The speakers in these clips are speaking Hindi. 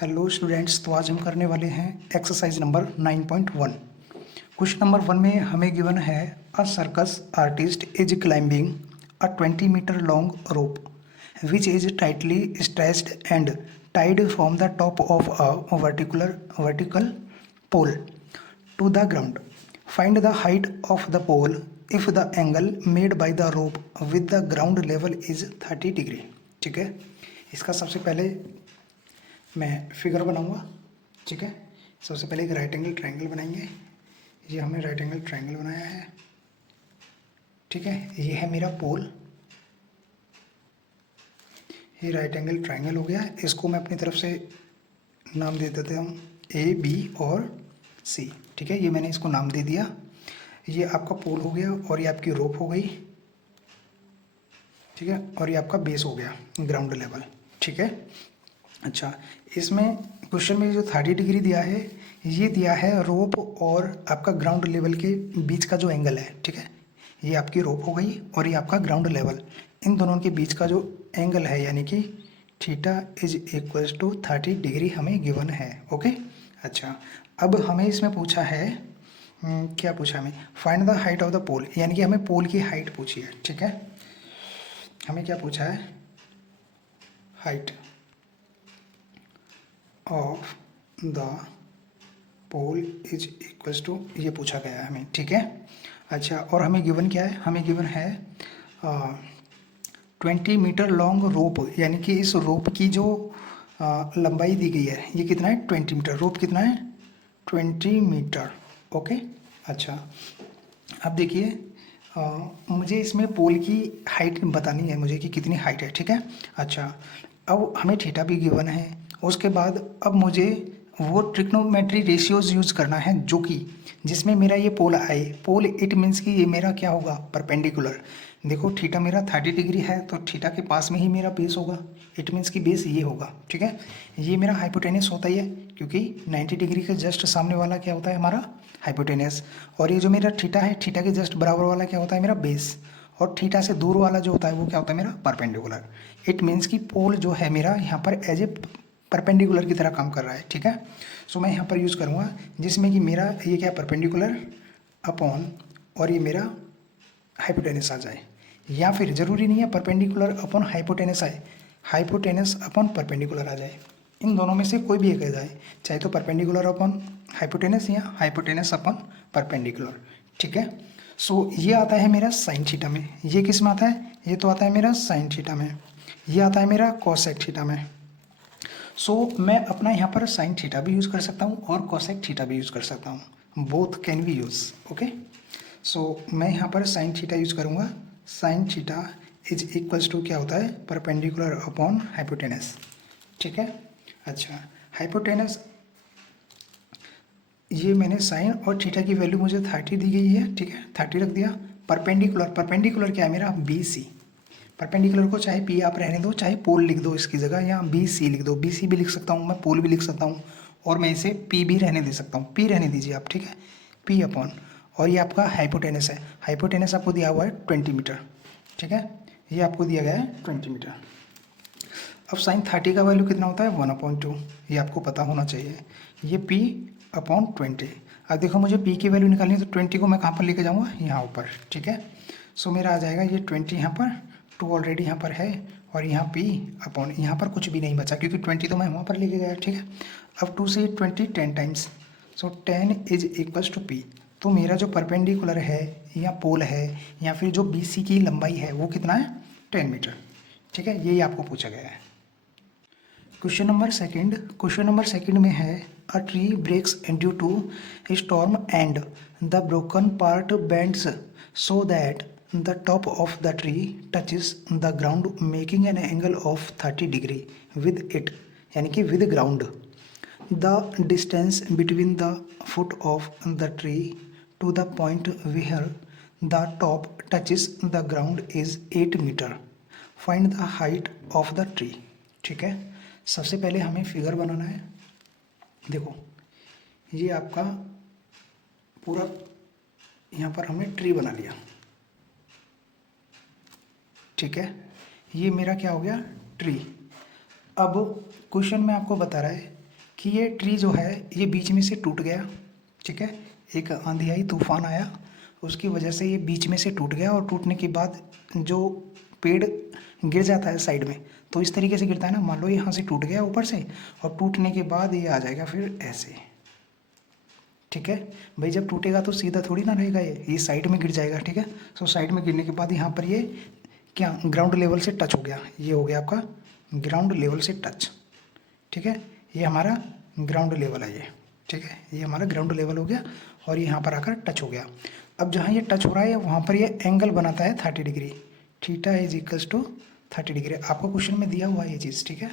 हेलो स्टूडेंट्स, तो आज हम करने वाले हैं एक्सरसाइज नंबर 9.1। क्वेश्चन नंबर 1 में हमें गिवन है a circus artist is climbing a 20 metre long rope which is tightly stretched and tied from the top of a vertical pole to the ground. Find the height of the pole if the angle made by the rope with the ground level is 30 degree. ठीक है, इसका सबसे पहले मैं फिगर बनाऊंगा। ठीक है, सबसे पहले एक राइट एंगल ट्रायंगल बनाएंगे। ये हमने राइट एंगल ट्रायंगल बनाया है। ठीक है, ये है मेरा पोल, ये राइट एंगल ट्रायंगल हो गया। इसको मैं अपनी तरफ से नाम दे देते हम ए, बी और सी। ठीक है, ये मैंने इसको नाम दे दिया। ये आपका पोल हो गया और ये आपकी रोप हो गई। ठीक है, और ये आपका बेस हो गया, ग्राउंड लेवल। ठीक है, अच्छा, इसमें क्वेश्चन में जो 30 डिग्री दिया है, ये दिया है रोप और आपका ग्राउंड लेवल के बीच का जो एंगल है। ठीक है, ये आपकी रोप हो गई और ये आपका ग्राउंड लेवल, इन दोनों के बीच का जो एंगल है यानी कि theta is equals to 30 degree हमें गिवन है। ओके, अच्छा, अब हमें इसमें पूछा है क्या पूछा हमें, find the height of the pole, यानी कि हमें पोल की हाइट पूछी है। ठीक है, हमें क्या पूछा है, height of the pole is equals to, ये पूछा गया है हमें। ठीक है, अच्छा, और हमें गिवन क्या है, हमें गिवन है 20 मीटर लॉन्ग रोप, यानी कि इस रोप की जो लंबाई दी गई है ये कितना है, 20 मीटर। रोप कितना है, 20 मीटर। ओके, अच्छा, अब देखिए मुझे इसमें पोल की हाइट बतानी है मुझे कि कितनी हाइट है। ठीक है, अच्छा, अब हमें थीटा भी गिवन है। उसके बाद अब मुझे वो ट्रिग्नोमेट्री रेशियोज यूज़ करना है जो कि जिसमें मेरा ये पोल आए। पोल इट मीन्स कि ये मेरा क्या होगा, परपेंडिकुलर। देखो थीटा मेरा 30 डिग्री है तो थीटा के पास में ही मेरा बेस होगा। इट मीन्स कि बेस ये होगा। ठीक है, ये मेरा हाइपोटेनस होता ही है क्योंकि 90 डिग्री के जस्ट सामने वाला क्या होता है, हमारा हाइपोटेनस। और ये जो मेरा थीटा है, थीटा के जस्ट बराबर वाला क्या होता है, मेरा बेस। और थीटा से दूर वाला जो होता है वो क्या होता है, मेरा परपेंडिकुलर। इट मीन्स कि पोल जो है मेरा यहाँ पर एज ए परपेंडिकुलर की तरह काम कर रहा है। ठीक है, सो मैं यहाँ पर यूज़ करूँगा जिसमें कि मेरा ये क्या परपेंडिकुलर अपॉन और ये मेरा हाइपोटेनस आ जाए, या फिर ज़रूरी नहीं है परपेंडिकुलर अपॉन हाइपोटेनस आए, हाइपोटेनस अपॉन परपेंडिकुलर आ जाए। इन दोनों में से कोई भी एक आ जाए, चाहे तो परपेंडिकुलर अपॉन हाइपोटेनस या हाइपोटेनस अपॉन परपेंडिकुलर। ठीक है, सो ये आता है मेरा साइन थीटा में। ये किस में आता है, ये तो आता है मेरा साइन थीटा में। ये आता है मेरा कोसेक थीटा में। सो मैं अपना यहाँ पर साइन थीटा भी यूज़ कर सकता हूँ और कोसेक थीटा भी यूज़ कर सकता हूँ। Both can be use. Okay, so मैं यहाँ पर साइन थीटा यूज़ करूँगा। Sine theta is equals to क्या होता है, परपेंडिकुलर अपॉन हाइपोटेनस। ठीक है, अच्छा, हाइपोटेनस ये मैंने साइन और थीटा की वैल्यू मुझे 30 दी गई है। ठीक है, 30 रख दिया। परपेंडिकुलर, परपेंडिकुलर क्या है मेरा, बी सी। परपेंडिकुलर को चाहे पी आप रहने दो, चाहे पोल लिख दो इसकी जगह, या बी सी लिख दो। बी सी भी लिख सकता हूँ मैं, पोल भी लिख सकता हूँ, और मैं इसे पी भी रहने दे सकता हूँ। पी रहने दीजिए आप। ठीक है, पी अपॉन, और ये आपका हाइपोटेनस है। हाइपोटेनस आपको दिया हुआ है 20 मीटर। ठीक है, ये आपको दिया गया है 20 मीटर। अब साइन 30 का वैल्यू कितना होता है, 1/2। ये आपको पता होना चाहिए। ये पी अपॉन 20। अब देखो मुझे पी की वैल्यू निकालनी है तो 20 को मैं कहाँ पर लेके जाऊँगा, यहाँ ऊपर। ठीक है, सो मेरा आ जाएगा ये 20 यहाँ पर, 2 ऑलरेडी यहाँ पर है, और यहाँ पी अपॉन, यहाँ पर कुछ भी नहीं बचा क्योंकि 20 तो मैं वहाँ पर लेके गया। ठीक है, अब 2 से 20 10 times, so 10 is equals to P. तो मेरा जो परपेंडिकुलर है या पोल है या फिर जो बी सी की लंबाई है वो कितना है, 10 मीटर। ठीक है, यही आपको पूछा गया है। क्वेश्चन नंबर सेकंड में है a tree breaks due to storm and the broken part bends so that the top of the tree touches the ground making an angle of 30 degree with it, यानी कि with ground. The distance between the foot of the tree to the point where the top touches the ground is 8 metre. Find the height of the tree. ठीक है, सबसे पहले हमें फिगर बनाना है। देखो ये आपका पूरा यहाँ पर हमने ट्री बना लिया। ठीक है, ये मेरा क्या हो गया, ट्री। अब क्वेश्चन में आपको बता रहा है कि ये ट्री जो है ये बीच में से टूट गया, ठीक है, एक आंधी आई, तूफान आया, उसकी वजह से ये बीच में से टूट गया, और टूटने के बाद जो पेड़ गिर जाता है साइड में, तो इस तरीके से गिरता है ना, मान लो यहाँ से टूट गया ऊपर से, और टूटने के बाद ये आ जाएगा फिर ऐसे, ठीक है। भाई जब टूटेगा तो सीधा थोड़ी ना रहेगा, ये साइड में गिर जाएगा, ठीक है। सो साइड में गिरने के बाद यहाँ पर ये क्या ग्राउंड लेवल से टच हो गया, ये हो गया आपका ग्राउंड लेवल से टच, ठीक है। ये हमारा ग्राउंड लेवल है ये, ठीक है, ये हमारा ग्राउंड लेवल हो गया, और ये यहाँ पर आकर टच हो गया। अब जहाँ ये टच हो रहा है वहाँ पर ये एंगल बनाता है 30 degree, theta is equals to 30 degree, आपको क्वेश्चन में दिया हुआ है ये चीज़, ठीक है।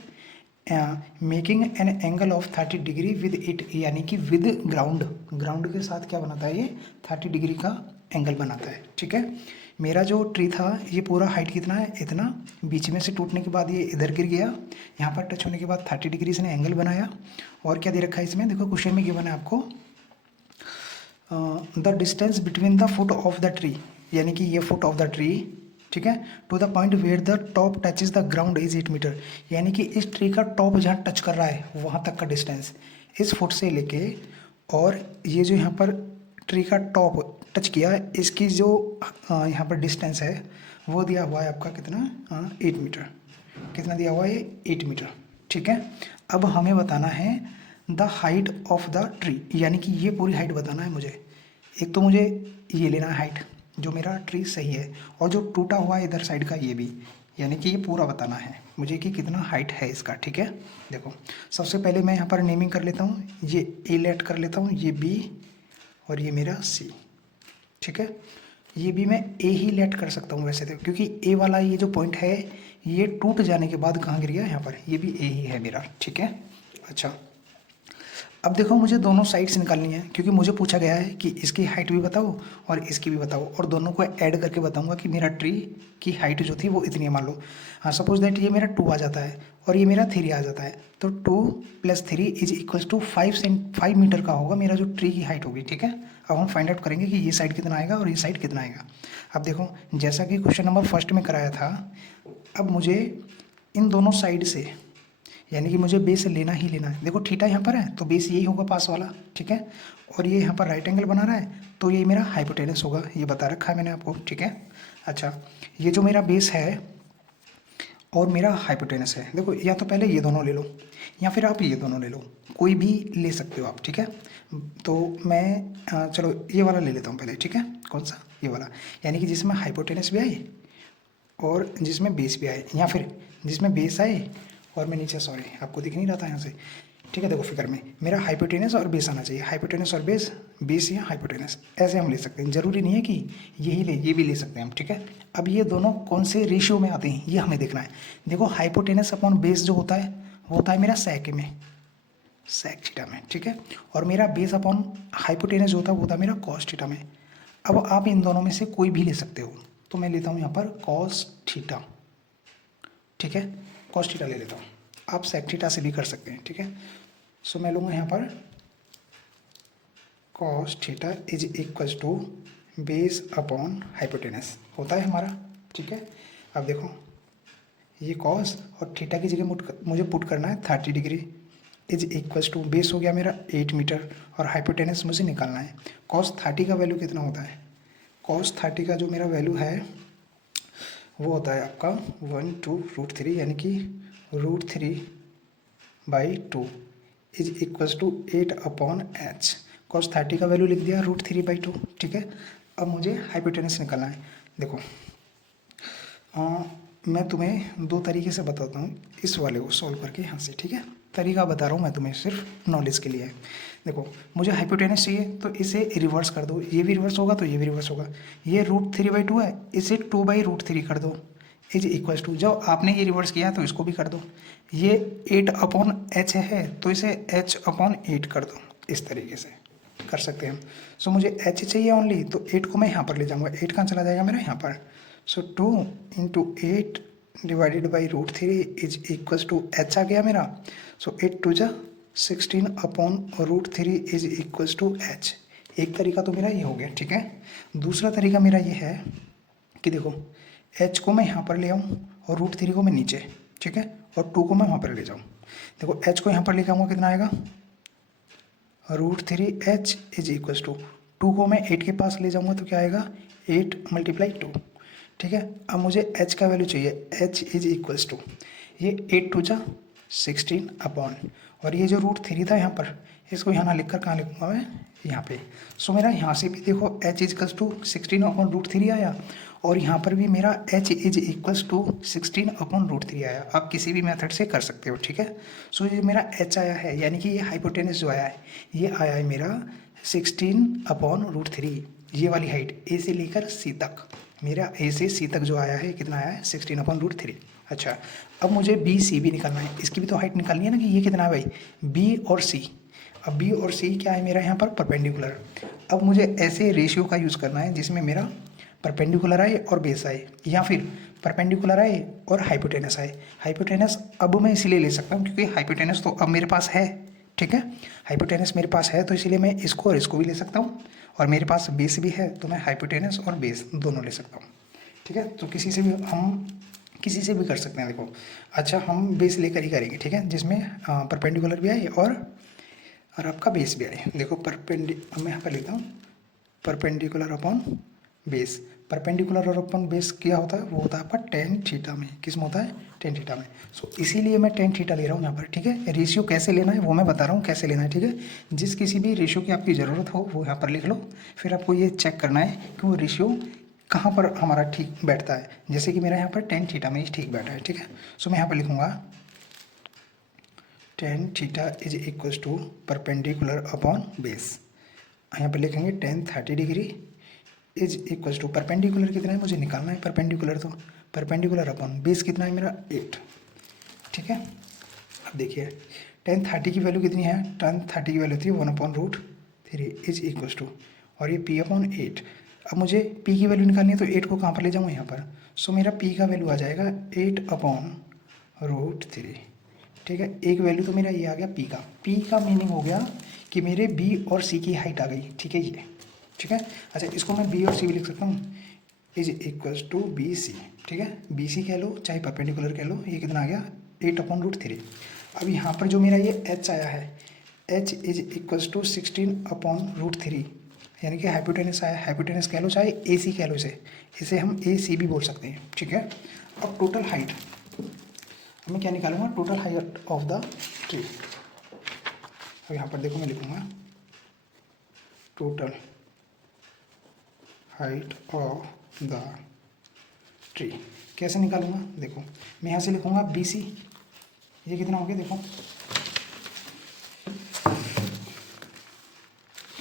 Making an angle of 30 degree with it, यानी कि विद ग्राउंड, ग्राउंड के साथ क्या बनाता है ये 30 डिग्री का एंगल बनाता है, ठीक है। मेरा जो ट्री था ये पूरा हाइट कितना है, इतना, बीच में से टूटने के बाद ये इधर गिर गया, यहाँ पर टच होने के बाद 30 डिग्री से एंगल बनाया। और क्या दे रखा है इसमें, देखो क्वेश्चन में गिवन है आपको the distance between the foot of the tree, यानी कि ये फुट ऑफ द ट्री, ठीक है, to the point where the top touches the ground is 8 metre, यानी कि इस ट्री का टॉप जहाँ टच कर रहा है वहाँ तक का डिस्टेंस इस फुट से लेके, और ये जो यहाँ पर ट्री का टॉप टच किया है इसकी जो यहाँ पर डिस्टेंस है वो दिया हुआ है आपका कितना, 8 मीटर, कितना दिया हुआ है 8 मीटर, ठीक है। अब हमें बताना है the height of the tree, यानी कि ये पूरी हाइट बताना है मुझे। एक तो मुझे ये लेना है हाइट, जो मेरा ट्री सही है, और जो टूटा हुआ है इधर साइड का ये भी, यानी कि ये पूरा बताना है मुझे कि कितना हाइट है इसका, ठीक है। देखो सबसे पहले मैं यहाँ पर नेमिंग कर लेता हूँ, ये ए लेट कर लेता हूँ, ये बी, और ये मेरा सी, ठीक है। ये भी मैं ए ही लेट कर सकता हूँ वैसे तो, क्योंकि ए वाला ये जो पॉइंट है ये टूट जाने के बाद कहाँ गिर गया, यहाँ पर, ये भी ए ही है मेरा, ठीक है। अच्छा अब देखो मुझे दोनों साइड्स निकालनी है, क्योंकि मुझे पूछा गया है कि इसकी हाइट भी बताओ और इसकी भी बताओ, और दोनों को ऐड करके बताऊंगा कि मेरा ट्री की हाइट जो थी वो इतनी है, मान लो। हाँ सपोज दैट ये मेरा 2 आ जाता है और ये मेरा 3 आ जाता है, तो 2 + 3 इज इक्वल्स टू 5 मीटर का होगा मेरा जो ट्री की हाइट होगी, ठीक है। अब हम फाइंड आउट करेंगे कि ये साइड कितना आएगा और ये साइड कितना आएगा। अब देखो जैसा कि क्वेश्चन नंबर फर्स्ट में कराया था, अब मुझे इन दोनों साइड से, यानी कि मुझे बेस लेना ही लेना है। देखो थीटा यहाँ पर है तो बेस यही होगा पास वाला, ठीक है, और ये यहाँ पर राइट एंगल बना रहा है तो ये मेरा हाइपोटेनस होगा, ये बता रखा है मैंने आपको, ठीक है। अच्छा ये जो मेरा बेस है और मेरा हाइपोटेनस है, देखो या तो पहले ये दोनों ले लो या फिर आप ये दोनों ले लो, कोई भी ले सकते हो आप, ठीक है। तो मैं चलो ये वाला ले लेता हूँ पहले, ठीक है। कौन सा, ये वाला, यानी कि जिसमें हाइपोटेनस भी आए और जिसमें बेस भी आए, या फिर जिसमें बेस आए और मैं नीचे, सॉरी आपको दिख नहीं रहा था यहाँ से, ठीक है। देखो फिगर में मेरा हाइपोटेनस और बेस आना चाहिए, हाइपोटेनस और बेस, बेस या हाइपोटेनस, ऐसे हम ले सकते हैं, ज़रूरी नहीं है कि यही ले, ये भी ले सकते हैं हम, ठीक है। अब ये दोनों कौन से रेशियो में आते हैं ये हमें देखना है। देखो हाइपोटेनस अपॉन बेस जो होता है वो होता है मेरा सेक में, सेक थीटा में, ठीक है, और मेरा बेस अपॉन हाइपोटेनस जो होता है वो होता है मेरा कॉस थीटा में। अब आप इन दोनों में से कोई भी ले सकते हो, तो मैं लेता हूँ यहाँ पर कॉस थीटा, ठीक है, कॉस थीटा ले लेता हूँ, आप सेक थीटा से भी कर सकते हैं, ठीक है। सो मैं लूँगा यहाँ पर cos theta is equals to base upon hypotenuse होता है हमारा, ठीक है। अब देखो ये कॉस और थीटा की जगह मुझे पुट करना है 30 degree, is equals to base हो गया मेरा 8 मीटर और हाइपोटेनस मुझे निकालना है। कॉस 30 का वैल्यू कितना होता है, कॉस 30 का जो मेरा वैल्यू है वो होता है आपका 1/√3, यानी कि √3/2 is equals to 8/h। Cos 30 का वैल्यू लिख दिया √3/2, ठीक है। अब मुझे हाइपोटेनस निकालना है। देखो मैं तुम्हें 2 तरीके से बताता हूँ इस वाले को सॉल्व करके यहाँ से, ठीक है। तरीका बता रहा हूँ मैं तुम्हें, सिर्फ नॉलेज के लिए है। देखो मुझे हाइपोटेनस चाहिए तो इसे रिवर्स कर दो, ये भी रिवर्स होगा तो ये भी रिवर्स होगा, ये √3/2 है, इसे 2/√3 कर दो, इज इक्वल्स टू, जब आपने ये रिवर्स किया तो इसको भी कर दो, ये 8/h है तो इसे h/8 कर दो, इस तरीके से कर सकते हैं हम। सो मुझे h चाहिए ओनली, तो 8 को मैं यहाँ पर ले जाऊँगा, 8 कहाँ चला जाएगा मेरा यहाँ पर, so 2 × 8 divided by √3 is equals to h आ गया मेरा, सो 8 2 जा 16/√3 इज इक्वल्स टू h। एक तरीका तो मेरा ये हो गया, ठीक है। दूसरा तरीका मेरा ये है कि देखो h को मैं यहाँ पर ले आऊँ और √3 को मैं नीचे, ठीक है, और 2 को मैं वहाँ पर ले जाऊँ। देखो h को यहाँ पर लेके आऊँगा कितना आएगा √3h इज इक्वल्स टू 2 को मैं 8 के पास ले जाऊंगा तो क्या आएगा 8 × 2। ठीक है, अब मुझे h का वैल्यू चाहिए, h इज इक्वल्स टू ये 8 × 2 = 16 अपॉन, और ये जो √3 था यहाँ पर, इसको यहाँ ना लिखकर कहाँ लिखूंगा मैं यहाँ पे। सो मेरा यहाँ से भी देखो h is equals to 16 upon √3 आया, और यहाँ पर भी मेरा h is equals to 16 upon √3 आया। आप किसी भी मेथड से कर सकते हो। ठीक है, सो ये मेरा h आया है, यानी कि ये हाइपोटेनस जो आया है ये आया है मेरा 16 अपॉन √3। ये वाली हाइट ए से लेकर सी तक, मेरा ए से सी तक जो आया है कितना आया है 16 अपॉन √3। अच्छा, अब मुझे बी सी भी निकालना है, इसकी भी तो हाइट निकालनी है ना कि ये कितना है भाई बी और सी। अब बी और सी क्या है मेरा यहाँ पर परपेंडिकुलर। अब मुझे ऐसे रेशियो का यूज़ करना है जिसमें मेरा परपेंडिकुलर आए और बेस आए, या फिर परपेंडिकुलर आए और हाइपोटेनस आए। हाइपोटेनस अब मैं इसीलिए ले सकता हूँ क्योंकि हाइपोटेनस तो अब मेरे पास है। ठीक है, हाइपोटेनस मेरे पास है तो इसीलिए मैं इसको और इसको भी ले सकता हूँ, और मेरे पास बेस भी है तो मैं हाइपोटेनस और बेस दोनों ले सकता हूँ। ठीक है, तो किसी से भी कर सकते हैं। देखो, अच्छा हम बेस लेकर ही करेंगे। ठीक है, जिसमें परपेंडिकुलर भी आए और आपका बेस भी आए। देखो मैं यहाँ पर लिखता हूँ परपेंडिकुलर अपॉन बेस। परपेंडिकुलर और अपॉन बेस क्या होता है, वो होता है आपका टेन थीटा में। किस में होता है, टेन थीटा में। सो इसीलिए मैं टेन थीटा ले रहा हूँ यहाँ पर। ठीक है, रेशियो कैसे लेना है वो मैं बता रहा हूँ कैसे लेना है। ठीक है, जिस किसी भी रेशियो की आपकी ज़रूरत हो वो यहाँ पर लिख लो, फिर आपको ये चेक करना है कि वो रेशियो कहाँ पर हमारा ठीक बैठता है। जैसे कि मेरा यहाँ पर टेन थीटा में ही ठीक बैठा है। ठीक है, सो मैं यहाँ पर लिखूँगा tan theta is equals to perpendicular upon base. यहाँ पर लिखेंगे tan 30 degree is equals to perpendicular कितना है मुझे निकालना है परपेंडिकुलर, तो परपेंडिकुलर अपॉन बेस कितना है मेरा 8। ठीक है, अब देखिए टेन 30 की वैल्यू कितनी है, टेन 30 की वैल्यू थी 1/√3 इज इक्वल्स टू, और ये p अपॉन 8। अब मुझे p की वैल्यू निकालनी है तो 8 को कहाँ पर ले जाऊँ यहाँ पर। सो मेरा p का वैल्यू आ जाएगा 8/√3। ठीक है, एक वैल्यू तो मेरा ये आ गया p का मीनिंग हो गया कि मेरे b और c की हाइट आ गई। ठीक है ये, ठीक है। अच्छा, इसको मैं b और c भी लिख सकता हूँ, is equals to B C. ठीक है, बी सी कह लो चाहे परपेंडिकुलर कह लो, ये कितना आ गया 8/√3। अब यहाँ पर जो मेरा ये h आया है, h इज इक्वल्स टू 16/√3, यानी कि हाइपोटेनस आया। हाइपोटेनस कह लो चाहे ए सी कह लो, इसे हम ए सी भी बोल सकते हैं। ठीक है, अब टोटल हाइट मैं क्या निकालूंगा, total height of the tree. अब यहाँ पर देखो मैं लिखूंगा total height of the tree. कैसे निकालूंगा, देखो मैं यहाँ से लिखूंगा बी सी, ये कितना हो गया देखो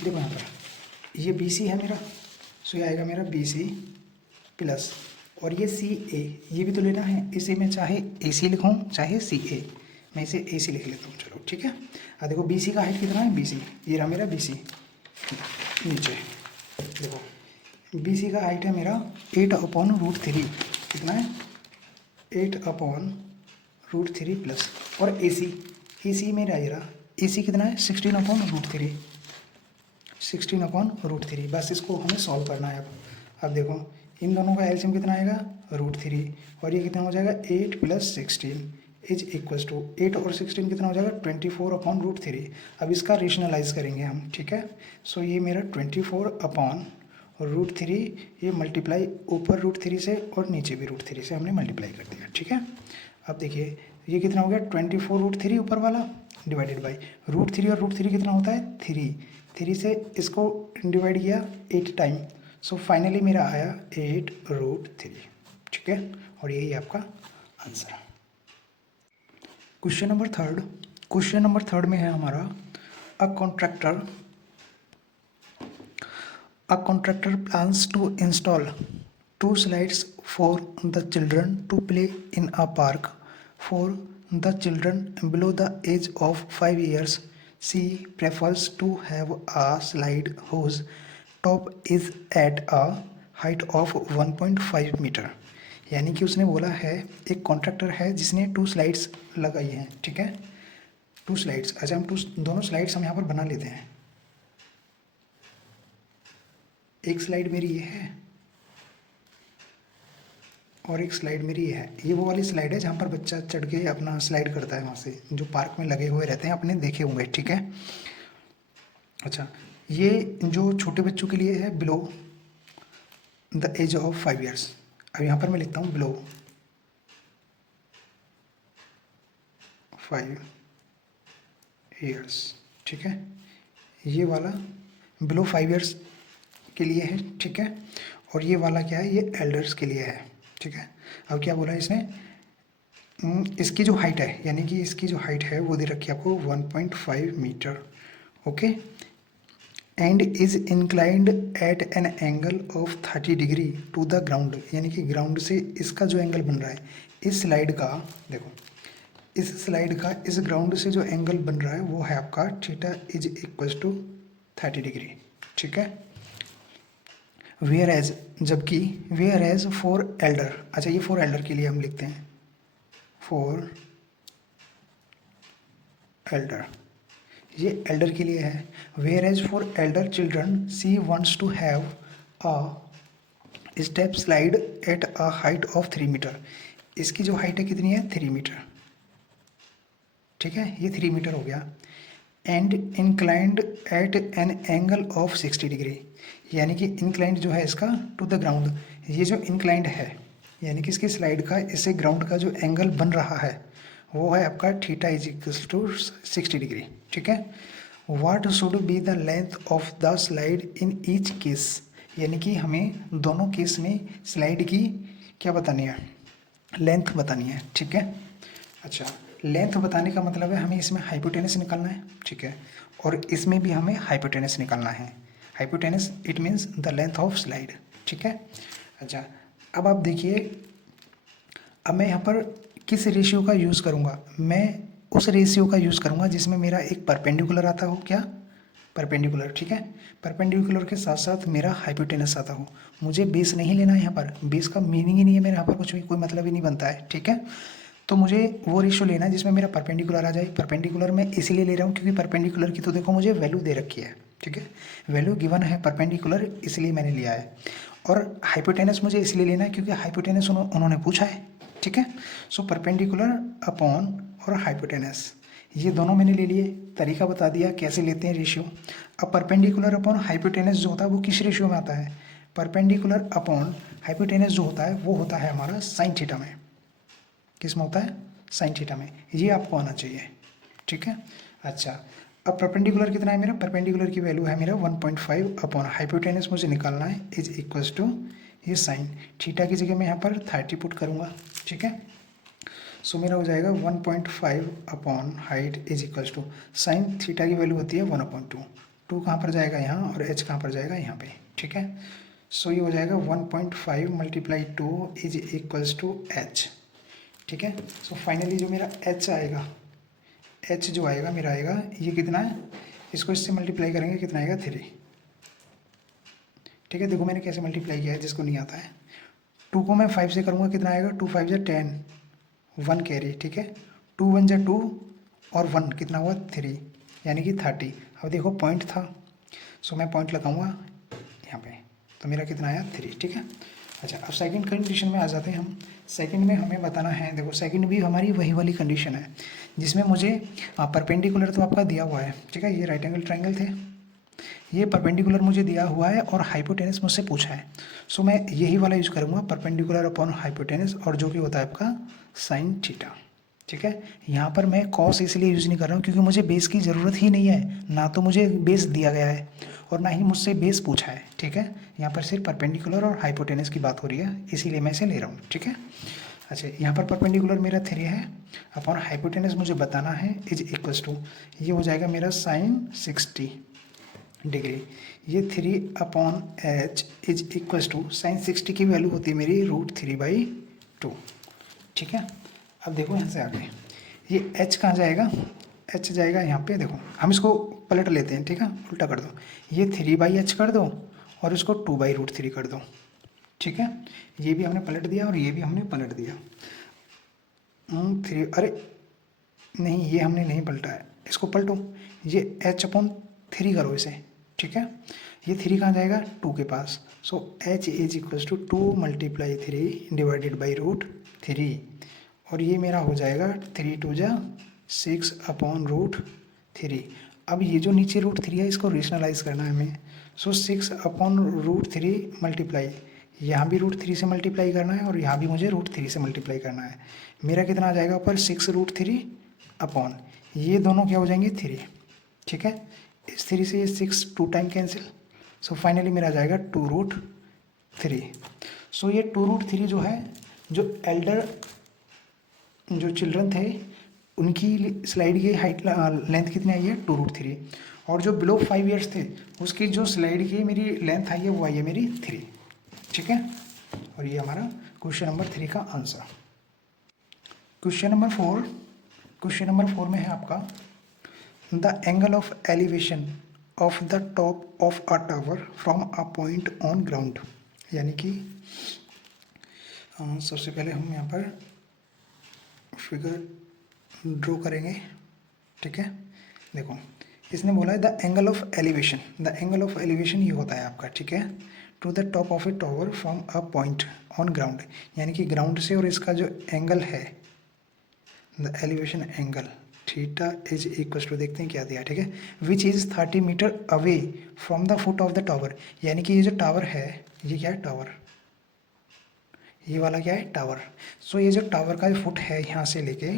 यहाँ पर ये बी सी है मेरा, सो ये आएगा मेरा बी सी प्लस, और ये सी ए ये भी तो लेना है, इसे मैं चाहे ए सी लिखूँ चाहे सी ए, मैं इसे ए सी लिख लेता हूँ। चलो ठीक है, अब देखो बी सी का हाइट कितना है, बी सी ये रहा मेरा बी सी नीचे। देखो बी सी का हाइट है मेरा 8/√3, कितना है 8/√3 प्लस, और ए सी मेरा ये रहा, ए सी कितना है 16/√3, 16/√3। बस इसको हमें सॉल्व करना है। अब देखो इन दोनों का एलसीएम कितना आएगा √3, और ये कितना हो जाएगा 8 + 16 इज इक्वल्स टू 8 और 16 कितना हो जाएगा 24/√3। अब इसका रेशनलाइज करेंगे हम। ठीक है, सो ये मेरा 24/√3, ये मल्टीप्लाई ऊपर √3 से और नीचे भी √3 से हमने मल्टीप्लाई कर दिया। ठीक है, अब देखिए ये कितना हो गया 24√3 ऊपर वाला डिवाइडेड बाई √3, और √3 कितना होता है 3 से इसको डिवाइड किया 8 टाइम, सो फाइनली मेरा आया 8√3। ठीक है, और यही आपका आंसर है। क्वेश्चन नंबर थर्ड में है हमारा a contractor plans to install 2 slides for the children to play in a park for the children below the age of 5 years. She prefers to have a slide whose top is at a height of 1.5 metre. यानी कि उसने बोला है एक कॉन्ट्रैक्टर है जिसने 2 स्लाइड्स लगाई हैं। ठीक है, 2 स्लाइड्स। अच्छा, हम दोनों स्लाइड्स हम यहाँ पर बना लेते हैं। एक स्लाइड मेरी ये है और एक स्लाइड मेरी ये है। ये वो वाली स्लाइड है जहाँ पर बच्चा चढ़ के अपना स्लाइड करता है, वहाँ से जो पार्क में लगे हुए रहते हैं, अपने देखे हुए। ठीक है, अच्छा, ये जो छोटे बच्चों के लिए है below the age of 5 years. अब यहाँ पर मैं लिखता हूँ बिलो 5 ईयर्स, ठीक है। ये वाला बिलो 5 ईयर्स के लिए है, ठीक है। और ये वाला क्या है, ये एल्डर्स के लिए है, ठीक है। अब क्या बोला इसने, इसकी जो हाइट है, यानी कि इसकी जो हाइट है वो दे रखी है आपको 1.5 metre, okay. And is inclined at an angle of 30 degree to the ground, यानी कि ग्राउंड से इसका जो एंगल बन रहा है इस स्लाइड का, देखो इस स्लाइड का इस ग्राउंड से जो एंगल बन रहा है वो है आपका theta is equal to 30 degree, ठीक है। वेयर एज, जबकि वेयर एज फॉर एल्डर, अच्छा ये फॉर एल्डर के लिए हम लिखते हैं, फॉर एल्डर, ये एल्डर के लिए है। Whereas for elder children she wants to have a step slide at a height of 3 metre, इसकी जो हाइट है कितनी है 3 मीटर, ठीक है, ये 3 मीटर हो गया। And inclined at an angle of 60 degree, यानी कि इंक्लाइंड जो है इसका टू द ग्राउंड, ये जो इंक्लाइंड है यानी कि इसकी स्लाइड का इससे ग्राउंड का जो एंगल बन रहा है वो है आपका theta is equal to 60 degree, ठीक है। What should be the length of the slide in each case, यानी कि हमें दोनों केस में स्लाइड की क्या बतानी है, लेंथ बतानी है, ठीक है। अच्छा, लेंथ बताने का मतलब है हमें इसमें हाइपोटेनस निकालना है, ठीक है, और इसमें भी हमें हाइपोटेनस निकालना है। Hypotenuse it means the length of slide, ठीक है। अच्छा, अब आप देखिए, अब मैं यहाँ पर किस रेशियो का यूज़ करूँगा, मैं उस रेशियो का यूज़ करूँगा जिसमें मेरा एक परपेंडिकुलर आता हो, क्या परपेंडिकुलर, ठीक है। परपेंडिकुलर के साथ साथ मेरा हाइपोटेनस आता हो। मुझे बेस नहीं लेना है यहाँ पर, बेस का मीनिंग ही नहीं है मेरे यहाँ पर, कुछ भी कोई मतलब ही नहीं बनता है, ठीक है। तो मुझे वो रेशियो लेना है जिसमें मेरा परपेंडिकुलर आ जाए। परपेंडिकुलर मैं इसीलिए ले रहा हूँ क्योंकि परपेंडिकुलर की तो देखो मुझे वैल्यू दे रखी है, ठीक है, वैल्यू गिवन है परपेंडिकुलर, इसलिए मैंने लिया है। और हाइपोटेनस मुझे इसलिए लेना है क्योंकि हाइपोटेनस उन्होंने पूछा है, ठीक है। सो परपेंडिकुलर अपॉन और हाइपोटेनस, ये दोनों मैंने ले लिए, तरीका बता दिया कैसे लेते हैं रेशियो। अब परपेंडिकुलर अपॉन हाइपोटेनस जो होता है वो किस रेशियो में आता है, परपेंडिकुलर अपॉन हाइपोटेनस जो होता है वो होता है हमारा साइन थीटा में, किस में होता है, साइन थीटा में, ये आपको आना चाहिए, ठीक है। अच्छा, अब परपेंडिकुलर कितना है मेरा, परपेंडिकुलर की वैल्यू है मेरा 1.5 अपॉन हाइपोटेनस मुझे निकालना है इज इक्वल्स टू ये साइन थीटा की जगह मैं यहाँ पर 30 पुट करूँगा, ठीक है। सो मेरा हो जाएगा 1.5 upon height is equals to sine theta की वैल्यू होती है 1/2, टू कहाँ पर जाएगा यहाँ और एच कहाँ पर जाएगा यहाँ पे, ठीक है। सो ये हो जाएगा 1.5 multiply 2 is equals to H, ठीक है। सो फाइनली जो मेरा एच आएगा, एच जो आएगा मेरा आएगा ये कितना है, इसको इससे मल्टीप्लाई करेंगे कितना आएगा 3, ठीक है। देखो मैंने कैसे मल्टीप्लाई किया है जिसको नहीं आता है, 2 को मैं 5 से करूँगा कितना आएगा, 2 5 जा 10, 1 कैरी, ठीक है, 2 1 जा 2 और 1 कितना हुआ 3, यानी कि 30। अब देखो पॉइंट था, सो मैं पॉइंट लगाऊंगा यहाँ पे, तो मेरा कितना आया 3, ठीक है। अच्छा, अब सेकंड कंडीशन में आ जाते हैं हम। सेकंड में हमें बताना है, देखो सेकंड भी हमारी वही वाली कंडीशन है जिसमें मुझे परपेंडिकुलर तो आपका दिया हुआ है, ठीक है, ये राइट एंगल ट्रायंगल थे, ये परपेंडिकुलर मुझे दिया हुआ है और हाइपोटेनस मुझसे पूछा है। सो मैं यही वाला यूज़ करूँगा, परपेंडिकुलर अपॉन हाइपोटेनस, और जो कि होता है आपका साइन थीटा, ठीक है। यहाँ पर मैं कॉस इसलिए यूज़ नहीं कर रहा हूँ क्योंकि मुझे बेस की ज़रूरत ही नहीं है, ना तो मुझे बेस दिया गया है और ना ही मुझसे बेस पूछा है, ठीक है। यहाँ पर सिर्फ परपेंडिकुलर और हाइपोटेनस की बात हो रही है, इसीलिए मैं इसे ले रहा हूँ, ठीक है। अच्छा, यहाँ पर परपेंडिकुलर मेरा 3 है अपॉन हाइपोटेनस मुझे बताना है इज इक्वल्स टू, ये हो जाएगा मेरा साइन 60 डिग्री, ये 3 upon H is equals to sine 60 की वैल्यू होती है मेरी √3/2, ठीक है। अब देखो यहाँ से आगे ये h कहाँ जाएगा, h जाएगा यहाँ पे, देखो हम इसको पलट लेते हैं, ठीक है, उल्टा कर दो, ये 3/h कर दो और इसको 2/√3 कर दो, ठीक है। ये भी हमने पलट दिया और ये भी हमने पलट दिया। 3, अरे नहीं ये हमने नहीं पलटा है, इसको पलटो, ये h/3 करो इसे, ठीक है। ये 3 कहाँ जाएगा 2 के पास, so h is equals to 2 × 3 divided by √3, और ये मेरा हो जाएगा 3 2 जा 6 अपॉन √3। अब ये जो नीचे √3 है इसको रेशनलाइज करना है हमें। सो 6/√3 मल्टीप्लाई, यहाँ भी √3 से मल्टीप्लाई करना है और यहाँ भी मुझे √3 से मल्टीप्लाई करना है। मेरा कितना आ जाएगा ऊपर 6√3 अपॉन, ये दोनों क्या हो जाएंगे 3, ठीक है। इस 3 से ये 6 2 टाइम कैंसिल, सो फाइनली मेरा आ जाएगा 2√3। सो ये 2√3 जो है, जो एल्डर जो चिल्ड्रन थे उनकी स्लाइड की हाइट लेंथ कितनी आई है 2√3, और जो बिलो 5 ईयर्स थे उसकी जो स्लाइड की मेरी लेंथ आई है वो आई है मेरी 3, ठीक है। और ये हमारा क्वेश्चन नंबर 3 का आंसर। क्वेश्चन नंबर 4 में है आपका the angle of elevation of the top of a tower from a point on ground. यानी कि सबसे पहले हम यहाँ पर फिगर ड्रॉ करेंगे, ठीक है। देखो इसने बोला है the angle of elevation, the angle of elevation ये होता है आपका, ठीक है, to the top of a tower from a point on ground, यानी कि ग्राउंड से और इसका जो एंगल है the elevation angle theta is equal to, देखते हैं क्या दिया, ठीक है, which is 30 metre away from the foot of the tower. यानी कि ये जो टावर है ये क्या है टावर, ये वाला क्या है टावर। सो ये जो टावर का फुट है यहाँ से लेके,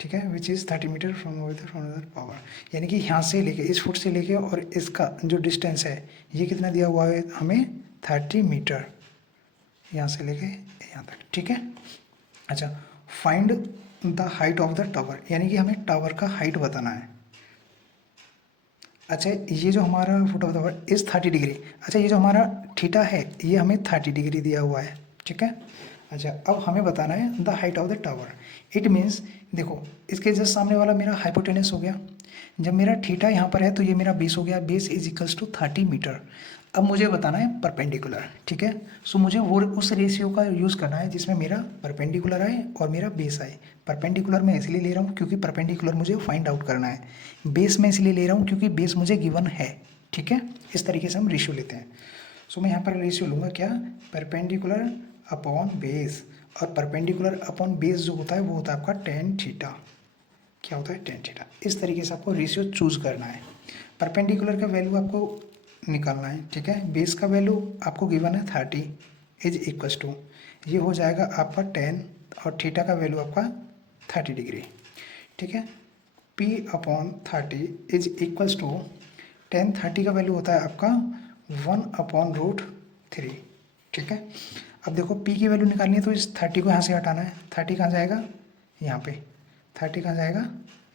ठीक है, which is 30 metre from the power, यानी कि यहाँ से लेके इस फुट से लेके और इसका जो डिस्टेंस है ये कितना दिया हुआ है हमें 30 मीटर, यहाँ से लेके यहाँ तक, ठीक है। अच्छा, find the height of the tower, यानी कि हमें टावर का हाइट बताना है। अच्छा, ये जो हमारा foot of the tower is 30 degree. अच्छा, ये जो हमारा थीटा है ये हमें 30 डिग्री दिया हुआ है, ठीक है। अच्छा, अब हमें बताना है the height of the tower. It means देखो इसके जस्ट सामने वाला मेरा हाइपोटेनस हो गया, जब मेरा थीटा यहाँ पर है तो ये मेरा बेस हो गया, base is equals to 30 metre. अब मुझे बताना है परपेंडिकुलर, ठीक है। सो मुझे वो उस रेशियो का यूज़ करना है जिसमें मेरा परपेंडिकुलर आए और मेरा बेस आए। परपेंडिकुलर मैं इसलिए ले रहा हूँ क्योंकि परपेंडिकुलर मुझे फाइंड आउट करना है, बेस मैं इसलिए ले रहा हूँ क्योंकि बेस मुझे गिवन है, ठीक है। इस तरीके से हम रेशियो लेते हैं। सो मैं यहाँ पर रेशियो लूँगा क्या, परपेंडिकुलर अपॉन बेस, और परपेंडिकुलर अपॉन बेस जो होता है वो होता है आपका tan थीटा, क्या होता है tan थीटा। इस तरीके से आपको रेशियो चूज़ करना है। परपेंडिकुलर का वैल्यू आपको निकालना है, ठीक है। बेस का वैल्यू आपको गिवन है 30 इज इक्वल्स टू, ये हो जाएगा आपका 10 और थीटा का वैल्यू आपका 30 डिग्री, ठीक है। P upon 30 is equals to 10, 30 का वैल्यू होता है आपका 1/√3, ठीक है। अब देखो P की वैल्यू निकालनी है तो इस 30 को यहाँ से हटाना है, 30 कहाँ जाएगा यहाँ पे, 30 कहाँ जाएगा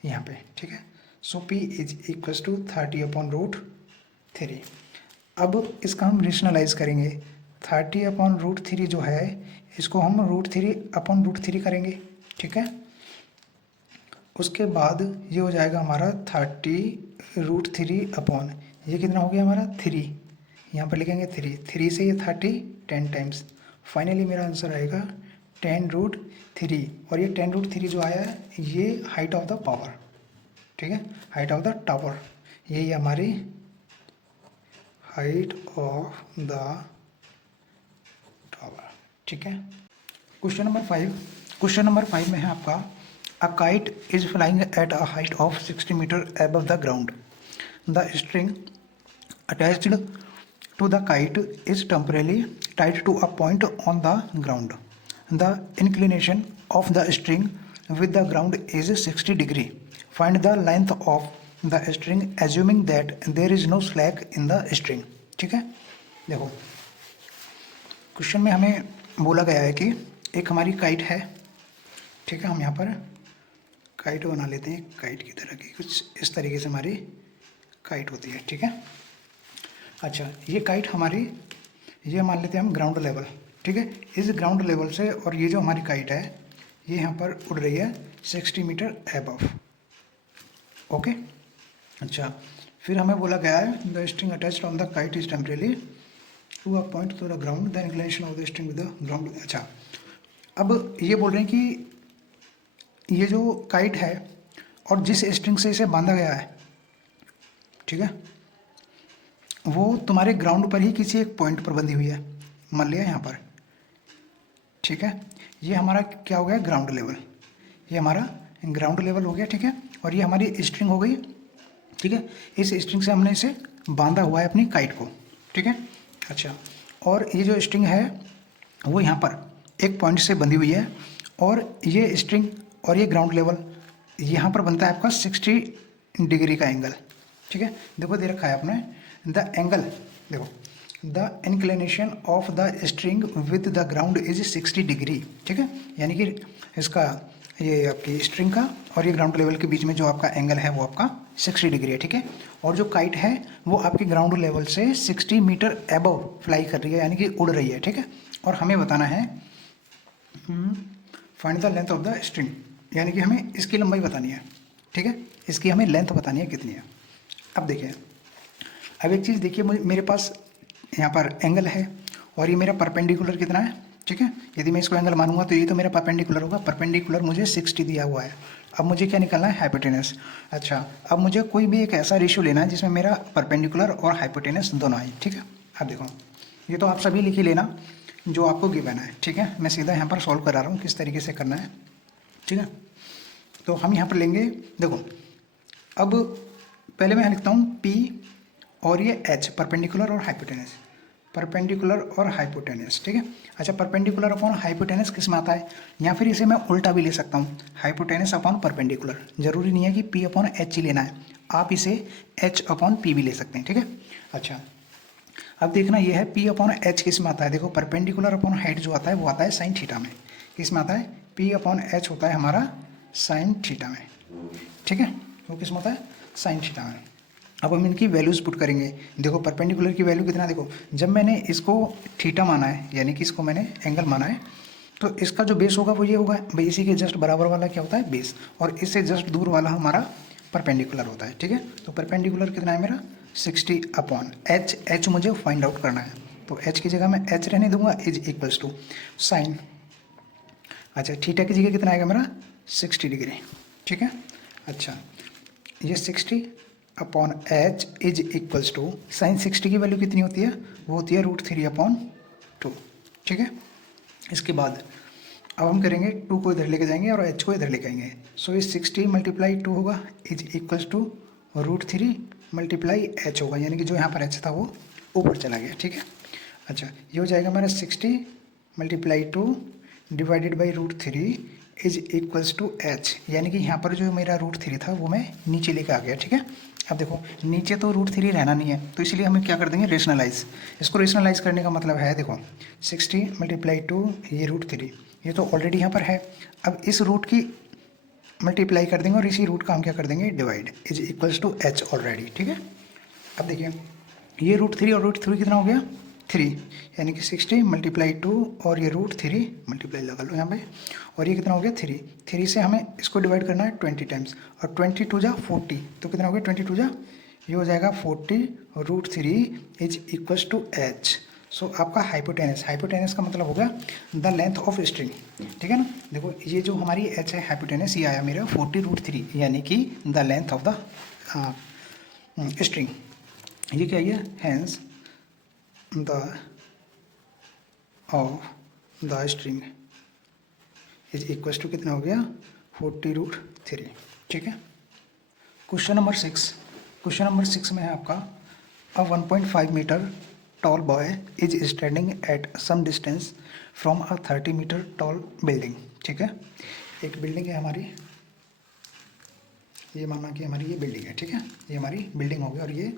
यहाँ पे, ठीक है। सो P इज इक्वल्स टू 30/√3। अब इसका हम रेशनलाइज करेंगे, 30/√3 जो है इसको हम √3/√3 करेंगे, ठीक है। उसके बाद ये हो जाएगा हमारा 30√3 अपॉन, ये कितना हो गया हमारा 3, यहाँ पर लिखेंगे 3 से ये 30 10 टाइम्स, फाइनली मेरा आंसर आएगा 10√3। और ये 10√3 जो आया है ये हाइट ऑफ द पावर, ठीक है, हाइट ऑफ द टावर, यही हमारी हाइट ऑफ द टावर, ठीक है। क्वेश्चन नंबर 5 में है आपका A kite is flying at a height of 60 meters above the ground. The string attached to the kite is temporarily tied to a point on the ground. The inclination of the string with the ground is 60 degree. Find the length of the string assuming that there is no slack in the string. ठीक है, देखो क्वेश्चन में हमें बोला गया है कि एक हमारी काइट है, ठीक है। हम यहाँ पर काइट बना लेते हैं, काइट की तरह की कुछ इस तरीके से हमारी काइट होती है, ठीक है। अच्छा, ये काइट हमारी, ये मान लेते हैं हम ग्राउंड लेवल, ठीक है। इस ग्राउंड लेवल से और ये जो हमारी काइट है ये यहाँ पर उड़ रही है 60 मीटर एबव, ओके। अच्छा, फिर हमें बोला गया है the string attached on the kite is temporarily to a point to the ground, the inclination of the string with the ground. अच्छा, अब ये बोल रहे हैं कि ये जो काइट है और जिस स्ट्रिंग से इसे बांधा गया है, ठीक है, वो तुम्हारे ग्राउंड पर ही किसी एक पॉइंट पर बंधी हुई है, मान लिया यहाँ पर, ठीक है। ये हमारा क्या हो गया ग्राउंड लेवल, ये हमारा ग्राउंड लेवल हो गया, ठीक है। और ये हमारी स्ट्रिंग हो गई ठीक है। इस स्ट्रिंग से हमने इसे बांधा हुआ है अपनी काइट को, ठीक है। अच्छा, और ये जो स्ट्रिंग है वो यहाँ पर एक पॉइंट से बंधी हुई है, और ये स्ट्रिंग और ये ग्राउंड लेवल यहाँ पर बनता है आपका 60 डिग्री का एंगल, ठीक है। देखो दे रखा है आपने द एंगल, देखो the inclination of the string with the ground is 60 degree, ठीक है। यानी कि इसका ये आपकी स्ट्रिंग का और ये ग्राउंड लेवल के बीच में जो आपका एंगल है वो आपका 60 डिग्री है, ठीक है। और जो काइट है वो आपके ग्राउंड लेवल से 60 मीटर एबव फ्लाई कर रही है, यानी कि उड़ रही है, ठीक है। और हमें बताना है find the length of the string, यानी कि हमें इसकी लंबाई बतानी है, ठीक है। इसकी हमें लेंथ बतानी है कितनी है। अब देखिए, अब एक चीज़ देखिए, मेरे पास यहाँ पर एंगल है और ये मेरा परपेंडिकुलर कितना है, ठीक है। यदि मैं इसको एंगल मानूंगा तो ये तो मेरा परपेंडिकुलर होगा, परपेंडिकुलर मुझे 60 दिया हुआ है। अब मुझे क्या निकालना है, हाइपोटेनस। अच्छा, अब मुझे कोई भी एक ऐसा रेशियो लेना है जिसमें मेरा परपेंडिकुलर और हाइपोटेनस दोनों आए, ठीक है। अब देखो, ये तो आप सभी लिख ही लेना जो आपको गिवन है, ठीक है। मैं सीधा यहाँ पर सॉल्व करा रहा हूँ किस तरीके से करना है, ठीक है। तो हम यहाँ पर लेंगे, देखो अब पहले मैं यहाँ लिखता हूँ P और ये H, परपेंडिकुलर और हाइपोटेनस, परपेंडिकुलर और हाइपोटेनस, ठीक है। अच्छा, परपेंडिकुलर अपॉन हाइपोटेनस किस में आता है, या फिर इसे मैं उल्टा भी ले सकता हूँ, हाइपोटेनस अपॉन परपेंडिकुलर। जरूरी नहीं है कि P अपॉन H ही लेना है, आप इसे H अपॉन P भी ले सकते हैं, ठीक है। अच्छा, अब देखना ये है P अपॉन H किस में आता है, देखो परपेंडिकुलर अपॉन हाइट जो आता है वो आता है साइन थीटा में, किस में आता है, P अपॉन H होता है हमारा साइन थीटा में, ठीक है। वो किस में होता है, साइन थीटा में। अब हम इनकी वैल्यूज़ पुट करेंगे। देखो परपेंडिकुलर की वैल्यू कितना, देखो जब मैंने इसको थीटा माना है, यानी कि इसको मैंने एंगल माना है, तो इसका जो बेस होगा वो ये होगा भाई, इसी के जस्ट बराबर वाला क्या होता है, बेस, और इससे जस्ट दूर वाला हमारा परपेंडिकुलर होता है, ठीक है। तो परपेंडिकुलर कितना है मेरा 60 अपॉन H, H मुझे फाइंड आउट करना है, तो H की जगह मैं H रहने दूंगा, इज इक्वल्स टू साइन, अच्छा थीटा की जगह कितना आएगा मेरा 60 डिग्री, ठीक है। अच्छा, ये 60 upon H is equals to sine 60 की वैल्यू कितनी होती है, वो होती है √3 अपॉन 2, ठीक है। इसके बाद अब हम करेंगे 2 को इधर लेके जाएंगे और H को इधर लेके आएंगे, सो ये 60 मल्टीप्लाई 2 होगा is equals to √3 multiply H होगा, यानी कि जो यहाँ पर H था वो ऊपर चला गया, ठीक है। अच्छा, ये हो जाएगा मेरा 60 multiply 2 divided by √3 is equals to H, यानी कि यहाँ पर जो मेरा √3 था वो मैं नीचे लेके आ गया, ठीक है। अब देखो नीचे तो √3 रहना नहीं है, तो इसलिए हम क्या कर देंगे, रेशनलाइज। इसको रेशनलाइज करने का मतलब है, देखो 60 मल्टीप्लाई 2 ये √3, ये तो ऑलरेडी यहाँ पर है। अब इस रूट की मल्टीप्लाई कर देंगे और इसी रूट का हम क्या कर देंगे, divide, is equals to H already, ठीक है। अब देखिए ये √3 और √3 कितना हो गया 3, यानी कि 60 मल्टीप्लाई 2 और ये √3 मल्टीप्लाई लगा लो यहाँ पे, और ये कितना हो गया 3, 3 से हमें इसको डिवाइड करना है 20 टाइम्स, और 20 टू जा 40, तो कितना हो गया 20 टू जा, ये हो जाएगा 40 √3 इज इक्वल्स टू H। सो आपका हाइपोटेनस, हाइपोटेनस का मतलब हो गया द लेंथ ऑफ स्ट्रिंग, ठीक है ना। देखो ये जो हमारी H है हाइपोटेनस, ये आया मेरा 40 √3, यानी कि the length of the string, ये क्या है, hence the of the string is equals to कितना हो गया 40 √3, ठीक है। क्वेश्चन नंबर 6, क्वेश्चन नंबर 6 में है आपका a 1.5 metre tall boy is standing at some distance from a 30 metre tall building, ठीक है। एक बिल्डिंग है हमारी, ये मानना कि हमारी ये बिल्डिंग है, ठीक है, ये हमारी बिल्डिंग होगी और ये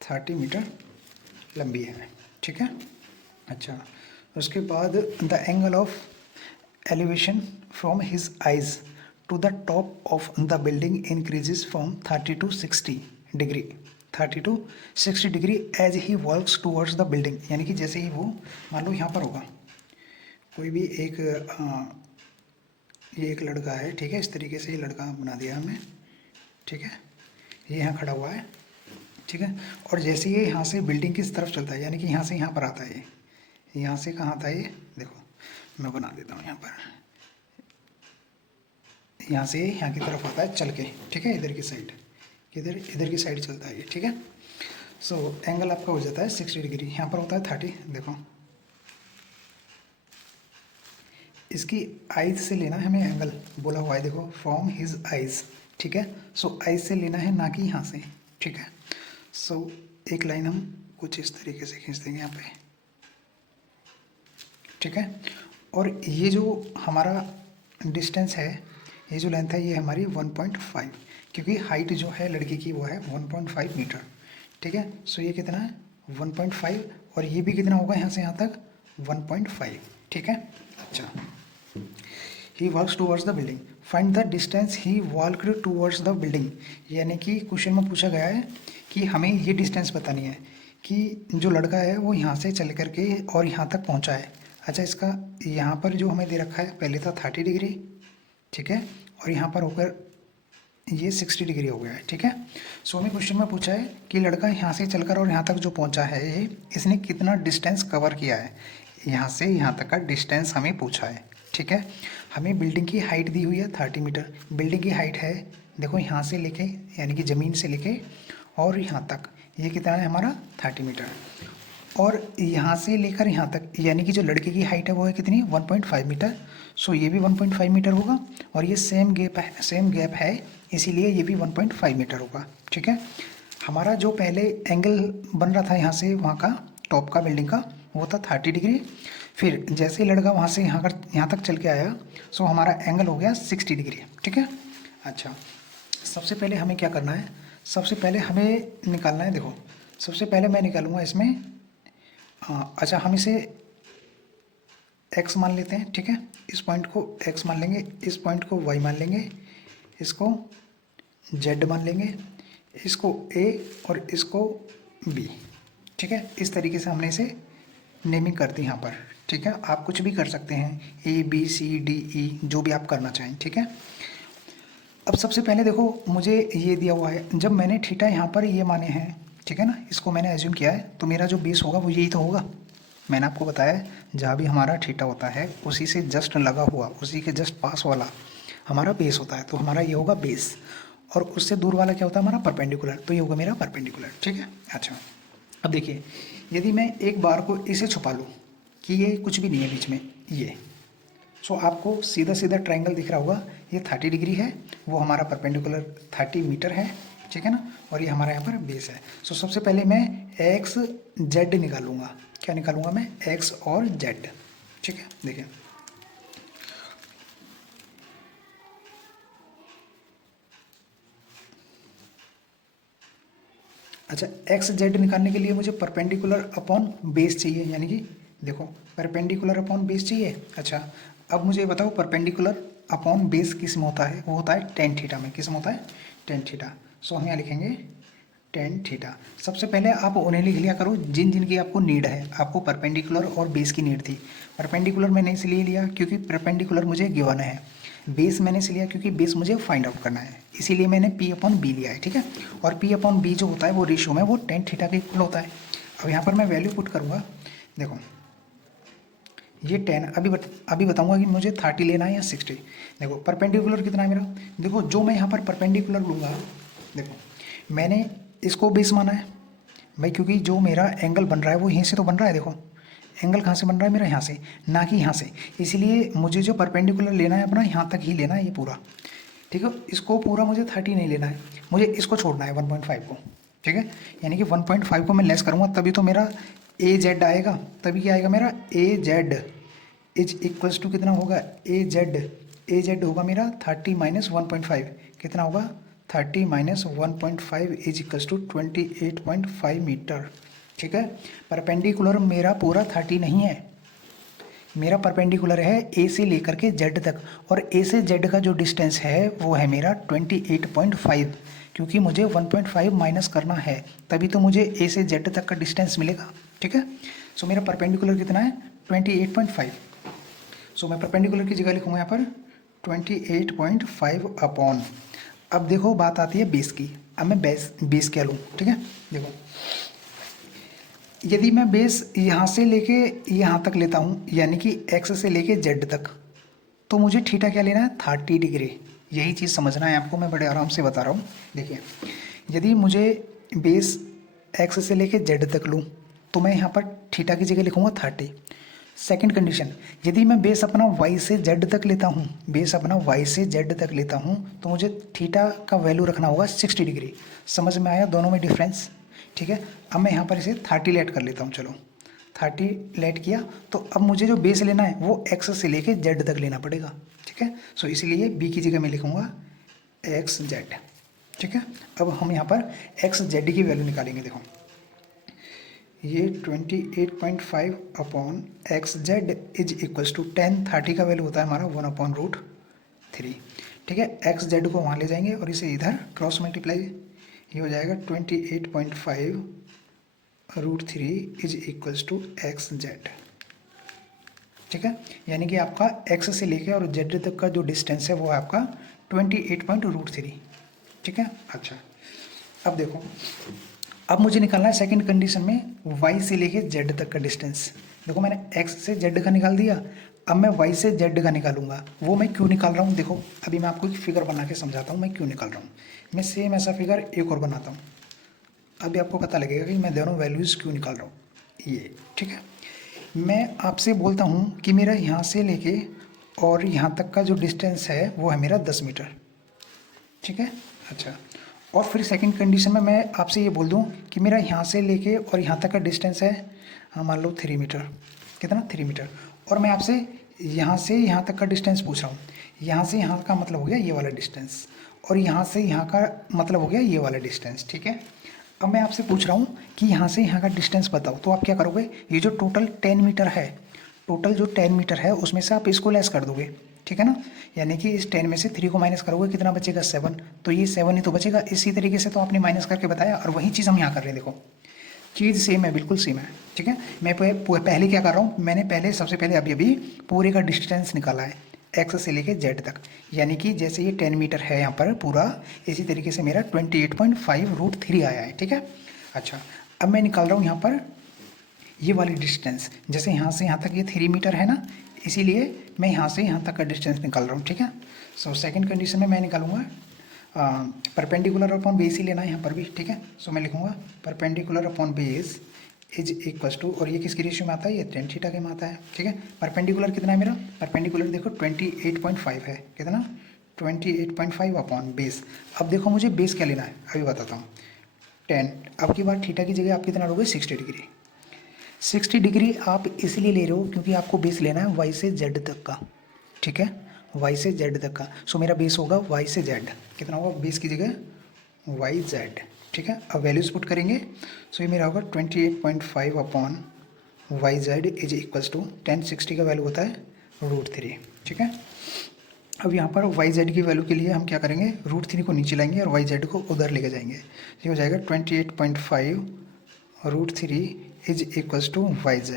30 मीटर लंबी है, ठीक है। अच्छा, उसके बाद the angle of elevation from his eyes to the top of the building increases from 30 to 60 degree, 30 to 60 degree as he works towards the building, यानी कि जैसे ही वो मान लो यहाँ पर होगा कोई भी एक ये एक लड़का है, ठीक है, इस तरीके से ये लड़का बना दिया हमने, ठीक है, ये यहाँ खड़ा हुआ है, ठीक है। और जैसे ये यहाँ से बिल्डिंग की तरफ चलता है, यानी कि यहाँ से यहाँ पर आता है, ये यहाँ से कहाँ आता है, ये देखो मैं बना देता हूँ यहाँ पर, यहाँ से यहाँ की तरफ आता है चल के, ठीक है, इधर की साइड, इधर की साइड चलता है ये, ठीक है। सो एंगल आपका हो जाता है 60 डिग्री, यहाँ पर होता है 30, देखो इसकी आइज से लेना है हमें एंगल, बोला हुआ है देखो फ्रॉम हिज आइज, ठीक है। सो ऐसे से लेना है, ना कि यहाँ से, ठीक है। सो एक लाइन हम कुछ इस तरीके से खींच देंगे यहाँ पे, ठीक है। और ये जो हमारा डिस्टेंस है, ये जो लेंथ है, ये हमारी 1.5, क्योंकि हाइट जो है लड़की की वो है 1.5 मीटर, ठीक है। सो ये कितना है 1.5, और ये भी कितना होगा यहाँ से यहाँ तक 1.5, ठीक है। अच्छा, he walks towards the building, find the distance he walked towards the building. यानी कि क्वेश्चन में पूछा गया है कि हमें ये डिस्टेंस बतानी है कि जो लड़का है वो यहाँ से चल करके और यहाँ तक पहुँचा है। अच्छा, इसका यहाँ पर जो हमें दे रखा है पहले था 30 डिग्री, ठीक है, और यहाँ पर होकर ये 60 डिग्री हो गया है, ठीक है। सो हमें क्वेश्चन में पूछा है कि लड़का यहाँ से चलकर और यहाँ तक जो पहुँचा है, ये इसने कितना डिस्टेंस कवर किया है। यहाँ से यहाँ तक का डिस्टेंस हमें पूछा है, ठीक है। हमें बिल्डिंग की हाइट दी हुई है 30 मीटर। बिल्डिंग की हाइट है, देखो यहाँ से लेके, यानी कि ज़मीन से लेके और यहाँ तक, ये कितना है हमारा 30 मीटर। और यहाँ से लेकर यहाँ तक, यानी कि जो लड़के की हाइट है वो है कितनी 1.5 मीटर। सो ये भी 1.5 मीटर होगा, और ये सेम गैप है, इसीलिए ये भी 1.5 मीटर होगा, ठीक है। हमारा जो पहले एंगल बन रहा था यहाँ से वहाँ का, टॉप का बिल्डिंग का, वो था 30 डिग्री। फिर जैसे ही लड़का वहाँ से यहाँ तक चल के आया, सो हमारा एंगल हो गया 60 डिग्री, ठीक है। अच्छा, सबसे पहले हमें क्या करना है, सबसे पहले हमें निकालना है, देखो सबसे पहले मैं निकालूंगा इसमें, अच्छा हम इसे x मान लेते हैं, ठीक है। इस पॉइंट को x मान लेंगे, इस पॉइंट को y मान लेंगे, इसको z मान लेंगे, इसको a और इसको b, ठीक है। इस तरीके से हमने इसे नेमिंग कर दी यहाँ पर, ठीक है। आप कुछ भी कर सकते हैं, a b c d e, जो भी आप करना चाहें, ठीक है। अब सबसे पहले देखो मुझे ये दिया हुआ है, जब मैंने थीटा यहाँ पर ये माने हैं, ठीक है ना, इसको मैंने एज्यूम किया है, तो मेरा जो बेस होगा वो यही तो होगा। मैंने आपको बताया है जहाँ भी हमारा थीटा होता है उसी से जस्ट लगा हुआ, उसी के जस्ट पास वाला हमारा बेस होता है, तो हमारा ये होगा बेस, और उससे दूर वाला क्या होता है हमारा परपेंडिकुलर, तो ये होगा मेरा परपेंडिकुलर, ठीक है। अच्छा, अब देखिए यदि मैं एक बार को इसे छुपा लूँ कि ये कुछ भी नहीं है बीच में, ये, सो आपको सीधा सीधा ट्रायंगल दिख रहा होगा, ये 30 डिग्री है, वो हमारा परपेंडिकुलर 30 मीटर है, ठीक है ना, और ये हमारा यहाँ पर बेस है। सो सबसे पहले मैं एक्स जेड निकालूंगा, क्या निकालूंगा मैं, एक्स और जेड, ठीक है। देखिए अच्छा, एक्स जेड निकालने के लिए मुझे परपेंडिकुलर अपॉन बेस चाहिए, यानी कि देखो परपेंडिकुलर अपॉन बेस चाहिए। अच्छा, अब मुझे बताओ परपेंडिकुलर अपॉन बेस किस में होता है, वो होता है टेन थीटा में, किस में होता है, टेन थीटा। सो हम यहाँ लिखेंगे टेन थीटा। सबसे पहले आप उन्हें लिख लिया करो जिन जिनकी आपको नीड है, आपको परपेंडिकुलर और बेस की नीड थी। परपेंडिकुलर मैंने इसलिए लिया क्योंकि परपेंडिकुलर मुझे गिवन है, बेस मैंने इसलिए क्योंकि बेस मुझे फाइंड आउट करना है, इसीलिए मैंने पी अपॉन बी लिया है, ठीक है। और पी अपॉन बी जो होता है वो रेशियो में वो टेन थीटा के इक्वल होता है। अब यहाँ पर मैं वैल्यू पुट करूँगा, देखो ये 10, अभी बताऊंगा कि मुझे 30 लेना है या 60। देखो परपेंडिकुलर कितना है मेरा, देखो जो मैं यहाँ पर परपेंडिकुलर लूँगा, देखो मैंने इसको बेस माना है भाई, क्योंकि जो मेरा एंगल बन रहा है वो यहीं से तो बन रहा है। देखो एंगल कहाँ से बन रहा है मेरा, यहाँ से, ना कि यहाँ से, इसीलिए मुझे जो परपेंडिकुलर लेना है अपना यहाँ तक ही लेना है, ये पूरा, ठीक है। इसको पूरा मुझे 30 नहीं लेना है, मुझे इसको छोड़ना है 1.5 को, ठीक है। यानी कि 1.5 को मैं लेस करूँगा तभी तो मेरा ए जेड आएगा, तभी क्या आएगा मेरा ए जेड इज इक्वल्स टू कितना होगा, ए जेड होगा मेरा 30 माइनस 1.5, कितना होगा 30 minus 1.5 is equals to 28.5 metre, ठीक है। परपेंडिकुलर मेरा पूरा 30 नहीं है, मेरा परपेंडिकुलर है ए से लेकर के जेड तक, और ए से जेड का जो डिस्टेंस है वो है मेरा 28.5, क्योंकि मुझे 1.5 माइनस करना है तभी तो मुझे ए से जेड तक का डिस्टेंस मिलेगा, ठीक है। सो मेरा परपेंडिकुलर कितना है 28.5। सो मैं परपेंडिकुलर की जगह लिखूँगा यहाँ पर 28.5 अपॉन, अब देखो बात आती है बेस की, अब मैं बेस क्या लूँ, ठीक है। देखो यदि मैं बेस यहाँ से लेके यहाँ तक लेता हूँ, यानी कि एक्स से लेके जेड तक, तो मुझे थीटा क्या लेना है 30 डिग्री, यही चीज़ समझना है आपको, मैं बड़े आराम से बता रहा हूँ। देखिए यदि मुझे बेस एक्स से लेके जेड तक लूँ तो मैं यहाँ पर थीटा की जगह लिखूँगा 30, सेकंड कंडीशन, यदि मैं बेस अपना y से z तक लेता हूँ, बेस अपना y से z तक लेता हूँ, तो मुझे थीटा का वैल्यू रखना होगा 60 डिग्री। समझ में आया दोनों में डिफरेंस? ठीक है, अब मैं यहाँ पर इसे 30 लेट कर लेता हूँ। चलो 30 लेट किया, तो अब मुझे जो बेस लेना है वो x से लेके z तक लेना पड़ेगा। ठीक है, सो इसीलिए b की जगह मैं लिखूँगा xz। ठीक है, अब हम यहाँ पर xz की वैल्यू निकालेंगे। देखो ये 28.5 upon X Z is equals to 10, 30 का वैल्यू होता है हमारा 1/√3। ठीक है, एक्स जेड को वहाँ ले जाएंगे और इसे इधर क्रॉस मल्टीप्लाई, ये हो जाएगा 28.5√3 is equals to X Z. ठीक है, यानी कि आपका एक्स से लेके और जेड तक का जो डिस्टेंस है वो है आपका 28.√3। ठीक है, अच्छा अब देखो, अब मुझे निकालना है सेकंड कंडीशन में y से लेके z तक का डिस्टेंस। देखो मैंने x से z का निकाल दिया, अब मैं y से z का निकालूंगा। वो मैं क्यों निकाल रहा हूँ, देखो अभी मैं आपको एक फिगर बना के समझाता हूँ मैं क्यों निकाल रहा हूँ। मैं सेम ऐसा फिगर एक और बनाता हूँ, अभी आपको पता लगेगा कि मैं दोनों वैल्यूज़ क्यों निकाल रहा हूँ। ये ठीक है, मैं आपसे बोलता हूँ कि मेरा यहाँ से लेके और यहाँ तक का जो डिस्टेंस है वो है मेरा 10 मीटर। ठीक है, अच्छा और फिर सेकंड कंडीशन में मैं आपसे ये बोल दूं कि मेरा यहाँ से लेके और यहाँ तक का डिस्टेंस है, हाँ मान लो 3 मीटर, कितना 3 मीटर, और मैं आपसे यहाँ से यहाँ तक का डिस्टेंस पूछ रहा हूँ। यहाँ से यहाँ का मतलब हो गया ये वाला डिस्टेंस, और यहाँ से यहाँ का मतलब हो गया ये वाला डिस्टेंस। ठीक है, अब मैं आपसे पूछ रहा हूँ कि यहाँ से यहाँ का डिस्टेंस बताओ, तो आप क्या करोगे, ये जो टोटल 10 मीटर है, टोटल जो 10 मीटर है उसमें से आप इसको लेस कर दोगे। ठीक है ना, यानी कि इस 10 में से 3 को माइनस करोगे, कितना बचेगा 7, तो ये 7 ही तो बचेगा। इसी तरीके से तो आपने माइनस करके बताया, और वही चीज़ हम यहाँ कर रहे हैं। देखो चीज़ सेम है, बिल्कुल सेम है। ठीक है, मैं पहले क्या कर रहा हूँ, मैंने पहले सबसे पहले अभी पूरे का डिस्टेंस निकाला है एक्स से लेके जेड तक, यानी कि जैसे ये 10 मीटर है यहाँ पर पूरा, इसी तरीके से मेरा 28.5√3 आया है। ठीक है, अच्छा अब मैं निकाल रहा हूँ यहाँ पर ये वाली डिस्टेंस, जैसे यहाँ से यहाँ तक ये 3 मीटर है ना, इसीलिए मैं यहाँ से यहाँ तक का डिस्टेंस निकाल रहा हूँ। ठीक है, सो सेकंड कंडीशन में मैं निकालूंगा परपेंडिकुलर अपॉन बेस ही लेना है यहाँ पर भी। ठीक है, सो मैं लिखूँगा perpendicular upon base is equals to, और ये किसकी रेशियो में आता है, ये tan थीटा के में आता है। ठीक है, परपेंडिकुलर कितना है मेरा, परपेंडिकुलर देखो 28.5 है, कितना 28.5 अपॉन बेस। अब देखो मुझे बेस क्या लेना है, अभी बताता हूँ 10, अब की बार थीटा की जगह आप कितना लोगे 60 डिग्री। 60 डिग्री आप इसलिए ले रहे हो क्योंकि आपको बेस लेना है y से z तक का। ठीक है, y से z तक का, सो मेरा बेस होगा y से z, कितना होगा बेस की जगह yz। ठीक है, अब वैल्यूज पुट करेंगे, सो ये मेरा होगा 28.5 upon yz is equals to 10, 60 का वैल्यू होता है √3। ठीक है, अब यहाँ पर yz की वैल्यू के लिए हम क्या करेंगे, √3 को नीचे लाएंगे और yz को उधर लेके जाएंगे। ये हो जाएगा 28.5√3 इज इक्वल्स टू yz।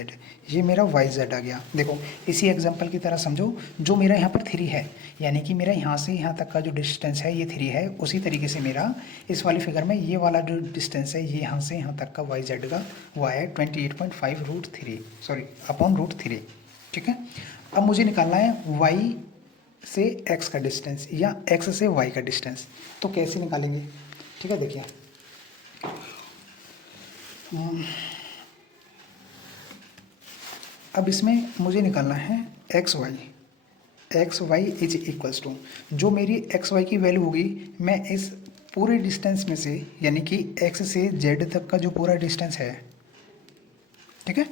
ये मेरा yz आ गया। देखो इसी एग्जांपल की तरह समझो, जो मेरा यहाँ पर 3 है, यानी कि मेरा यहाँ से यहाँ तक का जो डिस्टेंस है ये 3 है, उसी तरीके से मेरा इस वाली फिगर में ये वाला जो डिस्टेंस है ये यहाँ से यहाँ तक का yz का वो आया 28.5√3 सॉरी अपॉन √3। ठीक है, अब मुझे निकालना है y से x का डिस्टेंस या x से y का डिस्टेंस, तो कैसे निकालेंगे। ठीक है, देखिए अब इसमें मुझे निकालना है X Y is equals to, जो मेरी एक्स वाई की वैल्यू होगी, मैं इस पूरे डिस्टेंस में से, यानी कि एक्स से जेड तक का जो पूरा डिस्टेंस है, ठीक है,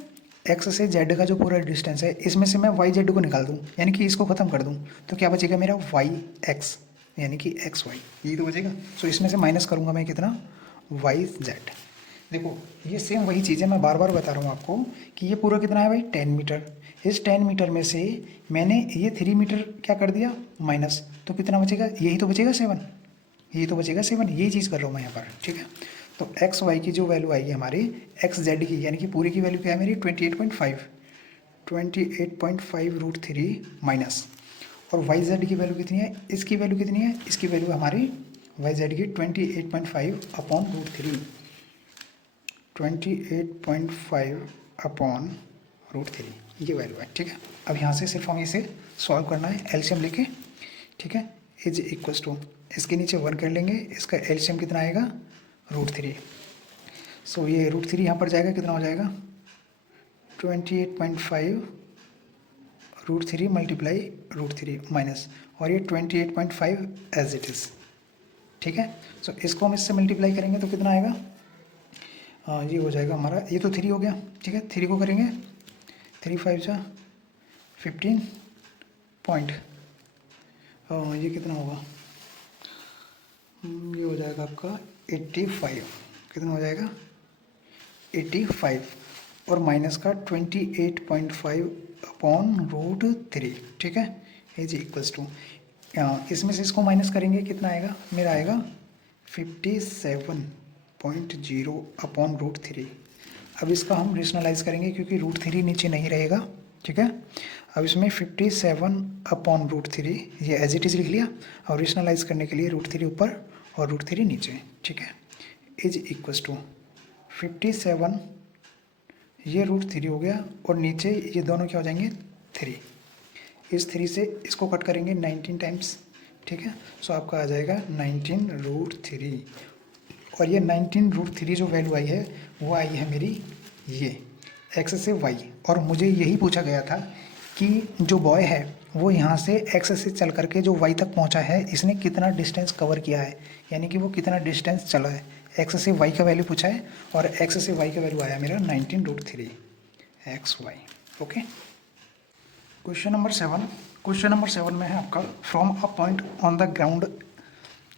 एक्स से जेड का जो पूरा डिस्टेंस है, इसमें से मैं वाई जेड को निकाल दूँ, यानी कि इसको ख़त्म कर दूँ, तो क्या बचेगा मेरा वाई एक्स, यानी कि एक्स वाई, यही तो बचेगा। सो इसमें से माइनस करूँगा मैं कितना, वाई जेड। देखो ये सेम वही चीज़ है, मैं बार बार बता रहा हूँ आपको कि ये पूरा कितना है भाई 10 मीटर, इस 10 मीटर में से मैंने ये 3 मीटर क्या कर दिया माइनस, तो कितना बचेगा, यही तो बचेगा 7, यही तो बचेगा 7, यही चीज़ कर रहा हूँ मैं यहाँ पर। ठीक है, तो एक्स वाई की जो वैल्यू आएगी हमारी एक्स जेड की, यानी कि पूरी की वैल्यू क्या है मेरी 28.5 माइनस, और वाई जेड की वैल्यू कितनी है, इसकी वैल्यू कितनी है, इसकी वैल्यू हमारी वाई जेड की 28.5 अपॉन √3, 28.5 अपॉन √3 ये वैल्यू है। ठीक है, अब यहाँ से सिर्फ हमें इसे सॉल्व करना है एलसीएम लेके। ठीक है, इज इक्वल्स टू, इसके नीचे 1 कर लेंगे, इसका एलसीएम कितना आएगा √3, सो ये √3 यहाँ पर जाएगा, कितना हो जाएगा 28.5 √3 मल्टीप्लाई √3 माइनस, और ये 28.5 एज इट इज़, ठीक है। सो इसको हम इससे मल्टीप्लाई करेंगे तो कितना आएगा, ये हो जाएगा हमारा, ये तो 3 हो गया, ठीक है। 3 को करेंगे 3 5 जा 15 पॉइंट, ये कितना होगा, ये हो जाएगा आपका 85, कितना हो जाएगा 85, और माइनस का 28.5 अपॉन √3, ठीक है, इज इक्वल्स टू, इसमें से इसको माइनस करेंगे कितना आएगा, मेरा आएगा 57.0 अपॉन √3। अब इसका हम रेशनलाइज करेंगे क्योंकि √3 नीचे नहीं रहेगा, ठीक है। अब इसमें 57 अपॉन √3, ये एज इट इज़ लिख लिया, और रेशनलाइज करने के लिए √3 ऊपर और √3 नीचे, ठीक है, इज इक्वल्स टू 57, ये √3 हो गया, और नीचे ये दोनों क्या हो जाएंगे 3, इस 3 से इसको कट करेंगे 19 टाइम्स, ठीक है। सो आपका आ जाएगा 19√3, और ये 19√3 जो वैल्यू आई है वो आई है मेरी ये x से y, और मुझे यही पूछा गया था कि जो बॉय है वो यहाँ से x से चल करके जो y तक पहुँचा है, इसने कितना डिस्टेंस कवर किया है, यानी कि वो कितना डिस्टेंस चला है। x से y का वैल्यू पूछा है, और x से y का वैल्यू आया मेरा 19√3 xy, okay. Question number 7, question number 7 में है आपका, from a point on the ground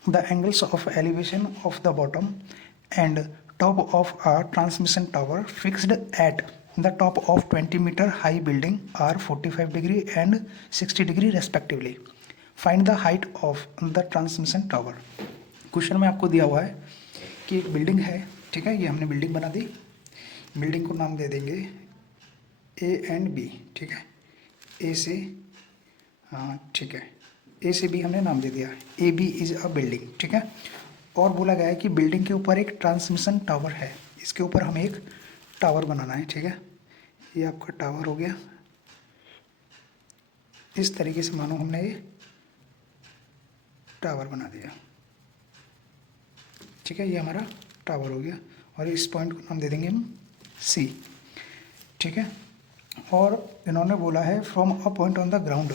the angles of elevation of the bottom and top of a transmission tower fixed at the top of 20-meter high building are 45 degree and 60 degree respectively. Find the height of the transmission tower. Question में आपको दिया हुआ है कि एक बिल्डिंग है, ठीक है, ये हमने बिल्डिंग बना दी, बिल्डिंग को नाम दे देंगे ए एंड बी, ठीक है, ए से, हाँ ठीक है, ए से बी हमने नाम दे दिया, A B is a building, ठीक है। और बोला गया है कि बिल्डिंग के ऊपर एक ट्रांसमिशन टावर है, इसके ऊपर हमें एक टावर बनाना है, ठीक है। ये आपका टावर हो गया, इस तरीके से मानो हमने ये टावर बना दिया, ठीक है, ये हमारा टावर हो गया, और इस पॉइंट को नाम दे देंगे हम सी, ठीक है। और इन्होंने बोला है from a point on the ground,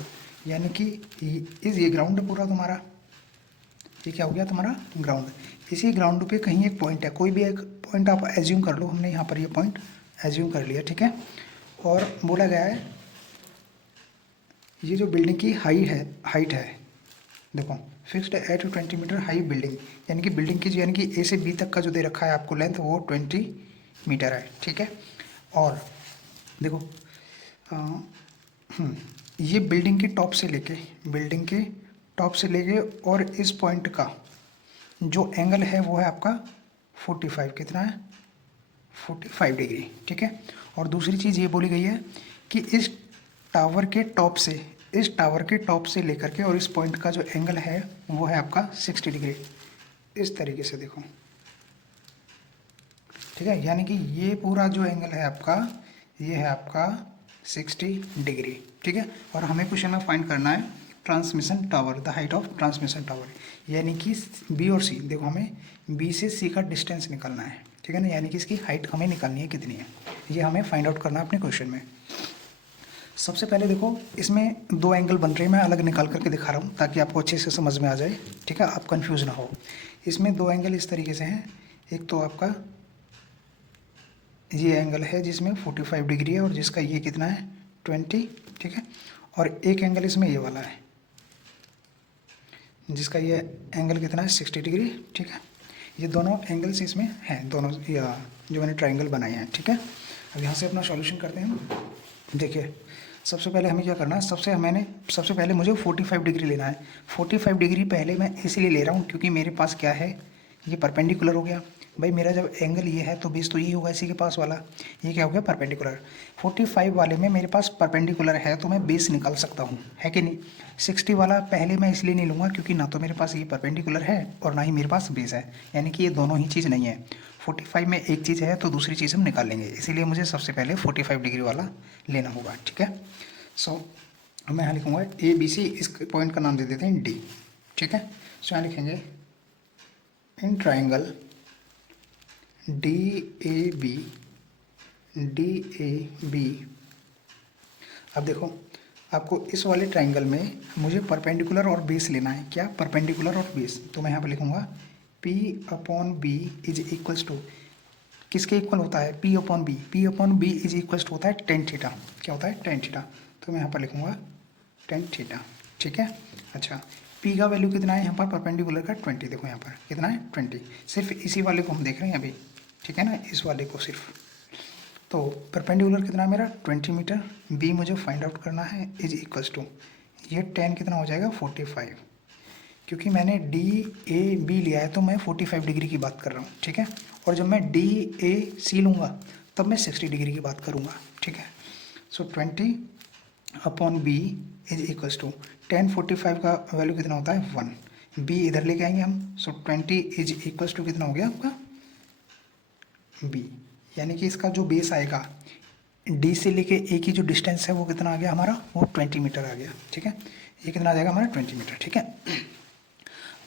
यानी कि ये ग्राउंड है पूरा तुम्हारा, ये क्या हो गया तुम्हारा ग्राउंड, इसी ग्राउंड पे कहीं एक पॉइंट है, कोई भी एक पॉइंट आप एज्यूम कर लो, हमने यहाँ पर ये पॉइंट एज्यूम कर लिया, ठीक है। और बोला गया है ये जो बिल्डिंग की हाइट है, देखो fixed at 20 metre high building, यानी कि बिल्डिंग की यानी कि ए से बी तक का जो दे रखा है आपको लेंथ, वो 20 मीटर है, ठीक है। और देखो ये बिल्डिंग के टॉप से लेके और इस पॉइंट का जो एंगल है वो है आपका 45, कितना है 45 डिग्री, ठीक है। और दूसरी चीज़ ये बोली गई है कि इस टावर के टॉप से लेकर के और इस पॉइंट का जो एंगल है वो है आपका 60 डिग्री, इस तरीके से देखो, ठीक है। यानी कि ये पूरा जो एंगल है आपका, ये है आपका 60 डिग्री, ठीक है। और हमें क्वेश्चन में फाइंड करना है transmission tower, the height of transmission tower, यानी कि बी और सी, देखो हमें बी से सी का डिस्टेंस निकालना है, ठीक है ना, यानी कि इसकी हाइट हमें निकालनी है कितनी है, ये हमें फाइंड आउट करना है अपने क्वेश्चन में। सबसे पहले देखो इसमें 2 एंगल बन रहे हैं, मैं अलग निकाल करके दिखा रहा हूँ ताकि आपको अच्छे से समझ में आ जाए, ठीक है, आप कंफ्यूज ना हो। इसमें 2 एंगल इस तरीके से हैं, एक तो आपका ये एंगल है जिसमें 45 डिग्री है और जिसका ये कितना है 20, ठीक है। और एक एंगल इसमें ये वाला है जिसका ये एंगल कितना है 60 डिग्री, ठीक है। ये दोनों एंगल्स इसमें हैं, दोनों या जो मैंने ट्रायंगल बनाए हैं, ठीक है। अब यहाँ से अपना सॉल्यूशन करते हैं हम। देखिए सबसे पहले हमें क्या करना है, सबसे पहले मुझे 45 डिग्री लेना है। 45 डिग्री पहले मैं इसलिए ले रहा हूँ क्योंकि मेरे पास क्या है, ये परपेंडिकुलर हो गया भाई, मेरा जब एंगल ये है तो बेस तो ये होगा इसी के पास वाला, ये क्या हो गया परपेंडिकुलर। 45 वाले में मेरे पास परपेंडिकुलर है तो मैं बेस निकाल सकता हूँ, है कि नहीं। 60 वाला पहले मैं इसलिए नहीं लूँगा क्योंकि ना तो मेरे पास ये परपेंडिकुलर है और ना ही मेरे पास बेस है, यानी कि ये दोनों ही चीज़ नहीं है। 45 में एक चीज़ है तो दूसरी चीज़ हम निकाल लेंगे, इसीलिए मुझे सबसे पहले 45 डिग्री वाला लेना होगा, ठीक है। सो मैं यहाँ लिखूँगा ABC, इस पॉइंट का नाम दे देते हैं D, ठीक है। सो यहाँ लिखेंगे इन ट्राइंगल DAB। अब देखो आपको इस वाले ट्राइंगल में मुझे परपेंडिकुलर और बेस लेना है। क्या? परपेंडिकुलर और बेस। तो मैं यहाँ पर लिखूँगा P upon B is equals to, किसके इक्वल होता है? P upon B. P upon B is equals to होता है टेन थीटा। क्या होता है? Tan theta. तो मैं यहाँ पर लिखूँगा टेन थीटा। ठीक है। अच्छा, P का वैल्यू कितना है यहाँ पर? परपेंडिकुलर का 20। देखो यहाँ पर कितना है? 20। सिर्फ इसी वाले को हम देख रहे हैं अभी, ठीक है ना, इस वाले को सिर्फ। तो परपेंडिकुलर कितना है मेरा? 20 मीटर। बी मुझे फाइंड आउट करना है इज इक्वल्स टू, ये 10 कितना हो जाएगा? 45। क्योंकि मैंने डी ए बी लिया है तो मैं 45 डिग्री की बात कर रहा हूँ, ठीक है। और जब मैं डी ए सी लूँगा तब मैं 60 डिग्री की बात करूँगा, ठीक है। So 20 upon B is equals to 10, 45 का वैल्यू कितना होता है? 1। बी इधर लेके आएंगे हम। सो 20 इज इक्वल्स टू कितना हो गया आपका? बी। यानी कि इसका जो बेस आएगा डी से लेके ए की जो डिस्टेंस है वो कितना आ गया हमारा? वो 20 मीटर आ गया, ठीक है। ये कितना आ जाएगा हमारा? 20 मीटर, ठीक है।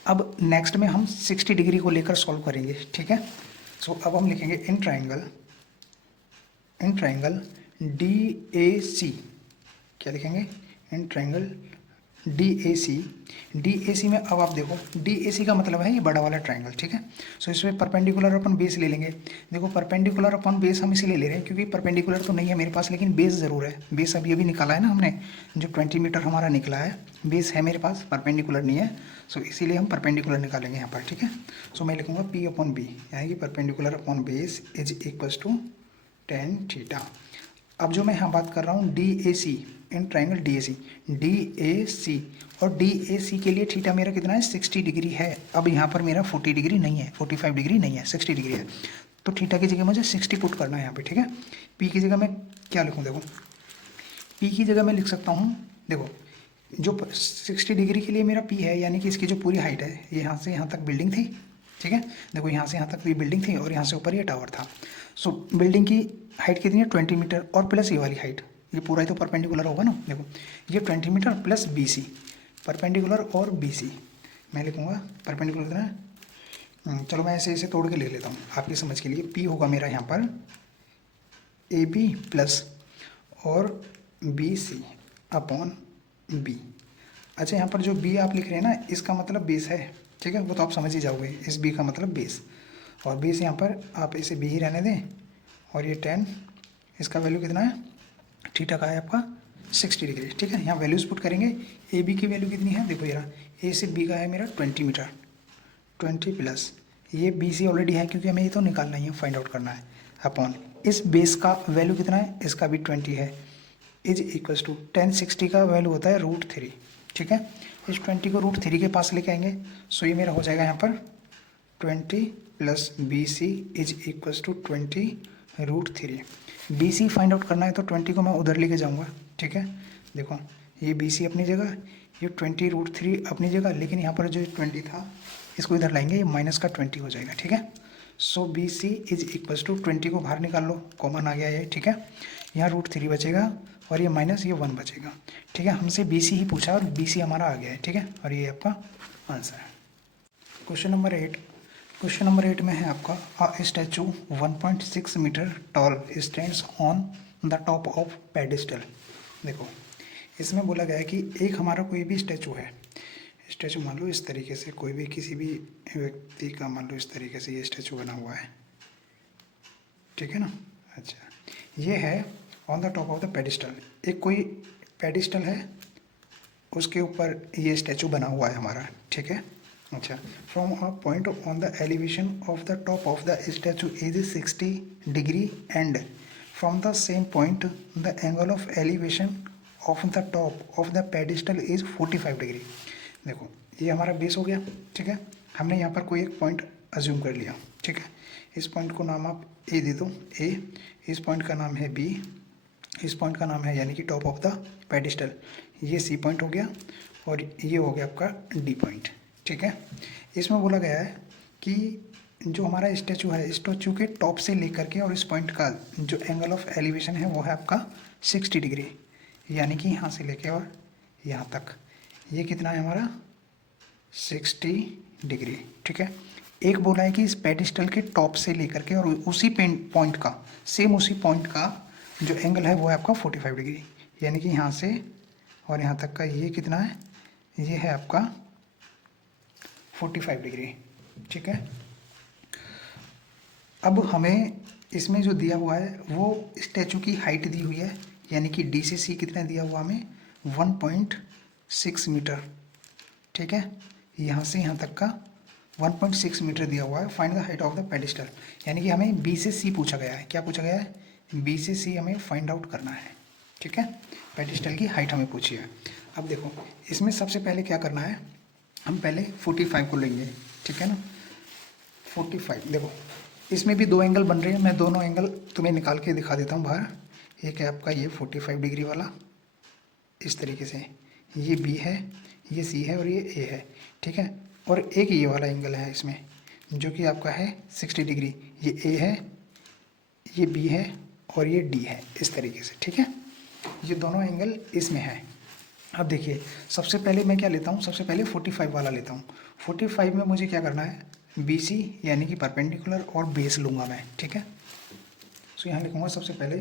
अब नेक्स्ट में हम 60 डिग्री को लेकर सॉल्व करेंगे, ठीक है। सो अब हम लिखेंगे इन ट्राइंगल डी ए सी। क्या लिखेंगे? इन ट्राइंगल डी ए सी में अब आप देखो डी ए सी का मतलब है ये बड़ा वाला ट्राइंगल, ठीक है। सो इसमें परपेंडिकुलर अपन बेस ले लेंगे। देखो परपेंडिकुलर अपन बेस हम इसीलिए ले रहे हैं क्योंकि परपेंडिकुलर तो नहीं है मेरे पास, लेकिन बेस ज़रूर है। बेस अभी अभी निकाला है ना हमने, जो 20 मीटर हमारा निकला है, बेस है मेरे पास, परपेंडिकुलर नहीं है। सो इसीलिए हम परपेंडिकुलर निकालेंगे यहाँ पर, ठीक है। सो मैं लिखूँगा पी अपॉन बी, यानी कि perpendicular upon base is equals to tan theta. अब जो मैं यहाँ बात कर रहा हूँ D A C, in triangle D A C, और डी ए सी के लिए थीटा मेरा कितना है? 60 डिग्री है। अब यहाँ पर मेरा 40 डिग्री नहीं है, 45 डिग्री नहीं है, 60 डिग्री है। तो थीटा की जगह मुझे 60 पुट करना है यहाँ पे, ठीक है। पी की जगह मैं क्या लिखूँ? देखो पी की जगह मैं लिख सकता हूँ, देखो जो 60 डिग्री के लिए मेरा पी है, यानी कि इसकी जो पूरी हाइट है, ये यहाँ से यहाँ तक बिल्डिंग थी, ठीक है। देखो यहाँ से यहाँ तक भी बिल्डिंग थी और यहाँ से ऊपर ये टावर था। सो बिल्डिंग की हाइट कितनी है? 20 मीटर, और प्लस ये वाली हाइट, ये पूरा ही तो परपेंडिकुलर होगा ना। देखो ये 20 metre plus B C, perpendicular और बी सी मैं लिखूँगा परपेंडिकुलर कितना है? चलो मैं ऐसे ऐसे तोड़ के ले लेता हूँ आपकी समझ के लिए। पी होगा मेरा यहाँ पर ए बी प्लस और बी सी अपॉन बी। अच्छा, यहाँ पर जो बी आप लिख रहे हैं ना, इसका मतलब बेस है, ठीक है। वो तो आप समझ ही जाओगे, इस बी का मतलब बेस, और बेस यहाँ पर आप इसे बी ही रहने दें। और ये 10, इसका वैल्यू कितना है? थीटा का है आपका 60 डिग्री, ठीक है। यहाँ वैल्यूज़ पुट करेंगे। ए बी की वैल्यू कितनी है? देखो यार, ए से बी का है मेरा 20 मीटर, 20 प्लस ये बी सी ऑलरेडी है क्योंकि हमें ये तो निकालना ही है, फाइंड आउट करना है, अपॉन इस बेस का वैल्यू कितना है? इसका भी 20 है, इज इक्वल्स टू 10, 60 का वैल्यू होता है √3, ठीक है। इस 20 को √3 के पास लेके आएंगे। सो ये मेरा हो जाएगा यहाँ पर 20 plus B C is equals to 20 √3। B C find out करना है तो 20 को मैं उधर लेके जाऊँगा, ठीक है। देखो ये बी सी अपनी जगह, ये 20 √3 अपनी जगह, लेकिन यहाँ पर जो 20 था इसको इधर लाएंगे, ये माइनस का 20 हो जाएगा, ठीक है। So B C is equals to 20 को बाहर निकाल लो, कॉमन आ गया ये, ठीक है। यहाँ √3 बचेगा और ये माइनस ये 1 बचेगा, ठीक है। हमसे बी सी ही पूछा और बी सी हमारा आ गया है, ठीक है। और ये आपका आंसर है। क्वेश्चन नंबर 8 में है आपका a statue 1.6 metre tall stands on the top of pedestal. देखो इसमें बोला गया है कि एक हमारा कोई भी स्टैचू है, स्टैचू मान लो इस तरीके से, कोई भी किसी भी व्यक्ति का मान लो इस तरीके से ये स्टैचू बना हुआ है, ठीक है ना। अच्छा, ये है on the top of the pedestal, एक कोई पेडिस्टल है उसके ऊपर ये स्टैचू बना हुआ है हमारा, ठीक है। अच्छा, from a point on the elevation of the top of the statue is 60 degree and from the same point the angle of elevation of the top of the pedestal is 45 degree. देखो ये हमारा बेस हो गया, ठीक है। हमने यहाँ पर कोई एक पॉइंट अज्यूम कर लिया, ठीक है। इस पॉइंट को नाम आप ए दे दो, ए, इस पॉइंट का नाम है बी, इस पॉइंट का नाम है यानी कि टॉप ऑफ द पेडिस्टल, ये सी पॉइंट हो गया, और ये हो गया आपका डी पॉइंट, ठीक है। इसमें बोला गया है कि जो हमारा स्टैचू है, स्टैचू के टॉप से लेकर के और इस पॉइंट का जो एंगल ऑफ एलिवेशन है वो है आपका 60 डिग्री, यानी कि यहाँ से लेके और यहाँ तक ये कितना है हमारा 60 डिग्री, ठीक है। एक बोला है कि इस पेडिस्टल के टॉप से लेकर के और उसी पॉइंट का, सेम उसी पॉइंट का जो एंगल है वो है आपका 45 डिग्री, यानी कि यहाँ से और यहाँ तक का ये कितना है, ये है आपका 45 डिग्री। ठीक है, अब हमें इसमें जो दिया हुआ है वो स्टैचू की हाइट दी हुई है, यानी कि डी से सी कितना दिया हुआ हमें 1.6 मीटर। ठीक है, यहाँ से यहाँ तक का 1.6 मीटर दिया हुआ है। Find the height of the pedestal, यानी कि हमें बी से सी पूछा गया है। क्या पूछा गया है, बी से सी हमें फाइंड आउट करना है। ठीक है, पेडिस्टल की हाइट हमें पूछी है। अब देखो इसमें सबसे पहले क्या करना है, हम पहले 45 को लेंगे। ठीक है ना, 45 देखो इसमें भी दो एंगल बन रहे हैं, मैं दोनों एंगल तुम्हें निकाल के दिखा देता हूँ बाहर। एक है आपका ये 45 डिग्री वाला, इस तरीके से, ये बी है, ये सी है और ये ए है। ठीक है, और एक ये वाला एंगल है इसमें जो कि आपका है 60 डिग्री, ये ए है, ये बी है और ये डी है, इस तरीके से। ठीक है, ये दोनों एंगल इसमें है। अब देखिए सबसे पहले मैं क्या लेता हूँ, सबसे पहले 45 वाला लेता हूँ। 45 में मुझे क्या करना है, बी सी यानी कि परपेंडिकुलर और बेस लूँगा मैं। ठीक है, तो यहाँ लिखूँगा सबसे पहले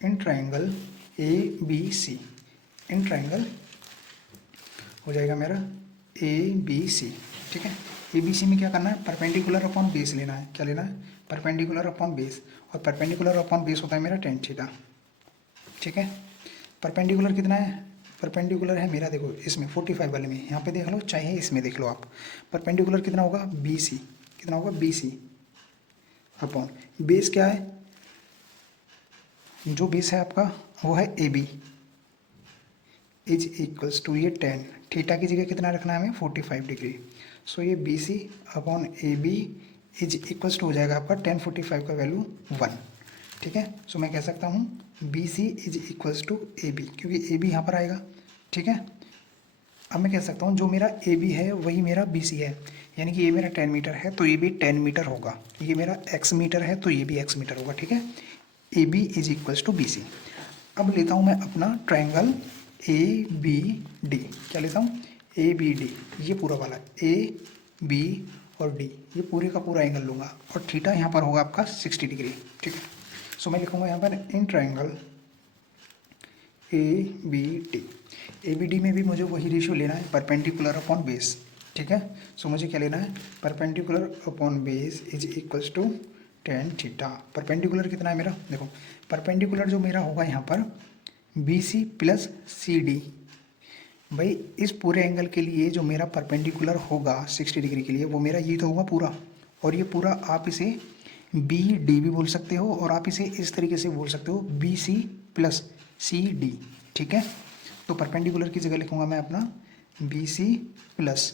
in triangle A B C, in triangle हो जाएगा मेरा ए बी सी। ठीक है, ए बी सी में क्या करना है, परपेंडिकुलर अपॉन बेस लेना है। क्या लेना है, परपेंडिकुलर अपॉन बेस, और परपेंडिकुलर अपॉन बेस होता है मेरा tan थीटा। ठीक है, परपेंडिकुलर कितना है, परपेंडिकुलर है मेरा देखो इसमें 45 वाले में, यहाँ पे देख लो चाहे इसमें देख लो आप, परपेंडिकुलर कितना होगा बी सी, कितना होगा बी सी अपॉन बेस क्या है, जो बेस है आपका वो है A B is equals to ये tan, थीटा की जगह कितना रखना है हमें 45 डिग्री। सो ये B C upon A B is equals to हो जाएगा आपका tan 45 का वैल्यू 1। ठीक है, सो मैं कह सकता हूँ B C is equals to A B, क्योंकि ए बी यहाँ पर आएगा। ठीक है, अब मैं कह सकता हूँ जो मेरा ए बी है वही मेरा बी सी है, यानी कि ये मेरा 10 मीटर है तो ये भी 10 मीटर होगा, ये मेरा x मीटर है तो ये भी x मीटर होगा। ठीक है, A B is equals to B C. अब लेता हूँ मैं अपना ट्राइंगल ए बी डी, क्या लेता हूँ ए बी डी, ये पूरा वाला ए बी और डी, ये पूरे का पूरा एंगल लूँगा, और थीटा यहाँ पर होगा आपका 60 डिग्री। ठीक है, सो मैं लिखूँगा यहाँ पर in triangle A B D, A B D में भी मुझे वही रेशियो लेना है, परपेंडिकुलर अपॉन बेस। ठीक है, सो मुझे क्या लेना है, perpendicular upon base is equals to tan theta. Perpendicular कितना है मेरा, देखो परपेंडिकुलर जो मेरा होगा यहाँ पर B C plus C D. भाई इस पूरे एंगल के लिए जो मेरा परपेंडिकुलर होगा 60 डिग्री के लिए, वो मेरा ये तो होगा पूरा, और ये पूरा आप इसे बी डी भी बोल सकते हो, और आप इसे इस तरीके से बोल सकते हो B C plus C D. ठीक है, तो परपेंडिकुलर की जगह लिखूंगा मैं अपना B C plus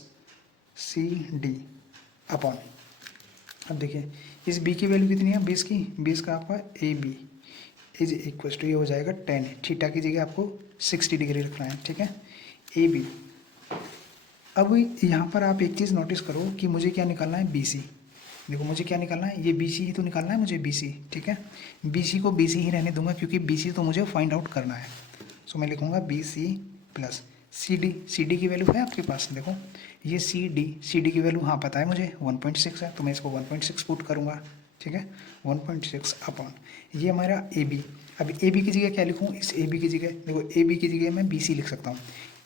C D upon, अब देखिए इस बी की वैल्यू कितनी है, बेस की, बेस का आपका A B is equal to ये हो जाएगा 10, थीटा की जगह आपको 60 डिग्री रखना है। ठीक है, ए बी। अब यहाँ पर आप एक चीज़ नोटिस करो कि मुझे क्या निकालना है, बी सी। देखो मुझे क्या निकालना है, ये बी सी ही तो निकालना है मुझे, बी सी। ठीक है, बी सी को बी सी ही रहने दूंगा क्योंकि बी सी तो मुझे फाइंड आउट करना है। सो मैं लिखूँगा B C plus C D, C D की वैल्यू है आपके पास, देखो ये सी डी की वैल्यू हाँ पता है मुझे 1.6 है, तो मैं इसको 1.6 पुट करूँगा। ठीक है, 1.6 अपॉन ये हमारा ए बी। अब ए बी की जगह क्या लिखूँ, इस ए बी की जगह देखो ए बी की जगह मैं बी सी लिख सकता हूँ,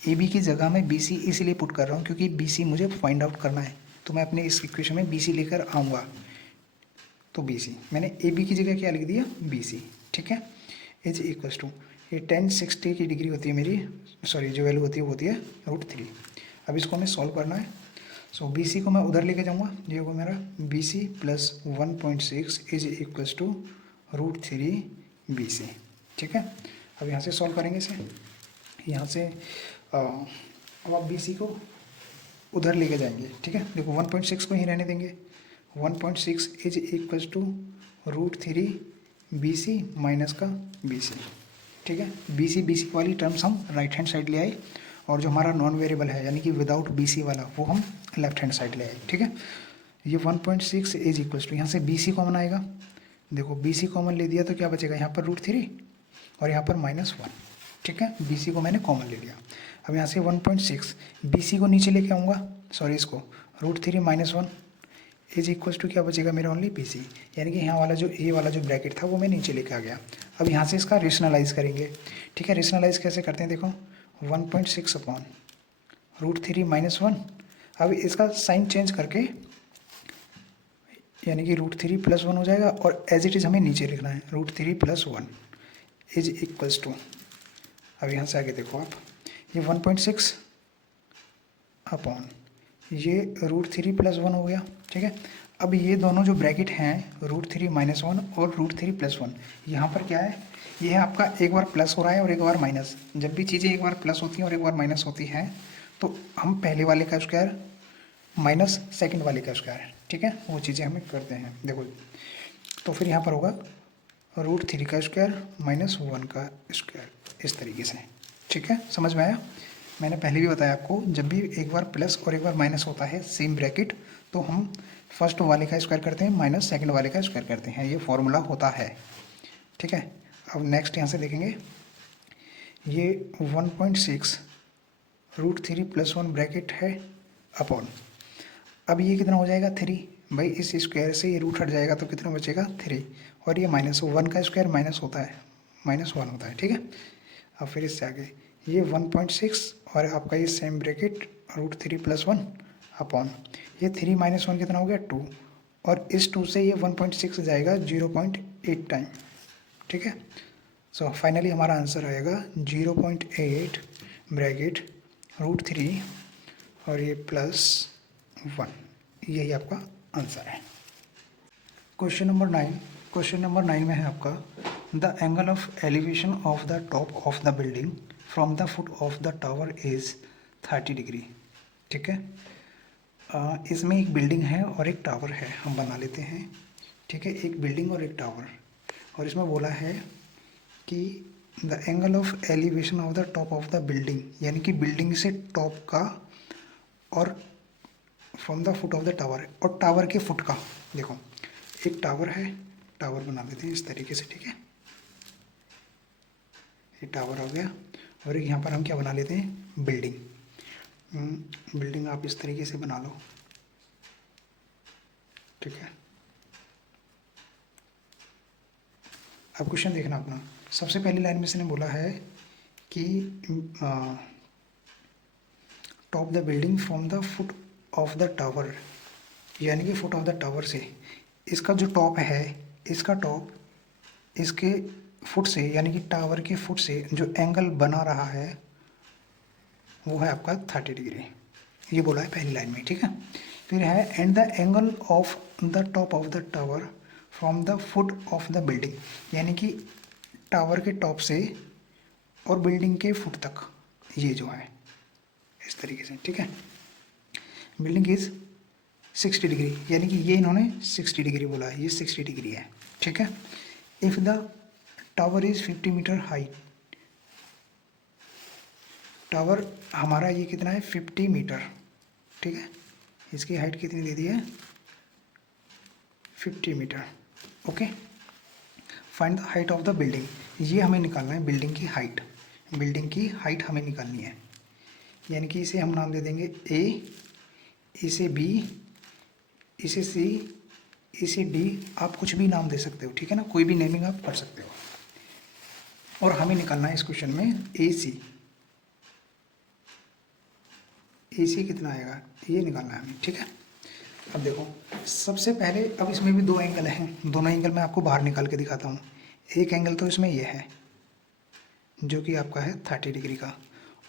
ए बी की जगह मैं बी सी इसलिए पुट कर रहा हूँ क्योंकि बी सी मुझे फाइंड आउट करना है, तो मैं अपने इस इक्वेशन में बी सी लेकर आऊँगा। तो बी सी मैंने ए बी की जगह क्या लिख दिया, बी सी। ठीक है, इज इक्वल्स टू ये tan 60 की डिग्री होती है मेरी, सॉरी जो वैल्यू होती है वो होती है √3। अब इसको हमें सॉल्व करना है। सो बी सी को मैं उधर लेके जाऊँगा, ये होगा मेरा B C plus 1.6 is equals to √3 B C. ठीक है, अब यहाँ से सॉल्व करेंगे इसे, यहाँ से अब आप बी सी को उधर लेके जाएंगे। ठीक है, देखो 1.6 को ही रहने देंगे, 1.6 is equals to √3 B C minus का बी सी। ठीक है, बी सी वाली टर्म्स हम राइट हैंड साइड ले आए, और जो हमारा नॉन वेरिएबल है यानी कि विदाउट बी सी वाला वो हम लेफ्ट हैंड साइड ले आए। ठीक है, ये 1.6 इज इक्वल्स टू यहाँ से बी सी कॉमन आएगा, देखो बी सी कॉमन ले दिया तो क्या बचेगा यहाँ पर √3 और यहाँ पर -1। ठीक है, बी सी को मैंने कॉमन ले लिया। अब यहाँ से 1.6 बी सी को नीचे लेके आऊँगा, सॉरी इसको √3 -1 इज इक्वल्स टू क्या बचेगा मेरा ओनली बी सी, यानी कि यहाँ वाला जो ए वाला जो ब्रैकेट था वो मैं नीचे लेके आ गया। अब यहाँ से इसका रेशनलाइज करेंगे। ठीक है, रेशनलाइज कैसे करते हैं, देखो 1.6 अपॉन √3 - 1। अब इसका साइन चेंज करके यानी कि √3 + 1 हो जाएगा, और एज इट इज़ हमें नीचे लिखना है √3 + 1 इज इक्वल्स टू, अब यहाँ से आगे देखो आप, ये 1.6 अपॉन ये √3 + 1 हो गया, ठीक है। अब ये दोनों जो ब्रैकेट हैं √3 - 1 और √3 + 1, यहाँ पर क्या है, ये है आपका एक बार प्लस हो रहा है और एक बार माइनस। जब भी चीज़ें एक बार प्लस होती हैं और एक बार माइनस होती हैं तो हम पहले वाले का स्क्वायर माइनस सेकंड वाले का स्क्वायर, ठीक है, वो चीज़ें हमें करते हैं। देखो तो फिर यहाँ पर होगा √3 का स्क्वायर - 1 का स्क्वायर, इस तरीके से, ठीक है, समझ में आया। मैंने पहले भी बताया आपको, जब भी एक बार प्लस और एक बार माइनस होता है सेम ब्रैकेट, तो हम फर्स्ट वाले का स्क्वायर करते हैं माइनस सेकंड वाले का स्क्वायर करते हैं, ये फॉर्मूला होता है, ठीक है। अब नेक्स्ट यहाँ से देखेंगे, ये 1.6 √3 + 1 ब्रैकेट है अपॉन, अब ये कितना हो जाएगा 3, भाई इस स्क्वायर से ये रूट हट जाएगा तो कितना बचेगा 3, और ये -1 का स्क्वायर माइनस होता है -1 होता है, ठीक है। अब फिर इससे आगे ये 1.6 और आपका ये सेम ब्रैकेट √3 + 1 अपॉन ये 3 - 1 कितना हो गया 2, और इस 2 से ये 1.6 जाएगा 0.8 टाइम, ठीक है। सो फाइनली हमारा आंसर आएगा 0.8 ब्रैकेट √3 और ये +1, यही आपका आंसर है। क्वेश्चन नंबर 9, क्वेश्चन नंबर 9 में है आपका the angle of elevation of the top of the building from the foot of the tower is 30 degree, ठीक है। इसमें एक बिल्डिंग है और एक टावर है, हम बना लेते हैं, ठीक है, एक बिल्डिंग और एक टावर, और इसमें बोला है कि the angle of elevation of the top of the building, यानी कि बिल्डिंग से टॉप का और from the foot of the tower, और टावर के फुट का। देखो एक टावर है, टावर बना देते हैं इस तरीके से, ठीक है, ये टावर हो गया, और यहाँ पर हम क्या बना लेते हैं बिल्डिंग। बिल्डिंग आप इस तरीके से बना लो, ठीक है। अब क्वेश्चन देखना अपना, सबसे पहली लाइन में इसने बोला है कि top the building from the foot of the tower, यानी कि फुट ऑफ द टावर से इसका जो टॉप है, इसका टॉप इसके फुट से यानी कि टावर के फुट से जो एंगल बना रहा है वो है आपका 30 डिग्री, ये बोला है पहली लाइन में, ठीक है। फिर है and the angle of the top of the tower from the foot of the building, यानी कि टावर के टॉप से और बिल्डिंग के फुट तक, ये जो है इस तरीके से, ठीक है। बिल्डिंग इज 60 डिग्री, यानी कि ये इन्होंने 60 डिग्री बोला है, ये 60 डिग्री है, ठीक है। If the tower is 50 metre high, tower हमारा ये कितना है 50 मीटर, ठीक है, इसकी हाइट कितनी दे दी है 50 metre, okay. Find the height of the building, ये हमें निकालना है बिल्डिंग की हाइट, बिल्डिंग की हाइट हमें निकालनी है, यानी कि इसे हम नाम दे देंगे ए, इसे बी, इसे सी, इसे डी, आप कुछ भी नाम दे सकते हो, ठीक है ना, कोई भी नेमिंग आप कर सकते हो। और हमें निकालना है इस क्वेश्चन में ए सी, ए सी कितना आएगा ये निकालना है हमें, ठीक है। अब देखो सबसे पहले, अब इसमें भी दो एंगल हैं, दोनों एंगल मैं आपको बाहर निकाल के दिखाता हूँ। एक एंगल तो इसमें ये है जो कि आपका है 30 डिग्री का,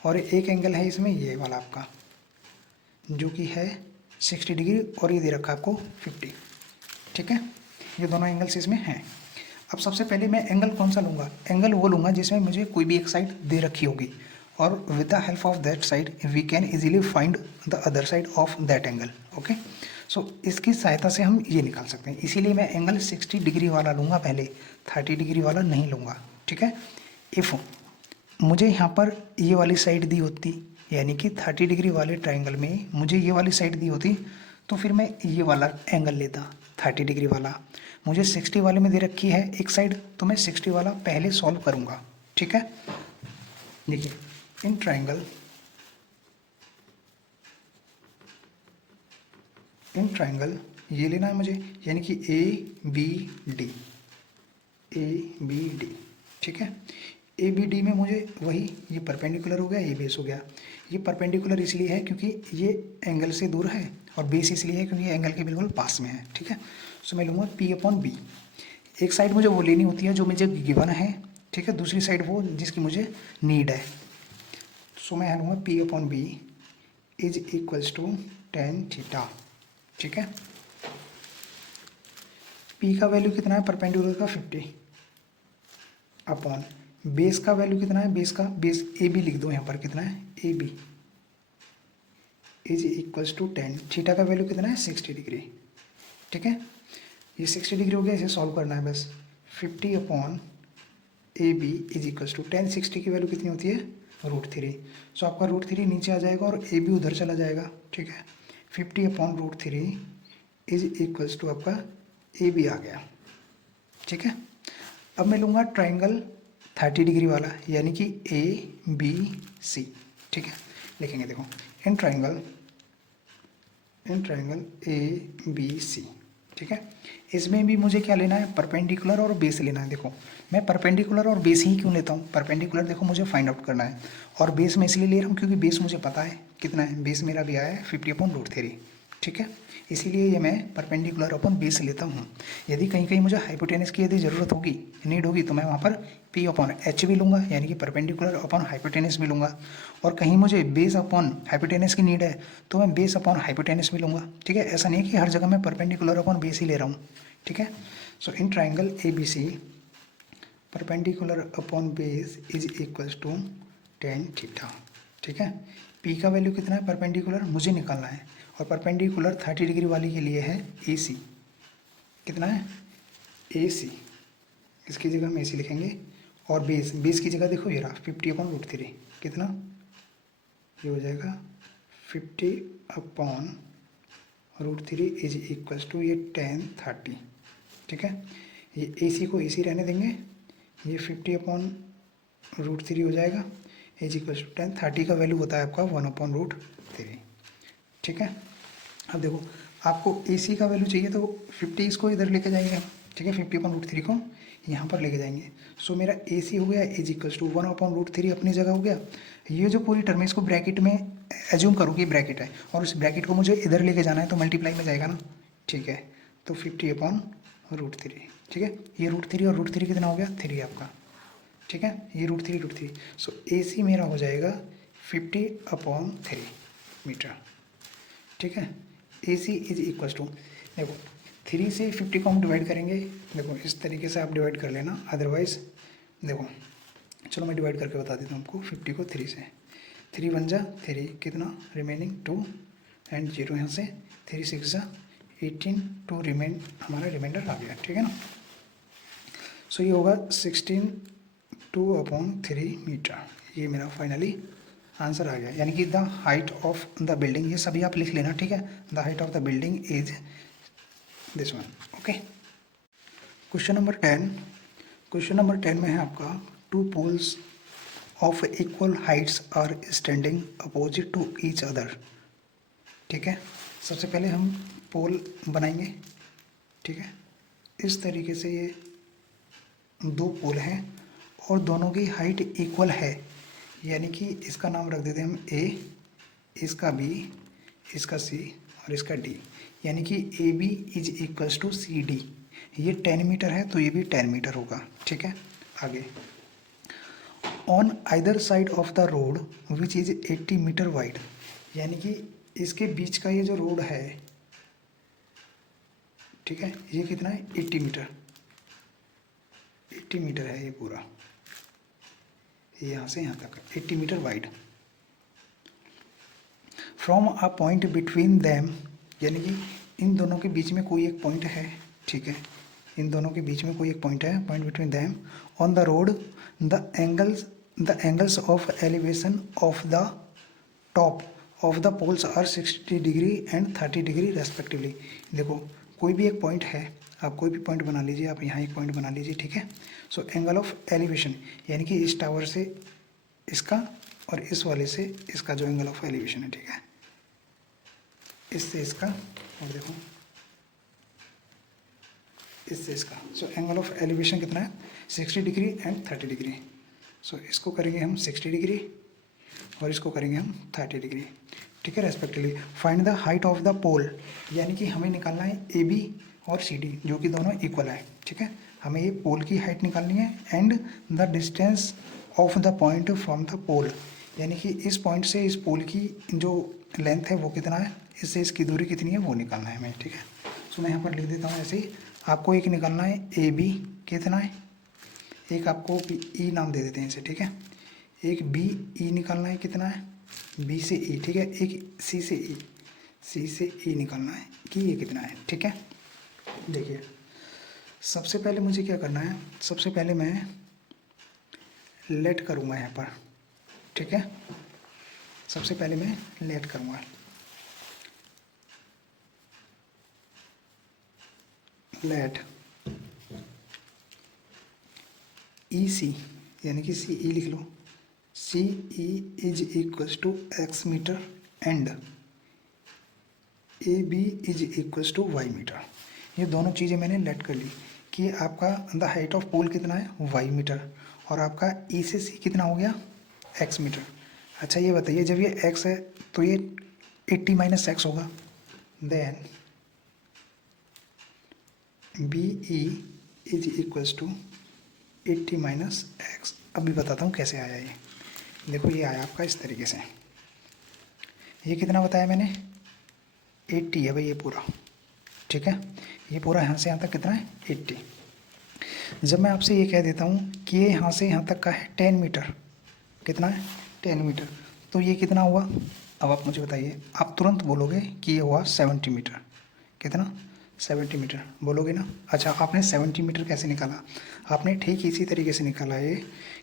और एक एंगल है इसमें ये वाला आपका जो कि है 60 डिग्री, और ये दे रखा है आपको 50, ठीक है। ये दोनों एंगल्स इसमें हैं। अब सबसे पहले मैं एंगल कौन सा लूँगा, एंगल वो लूँगा जिसमें मुझे कोई भी एक साइड दे रखी होगी, और with the help of that side we can easily find the other side of that angle, okay. So इसकी सहायता से हम ये निकाल सकते हैं, इसीलिए मैं एंगल 60 डिग्री वाला लूँगा पहले, 30 डिग्री वाला नहीं लूँगा, ठीक है। इफ़ मुझे यहाँ पर ये वाली साइड दी होती, यानी कि 30 डिग्री वाले ट्राइंगल में मुझे ये वाली साइड दी होती, तो फिर मैं ये वाला एंगल लेता 30 डिग्री वाला। मुझे 60 वाले में दे रखी है एक साइड, तो मैं 60 वाला पहले सॉल्व करूँगा, ठीक है। देखिए इन ट्राइंगल ये लेना है मुझे, यानी कि A B D, A B D, ठीक है। ए बी डी में मुझे वही, ये परपेंडिकुलर हो गया, ये बेस हो गया। ये परपेंडिकुलर इसलिए है क्योंकि ये एंगल से दूर है, और बेस इसलिए है क्योंकि एंगल के बिल्कुल पास में है, ठीक है। सो मैं लूँगा पी अपॉन बी। एक साइड मुझे वो लेनी होती है जो मुझे गिवन है, ठीक है, दूसरी साइड वो जिसकी मुझे नीड है। सो मैं लूँगा P upon B is equals to tan theta, ठीक है। पी का वैल्यू कितना है परपेंडिकुलर का 50 अपॉन बेस का वैल्यू कितना है, बेस ए बी लिख दो यहाँ पर, कितना है A B is equals to 10, theta का वैल्यू कितना है 60 डिग्री, ठीक है। ये 60 डिग्री हो गया, इसे सॉल्व करना है बस। 50 upon A B is equals to 10, 60 की वैल्यू कितनी होती है √3। सो आपका √3 नीचे आ जाएगा और ए बी उधर चला जाएगा, ठीक है। 50 अपॉन √3 इज इक्वल्स टू आपका ए बी आ गया, ठीक है। अब मैं लूँगा ट्राइंगल 30 डिग्री वाला, यानी कि ए बी सी, ठीक है। लिखेंगे देखो, in triangle A B C, ठीक है। इसमें भी मुझे क्या लेना है, परपेंडिकुलर और बेस लेना है। देखो मैं परपेंडिकुलर और बेस ही क्यों लेता हूँ, परपेंडिकुलर देखो मुझे फाइंड आउट करना है, और बेस मैं इसलिए ले रहा हूँ क्योंकि बेस मुझे पता है कितना है, बेस मेरा भी आया है 50 अपॉन √3, ठीक है। इसीलिए ये मैं परपेंडिकुलर अपॉन बेस लेता हूँ। यदि कहीं कहीं मुझे हाइपोटेनस की यदि ज़रूरत होगी, नीड होगी, तो मैं वहाँ पर पी अपॉन एच भी लूँगा, यानी कि परपेंडिकुलर अपॉन हाइपोटेनस भी लूँगा। और कहीं मुझे बेस अपॉन हाइपोटेनस की नीड है तो मैं बेस अपॉन हाइपोटेनस भी लूँगा, ठीक है। ऐसा नहीं है कि हर जगह मैं परपेंडिकुलर अपॉन बेस ही ले रहा हूँ, ठीक है। So in triangle A B C perpendicular upon base is equals to 10 theta, ठीक है। पी का वैल्यू कितना है परपेंडिकुलर मुझे निकालना है, और परपेंडिकुलर 30 डिग्री वाली के लिए है ए सी, कितना है ए सी, इसकी जगह हम ए सी लिखेंगे। और बेस की जगह देखो ये रहा 50 अपॉन √3, कितना ये हो जाएगा 50 अपॉन √3 इज इक्वल्स टू ये 10 30, ठीक है। ये ए सी को ए सी रहने देंगे, ये 50 अपॉन √3 हो जाएगा इज इक्वल्स टू 10, 30 का वैल्यू होता है आपका 1 अपॉन √3, ठीक है। अब देखो आपको ए सी का वैल्यू चाहिए तो 50 इसको इधर लेके जाएंगे, ठीक है, 50 अपॉन √3 को यहाँ पर लेके जाएंगे। सो मेरा ए सी हो गया इज इक्वल्स टू 1 अपॉन √3 अपनी जगह हो गया। ये जो पूरी टर्म है इसको ब्रैकेट में एज्यूम करो कि ब्रैकेट है, और उस ब्रैकेट को मुझे इधर लेके जाना है तो मल्टीप्लाई में जाएगा ना, ठीक है। तो 50 अपॉन √3, ठीक है। ये √3 और √3 कितना हो गया 3 आपका, ठीक है। ये √3 सो ए सी मेरा हो जाएगा 50 अपॉन 3 मीटर, ठीक है। ए सी इज इक्वल्स टू, देखो 3 से 50 को हम डिवाइड करेंगे, देखो इस तरीके से आप डिवाइड कर लेना, अदरवाइज देखो चलो मैं डिवाइड करके बता देता हूँ आपको। 50 को 3 से, 3 1 जा 3, कितना रिमेनिंग 2 एंड 0 यहाँ से, 3 6 जा 18, 2 हमारा रिमाइंडर आ गया, ठीक है ना। सो ये होगा 16 2 अपॉन 3 मीटर, ये मेरा फाइनली आंसर आ गया। यानी कि the height of the building, ये सभी आप लिख लेना, ठीक है। The height of the building is this one, okay. Question number 10, question number 10 में है आपका 2 poles of equal heights are standing opposite to each other, ठीक है। सबसे पहले हम पोल बनाएंगे, ठीक है। इस तरीके से ये 2 पोल हैं और दोनों की हाइट इक्वल है, यानी कि इसका नाम रख देते हैं हम ए, इसका बी, इसका सी और इसका डी, यानी कि A B is equals to C D. ये 10 मीटर है तो ये भी 10 मीटर होगा, ठीक है। आगे on either side of the road which is 80 metre wide, यानी कि इसके बीच का ये जो रोड है, ठीक है, ये कितना है 80 मीटर, 80 मीटर है ये पूरा, यहाँ से यहाँ तक 80 metre wide. From a point between them, यानी कि इन दोनों के बीच में कोई एक पॉइंट है, ठीक है, इन दोनों के बीच में कोई एक पॉइंट है, point between them on the road, the angles of elevation of the top of the poles are 60 degree and 30 degree respectively. देखो कोई भी एक पॉइंट है, आप कोई भी पॉइंट बना लीजिए, आप यहाँ एक पॉइंट बना लीजिए, ठीक है। सो एंगल ऑफ एलिवेशन, यानी कि इस टावर से इसका और इस वाले से इसका जो एंगल ऑफ एलिवेशन है, ठीक है, इससे इसका और देखो इससे इसका, सो एंगल ऑफ एलिवेशन कितना है 60 डिग्री एंड 30 डिग्री, सो इसको करेंगे हम 60 डिग्री और इसको करेंगे हम 30 डिग्री, ठीक है, respectively. Find the height of the pole, यानी कि हमें निकालना है ए बी और सी डी जो कि दोनों इक्वल है, ठीक है। हमें ये पोल की हाइट निकालनी है and the distance of the point from the pole, यानी कि इस पॉइंट से इस पोल की जो लेंथ है वो कितना है, इससे इसकी दूरी कितनी है वो निकालना है हमें, ठीक है। सो मैं यहाँ पर लिख देता हूँ ऐसे ही। आपको एक निकालना है ए बी कितना है, एक आपको ई नाम दे देते हैं इसे, ठीक है। एक बी ई निकालना है कितना है, बी से ई, ठीक है। एक सी से ई, सी से ई निकालना है कि ये कितना है, ठीक है। देखिए सबसे पहले मुझे क्या करना है, सबसे पहले मैं लेट करूँगा यहाँ पर, ठीक है। सबसे पहले मैं लेट करूँगा, लेट ई सी, यानी कि सी ई लिख लो, C E is equals to X metre and A B is equals to Y metre. ये दोनों चीज़ें मैंने लेट कर ली कि आपका द हाइट ऑफ पोल कितना है वाई मीटर और आपका ई से सी कितना हो गया एक्स मीटर। अच्छा ये बताइए जब ये एक्स है तो ये 80 माइनस एक्स होगा, then B E is equals to 80 minus X. अभी बताता हूँ कैसे आया ये। देखो ये आया आपका इस तरीके से, ये कितना बताया मैंने 80 है भाई ये पूरा, ठीक है। ये पूरा यहाँ से यहाँ तक कितना है 80। जब मैं आपसे ये कह देता हूँ कि ये यहाँ से यहाँ तक का है 10 मीटर, कितना है 10 मीटर, तो ये कितना हुआ। अब आप मुझे बताइए, आप तुरंत बोलोगे कि ये हुआ 70 मीटर, कितना 70 मीटर बोलोगे ना। अच्छा आपने 70 मीटर कैसे निकाला, आपने ठीक इसी तरीके से निकाला है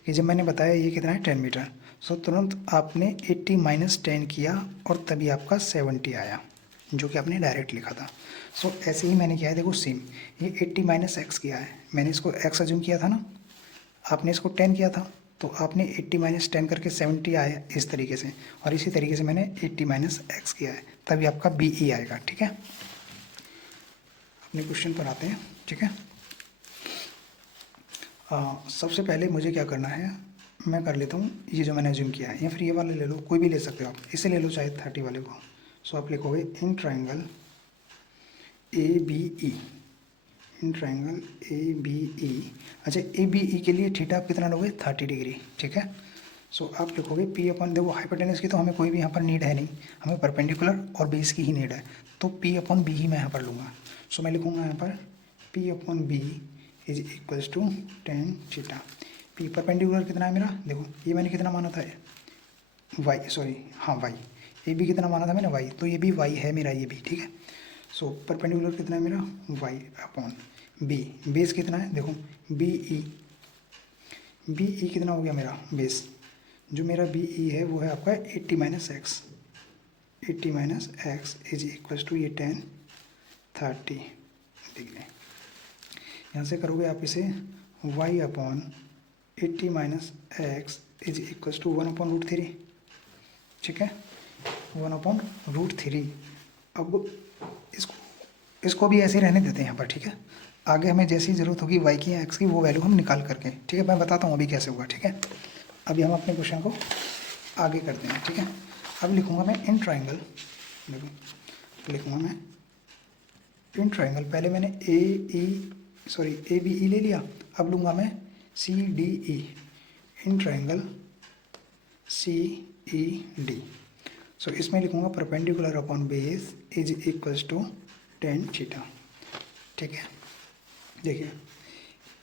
कि जब मैंने बताया ये कितना है 10 मीटर, सो तुरंत आपने 80 माइनस 10 किया और तभी आपका 70 आया जो कि आपने डायरेक्ट लिखा था। सो ऐसे ही मैंने किया है, देखो सेम ये 80 माइनस एक्स किया है, मैंने इसको एक्स अज्यूम किया था ना, आपने इसको 10 किया था तो आपने 80 माइनस 10 करके 70 आया इस तरीके से, और इसी तरीके से मैंने 80 माइनस एक्स किया है, तभी आपका बी ई आएगा, ठीक है। अपने क्वेश्चन पर आते हैं, ठीक है। सबसे पहले मुझे क्या करना है, मैं कर लेता हूँ ये जो मैंने अज्यूम किया है, या फिर ये वाला ले लो, कोई भी ले सकते हो आप, इसे ले लो चाहे 30 वाले को। सो आप लिखोगे in triangle A B E, in triangle A B E. अच्छा ए बी ई के लिए थीटा आप कितना लोगे 30 डिग्री, ठीक है। सो आप लिखोगे पी अपॉन, देखो हाइपोटेनस की तो हमें कोई भी यहाँ पर नीड है नहीं, हमें परपेंडिकुलर और बेस की ही नीड है, तो पी अपॉन बी ही मैं यहाँ पर लूँगा। सो मैं लिखूँगा यहाँ पर P upon B is equals to 10 theta. P perpendicular कितना है मेरा, देखो ये मैंने कितना माना था वाई, सॉरी हाँ वाई, ये भी कितना माना था मैंने वाई, तो ये भी वाई है मेरा ये भी, ठीक है। सो परपेंडिकुलर कितना है मेरा वाई अपॉन बी, बेस कितना है देखो बी ई, बी ई कितना हो गया मेरा बेस, जो मेरा बी ई है वो है आपका 80 minus X, 80 minus X is equals to ये 10 30 डिग्री। यहाँ से करोगे आप इसे Y upon 80 minus X is equals to 1/√3, ठीक है, 1/√3। अब इसको भी ऐसे रहने देते हैं यहाँ पर, ठीक है। आगे हमें जैसी ज़रूरत होगी वाई की या एक्स की वो वैल्यू हम निकाल करके, ठीक है, मैं बताता हूँ अभी कैसे होगा, ठीक है। अभी हम अपने क्वेश्चन को आगे करते हैं, ठीक है। अब लिखूँगा मैं इन ट्राइंगल, देखो लिखूँगा मैं इन ट्राइंगल, पहले मैंने ए बी ई ले लिया, अब लूँगा मैं C D E, in triangle C E D. So इसमें लिखूँगा perpendicular upon base is equals to 10 theta, ठीक है। देखिए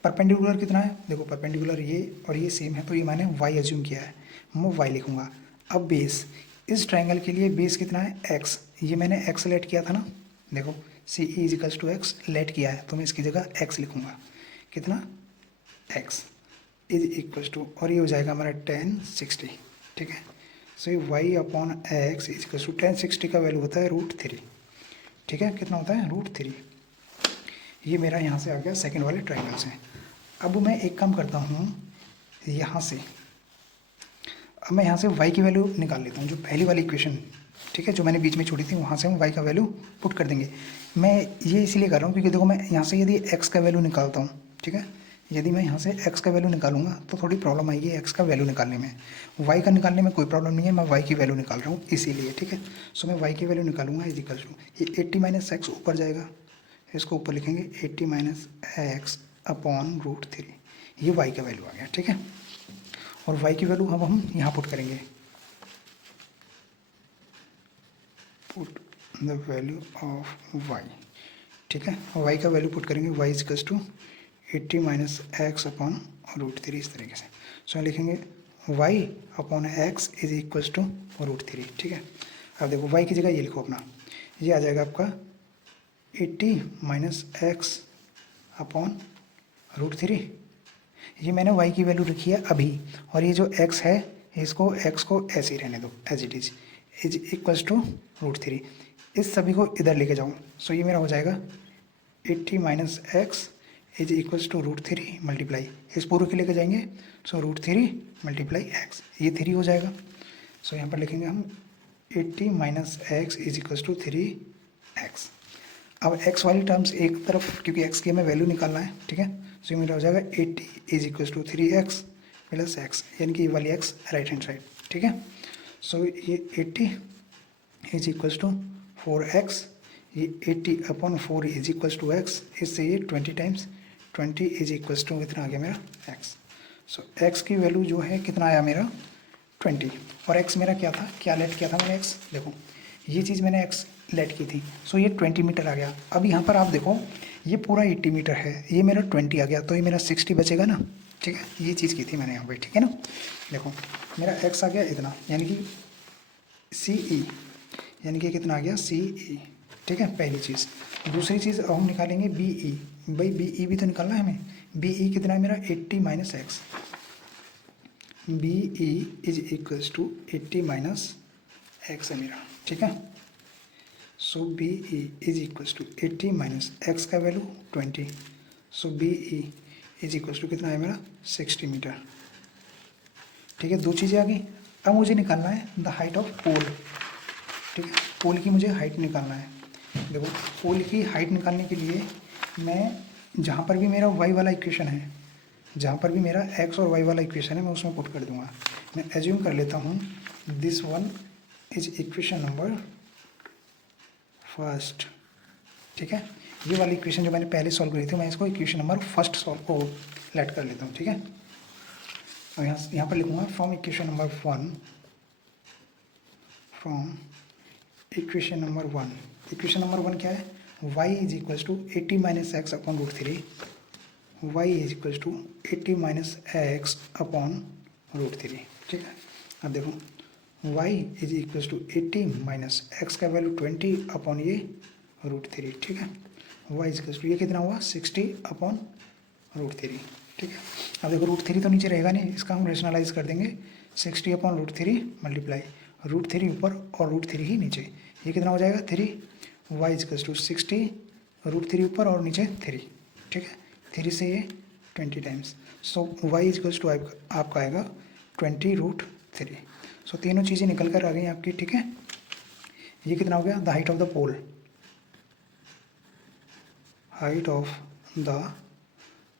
परपेंडिकुलर कितना है, देखो परपेंडिकुलर ये और ये सेम है, तो ये मैंने वाई अज्यूम किया है, मैं वाई लिखूँगा। अब बेस, इस ट्राइंगल के लिए बेस कितना है एक्स, ये मैंने एक्स लेट किया था ना, देखो C E is equals to X let किया है, तो मैं इसकी जगह एक्स लिखूँगा, कितना एक्स इज इक्वल्स टू, और ये हो जाएगा हमारा 10 60, ठीक है। सो ये Y upon X is equals to 10 60 का वैल्यू होता है √3, ठीक है, कितना होता है √3। ये मेरा यहाँ से आ गया सेकंड वाले ट्राइंगल से। अब मैं एक काम करता हूँ यहाँ से, अब मैं यहाँ से y की वैल्यू निकाल लेता हूँ, जो पहली वाली इक्वेशन, ठीक है, जो मैंने बीच में छोड़ी थी, वहाँ से हम y का वैल्यू पुट कर देंगे। मैं ये इसीलिए कर रहा हूँ क्योंकि देखो मैं यहाँ से यदि x का वैल्यू निकालता हूँ, ठीक है, यदि मैं यहाँ से x का वैल्यू निकालूंगा तो थोड़ी प्रॉब्लम आएगी x का वैल्यू निकालने में। y का निकालने में कोई प्रॉब्लम नहीं है, मैं y की वैल्यू निकाल रहा हूँ इसीलिए, ठीक है। सो मैं y की वैल्यू निकालूंगा इज इक्वल टू, ये 80 माइनस एक्स ऊपर जाएगा, इसको ऊपर लिखेंगे 80 माइनस एक्स अपॉन रूट 3, ये y का वैल्यू आ गया, ठीक है। और y की वैल्यू अब हम यहाँ पुट करेंगे, put the value of y, ठीक है। y का वैल्यू पुट करेंगे, y is equal to 80 minus X upon root 3, इस तरीके से। सो लिखेंगे y upon X is equal to root 3, ठीक है। अब देखो y की जगह ये लिखो अपना, ये आ जाएगा आपका 80 माइनस एक्स अपॉन रूट 3, ये मैंने y की वैल्यू रखी है अभी, और ये जो x है इसको x को ऐसे ही रहने दो as it is equals to root 3, इस सभी को इधर लेके जाऊँ। सो ये मेरा हो जाएगा 80 minus X is equals to root 3 मल्टीप्लाई, इस पूरे के लेके जाएंगे, सो रूट 3 मल्टीप्लाई एक्स, ये 3 हो जाएगा। सो यहाँ पर लिखेंगे हम 80 minus X is equals to 3x। अब x वाली टर्म्स एक तरफ, क्योंकि x की हमें वैल्यू निकालना है, ठीक है। सो ये मेरा हो जाएगा 80 is equals to 3x plus X, यानी कि ये वाली x राइट हैंड साइड, ठीक है। सो ये 80 इज इक्वल्स टू 4x, ये 80 upon 4 is equals to x, इससे ये 20 टाइम्स 20 इज इक्वल्स टू कितना आ गया मेरा x। सो x की वैल्यू जो है कितना आया मेरा 20, और x मेरा क्या था, क्या लेट किया था मैंने x, देखो ये चीज़ मैंने x लेट की थी। सो ये 20 मीटर आ गया। अब यहाँ पर आप देखो ये पूरा 80 मीटर है, ये मेरा 20 आ गया, तो ये मेरा 60 बचेगा ना, ठीक है। ये चीज़ की थी मैंने यहाँ पे, ठीक है ना। देखो मेरा x आ गया इतना, यानी कि CE, यानी कि कितना आ गया CE, ठीक है, पहली चीज़। दूसरी चीज़ अब हम निकालेंगे BE, भाई BE भी तो निकालना है हमें। BE कितना है मेरा 80 minus X, BE is equals to 80 minus X है मेरा, ठीक है। So BE is equals to 80 minus X का value 20, so BE is equals to कितना है मेरा 60 मीटर, ठीक है। दो चीज़ें आ गई। अब मुझे निकालना है द हाइट ऑफ पोल, ठीक है। पोल की मुझे हाइट निकालना है। देखो पोल की हाइट निकालने के लिए मैं जहाँ पर भी मेरा y वाला इक्वेशन है, जहाँ पर भी मेरा x और y वाला इक्वेशन है, मैं उसमें पुट कर दूंगा। मैं एज्यूम कर लेता हूँ this one is equation number first, ठीक है। ये वाली इक्वेशन जो मैंने पहले सॉल्व करी थी, मैं इसको इक्वेशन नंबर फर्स्ट सॉल्व को लेट कर लेता हूँ, ठीक है। और यहाँ पर लिखूँगा from equation number 1, from equation number 1, equation number 1 क्या है, y is equals to 80 minus X upon root 3, y is equals to 80 minus X upon root 3, ठीक है। अब देखो y is equals to 80 minus X का वैल्यू 20 अपॉन ये रूट 3, ठीक है। y इज इक्वल्स टू ये कितना हुआ 60 अपॉन रूट 3, ठीक है। अब देखो रूट 3 तो नीचे रहेगा नहीं, इसका हम रेशनलाइज कर देंगे, 60 अपॉन रूट 3 मल्टीप्लाई रूट 3 ऊपर और रूट 3 ही नीचे, ये कितना हो जाएगा 3, y इक्वल्स टू 60 रूट 3 ऊपर और नीचे 3, ठीक है। 3 से ये 20 times, so y equals to आपका आएगा 20 रूट 3। सो तीनों चीज़ें निकल कर आ गई आपकी, ठीक है। ये कितना हो गया the height of the pole, height of the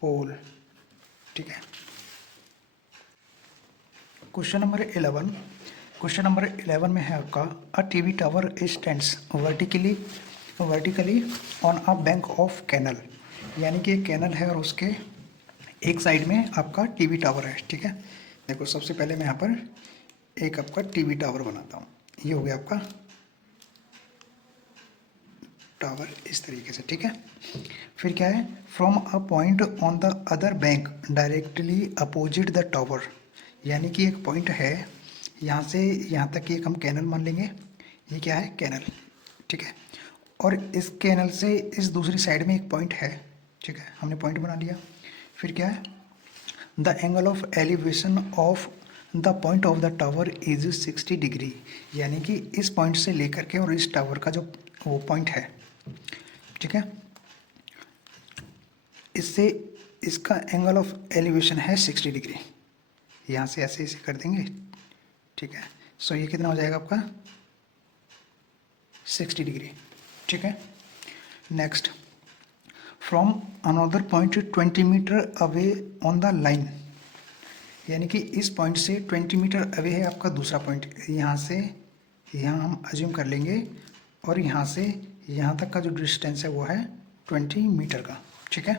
pole, ठीक है। क्वेश्चन नंबर 11, क्वेश्चन नंबर 11 में है आपका a TV tower stands vertically on a bank of canal, यानी कि एक कैनल है और उसके एक साइड में आपका टीवी टावर है, ठीक है। देखो सबसे पहले मैं यहाँ पर एक आपका टीवी टावर बनाता हूँ, ये हो गया आपका टावर इस तरीके से, ठीक है। फिर क्या है from a point on the other bank directly opposite the tower, यानी कि एक पॉइंट है यहाँ से यहाँ तक, एक हम कैनल मान लेंगे, ये क्या है कैनल, ठीक है। और इस कैनल से इस दूसरी साइड में एक पॉइंट है, ठीक है, हमने पॉइंट बना लिया। फिर क्या है the angle of elevation of the point of the tower is 60 degree, यानी कि इस पॉइंट से लेकर के और इस टावर का जो वो पॉइंट है, ठीक है, इससे इसका एंगल ऑफ एलिवेशन है 60 डिग्री, यहाँ से ऐसे ऐसे कर देंगे, ठीक है। सो ये कितना हो जाएगा आपका 60 डिग्री, ठीक है। Next from another point 20 metre away on the line, यानी कि इस पॉइंट से 20 मीटर अवे है आपका दूसरा पॉइंट, यहाँ से यहाँ हम अज्यूम कर लेंगे, और यहाँ से यहाँ तक का जो डिस्टेंस है वो है 20 मीटर का, ठीक है।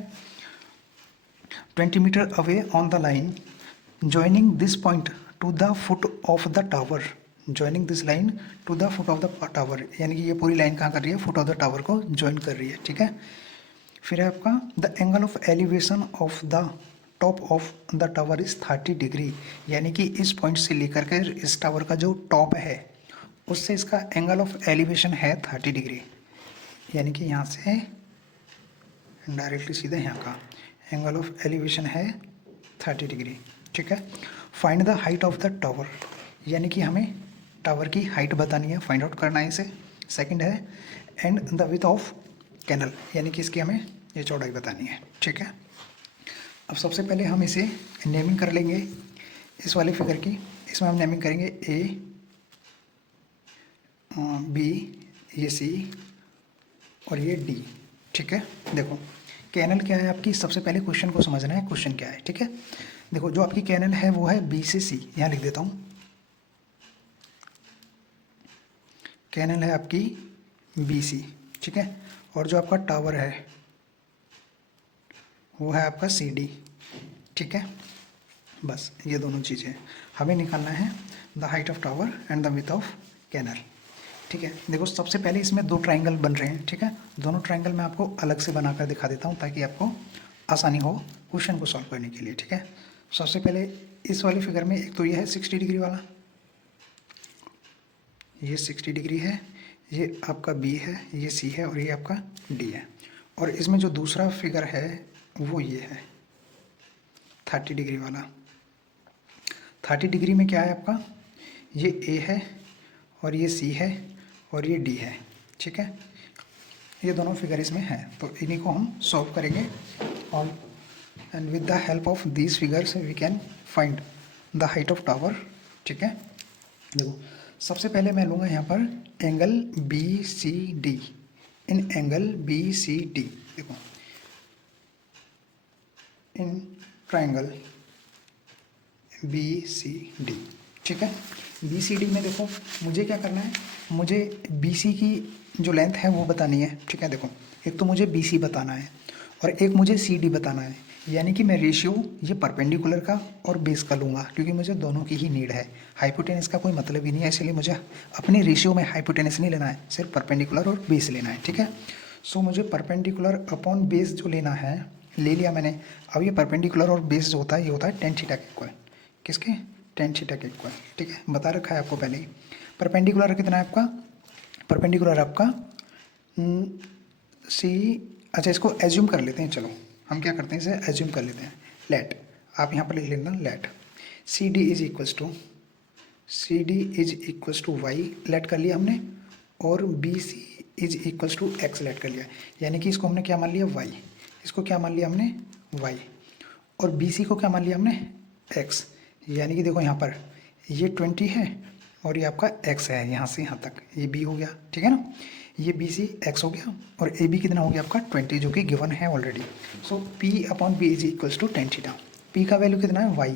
20 metre away on the line joining this point to the foot of the tower, joining this line to the foot of the tower, यानी कि ये पूरी लाइन कहाँ कर रही है, फुट ऑफ द टावर को ज्वाइन कर रही है, ठीक है। फिर है आपका the angle of elevation of the top of the tower is 30 degree, यानी कि इस पॉइंट से लेकर के इस टावर का जो टॉप है उससे इसका एंगल ऑफ एलिवेशन है 30 डिग्री, यानी कि यहाँ से डायरेक्टली सीधे यहाँ का एंगल ऑफ एलिवेशन है 30 डिग्री, ठीक है। Find the height of the tower, यानी कि हमें टावर की हाइट बतानी है, फाइंड आउट करना है इसे। सेकंड है and the width of canal, यानी कि इसकी हमें ये चौड़ाई बतानी है, ठीक है। अब सबसे पहले हम इसे नेमिंग कर लेंगे इस वाले फिगर की, इसमें हम नेमिंग करेंगे ए, बी, ये सी और ये डी, ठीक है। देखो कैनल क्या है आपकी, सबसे पहले क्वेश्चन को समझना है, क्वेश्चन क्या है, ठीक है। देखो जो आपकी कैनल है वो है बी से सी, यहाँ लिख देता हूँ, कैनल है आपकी बी सी, ठीक है। और जो आपका टावर है वो है आपका सी डी, ठीक है। बस ये दोनों चीज़ें हमें निकालना है, the height of tower and the width of canal, ठीक है। देखो सबसे पहले इसमें दो ट्राइंगल बन रहे हैं, ठीक है। दोनों ट्राइंगल मैं आपको अलग से बनाकर दिखा देता हूँ ताकि आपको आसानी हो क्वेश्चन को सॉल्व करने के लिए, ठीक है। सबसे पहले इस वाले फिगर में एक तो ये है 60 डिग्री वाला, ये 60 डिग्री है, ये आपका बी है, ये सी है और ये आपका डी है। और इसमें जो दूसरा फिगर है वो ये है 30 डिग्री वाला। 30 डिग्री में क्या है आपका, ये ए है और ये सी है और ये डी है, ठीक है। ये दोनों फिगर इसमें हैं, तो इन्हीं को हम सॉल्व करेंगे और and with the help of these figures we can find the height of tower, ठीक है। देखो सबसे पहले मैं लूँगा यहाँ पर angle B C D, in angle B C D, देखो in triangle B C D, ठीक है। बी सी डी में देखो मुझे क्या करना है, मुझे बी सी की जो लेंथ है वो बतानी है, ठीक है। देखो एक तो मुझे बी सी बताना है और एक मुझे सी डी बताना है, यानी कि मैं रेशियो ये परपेंडिकुलर का और बेस का लूँगा क्योंकि मुझे दोनों की ही नीड है। हाइपोटेनस का कोई मतलब ही नहीं है, इसलिए मुझे अपने रेशियो में हाइपोटेनस नहीं लेना है, सिर्फ परपेंडिकुलर और बेस लेना है, ठीक है। सो मुझे परपेंडिकुलर अपॉन बेस जो लेना है ले लिया मैंने। अब ये परपेंडिकुलर और बेस जो होता है ये होता है टेन थीटा के इक्वल, किसके, टेन थीटा के इक्वल, ठीक है। बता रखा है आपको पहले ही। परपेंडिकुलर कितना है आपका, परपेंडिकुलर आपका सी, अच्छा इसको एज्यूम कर लेते हैं, चलो हम क्या करते हैं इसे एज्यूम कर लेते हैं। लेट, आप यहाँ पर लिख लेना let C D is equals to Y let कर लिया हमने, और B C is equals to X let कर लिया, यानी कि इसको हमने क्या मान लिया वाई, इसको क्या मान लिया हमने y, और BC को क्या मान लिया हमने x, यानी कि देखो यहाँ पर ये 20 है और ये आपका x है यहाँ से यहाँ तक, ये b हो गया, ठीक है ना। ये BC x हो गया और AB कितना हो गया आपका 20, जो कि गिवन है already. So P upon B is equals to tan theta. P का वैल्यू कितना है y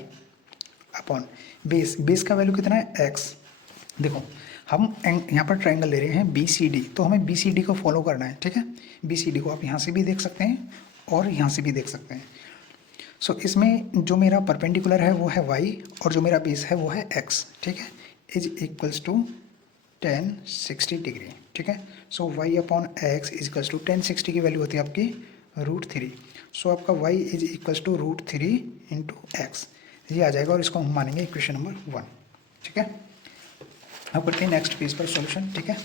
अपॉन बेस का वैल्यू कितना है x। देखो हम यहाँ पर ट्राइंगल ले रहे हैं BCD, तो हमें BCD को फॉलो करना है, ठीक है। BCD को आप यहाँ से भी देख सकते हैं और यहाँ से भी देख सकते हैं। सो इसमें जो मेरा परपेंडिकुलर है वो है y और जो मेरा बेस है वो है x, ठीक है। इज इक्वल्स टू 1060 डिग्री, ठीक है। So y upon X is equals to 1060 की वैल्यू होती है आपकी √3। सो आपका y is equals to √3 into X, ये आ जाएगा और इसको हम मानेंगे इक्वेशन नंबर 1, ठीक है। अब करते हैं नेक्स्ट पेज पर सॉल्यूशन, ठीक है।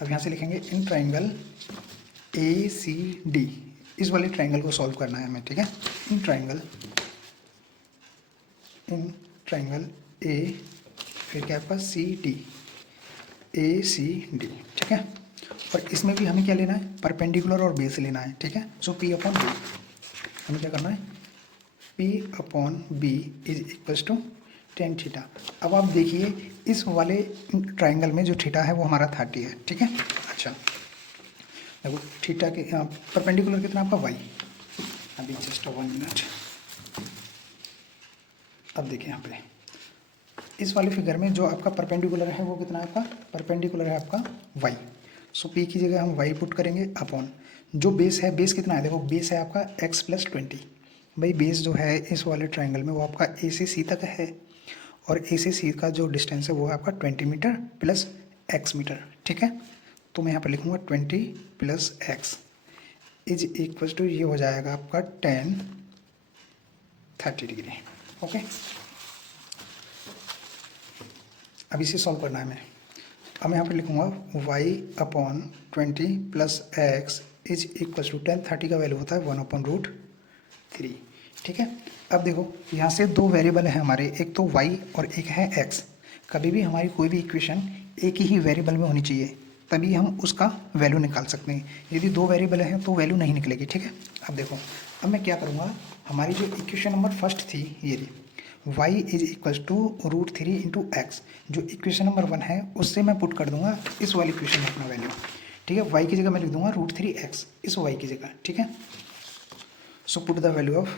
अब यहाँ से लिखेंगे in triangle A C D, इस वाले ट्राइंगल को सॉल्व करना है हमें, ठीक है। इन ट्राइंगल ए, फिर क्या आपका C D, A C D, ठीक है। और इसमें भी हमें क्या लेना है, परपेंडिकुलर और बेस लेना है, ठीक है। सो पी अपॉन बी, हमें क्या करना है, P upon B is equals to tan theta. अब आप देखिए इस वाले ट्राइंगल में जो थीटा है वो हमारा 30 है, ठीक है। अच्छा देखो थीटा के परपेंडिकुलर कितना आपका y, अभी जस्ट 1 मिनट। अब देखिए यहाँ पे इस वाले फिगर में जो आपका परपेंडिकुलर है वो कितना है आपका, परपेंडिकुलर है आपका y। सो p की जगह हम y पुट करेंगे अपॉन जो बेस है, बेस कितना है देखो, बेस है आपका x + 20। भाई बेस जो है इस वाले ट्रायंगल में वो आपका a से c तक है, और a से c का जो डिस्टेंस है वो है आपका 20 मीटर प्लस x मीटर, ठीक है। तो मैं यहाँ पर लिखूँगा 20 + x इज इक्वल टू, ये हो जाएगा आपका 30 डिग्री। ओके, अब इसे सॉल्व करना है हमें। अब मैं यहाँ पर लिखूँगा y/20 + x is equal to 10, 30 का वैल्यू होता है 1/√3, ठीक है। अब देखो यहाँ से दो वेरिएबल है हमारे, एक तो y और एक है x। कभी भी हमारी कोई भी इक्वेशन एक ही वेरिएबल में होनी चाहिए, तभी हम उसका वैल्यू निकाल सकते हैं। यदि दो वेरिएबल हैं तो वैल्यू नहीं निकलेगी, ठीक है। अब देखो, अब मैं क्या करूँगा, हमारी जो इक्वेशन नंबर फर्स्ट थी ये रही, y is equal to √3 × x, जो इक्वेशन नंबर 1 है उससे मैं पुट कर दूंगा इस वाली इक्वेशन में अपना वैल्यू, ठीक है। y की जगह मैं लिख दूंगा √3x इस y की जगह, ठीक है। So put the value of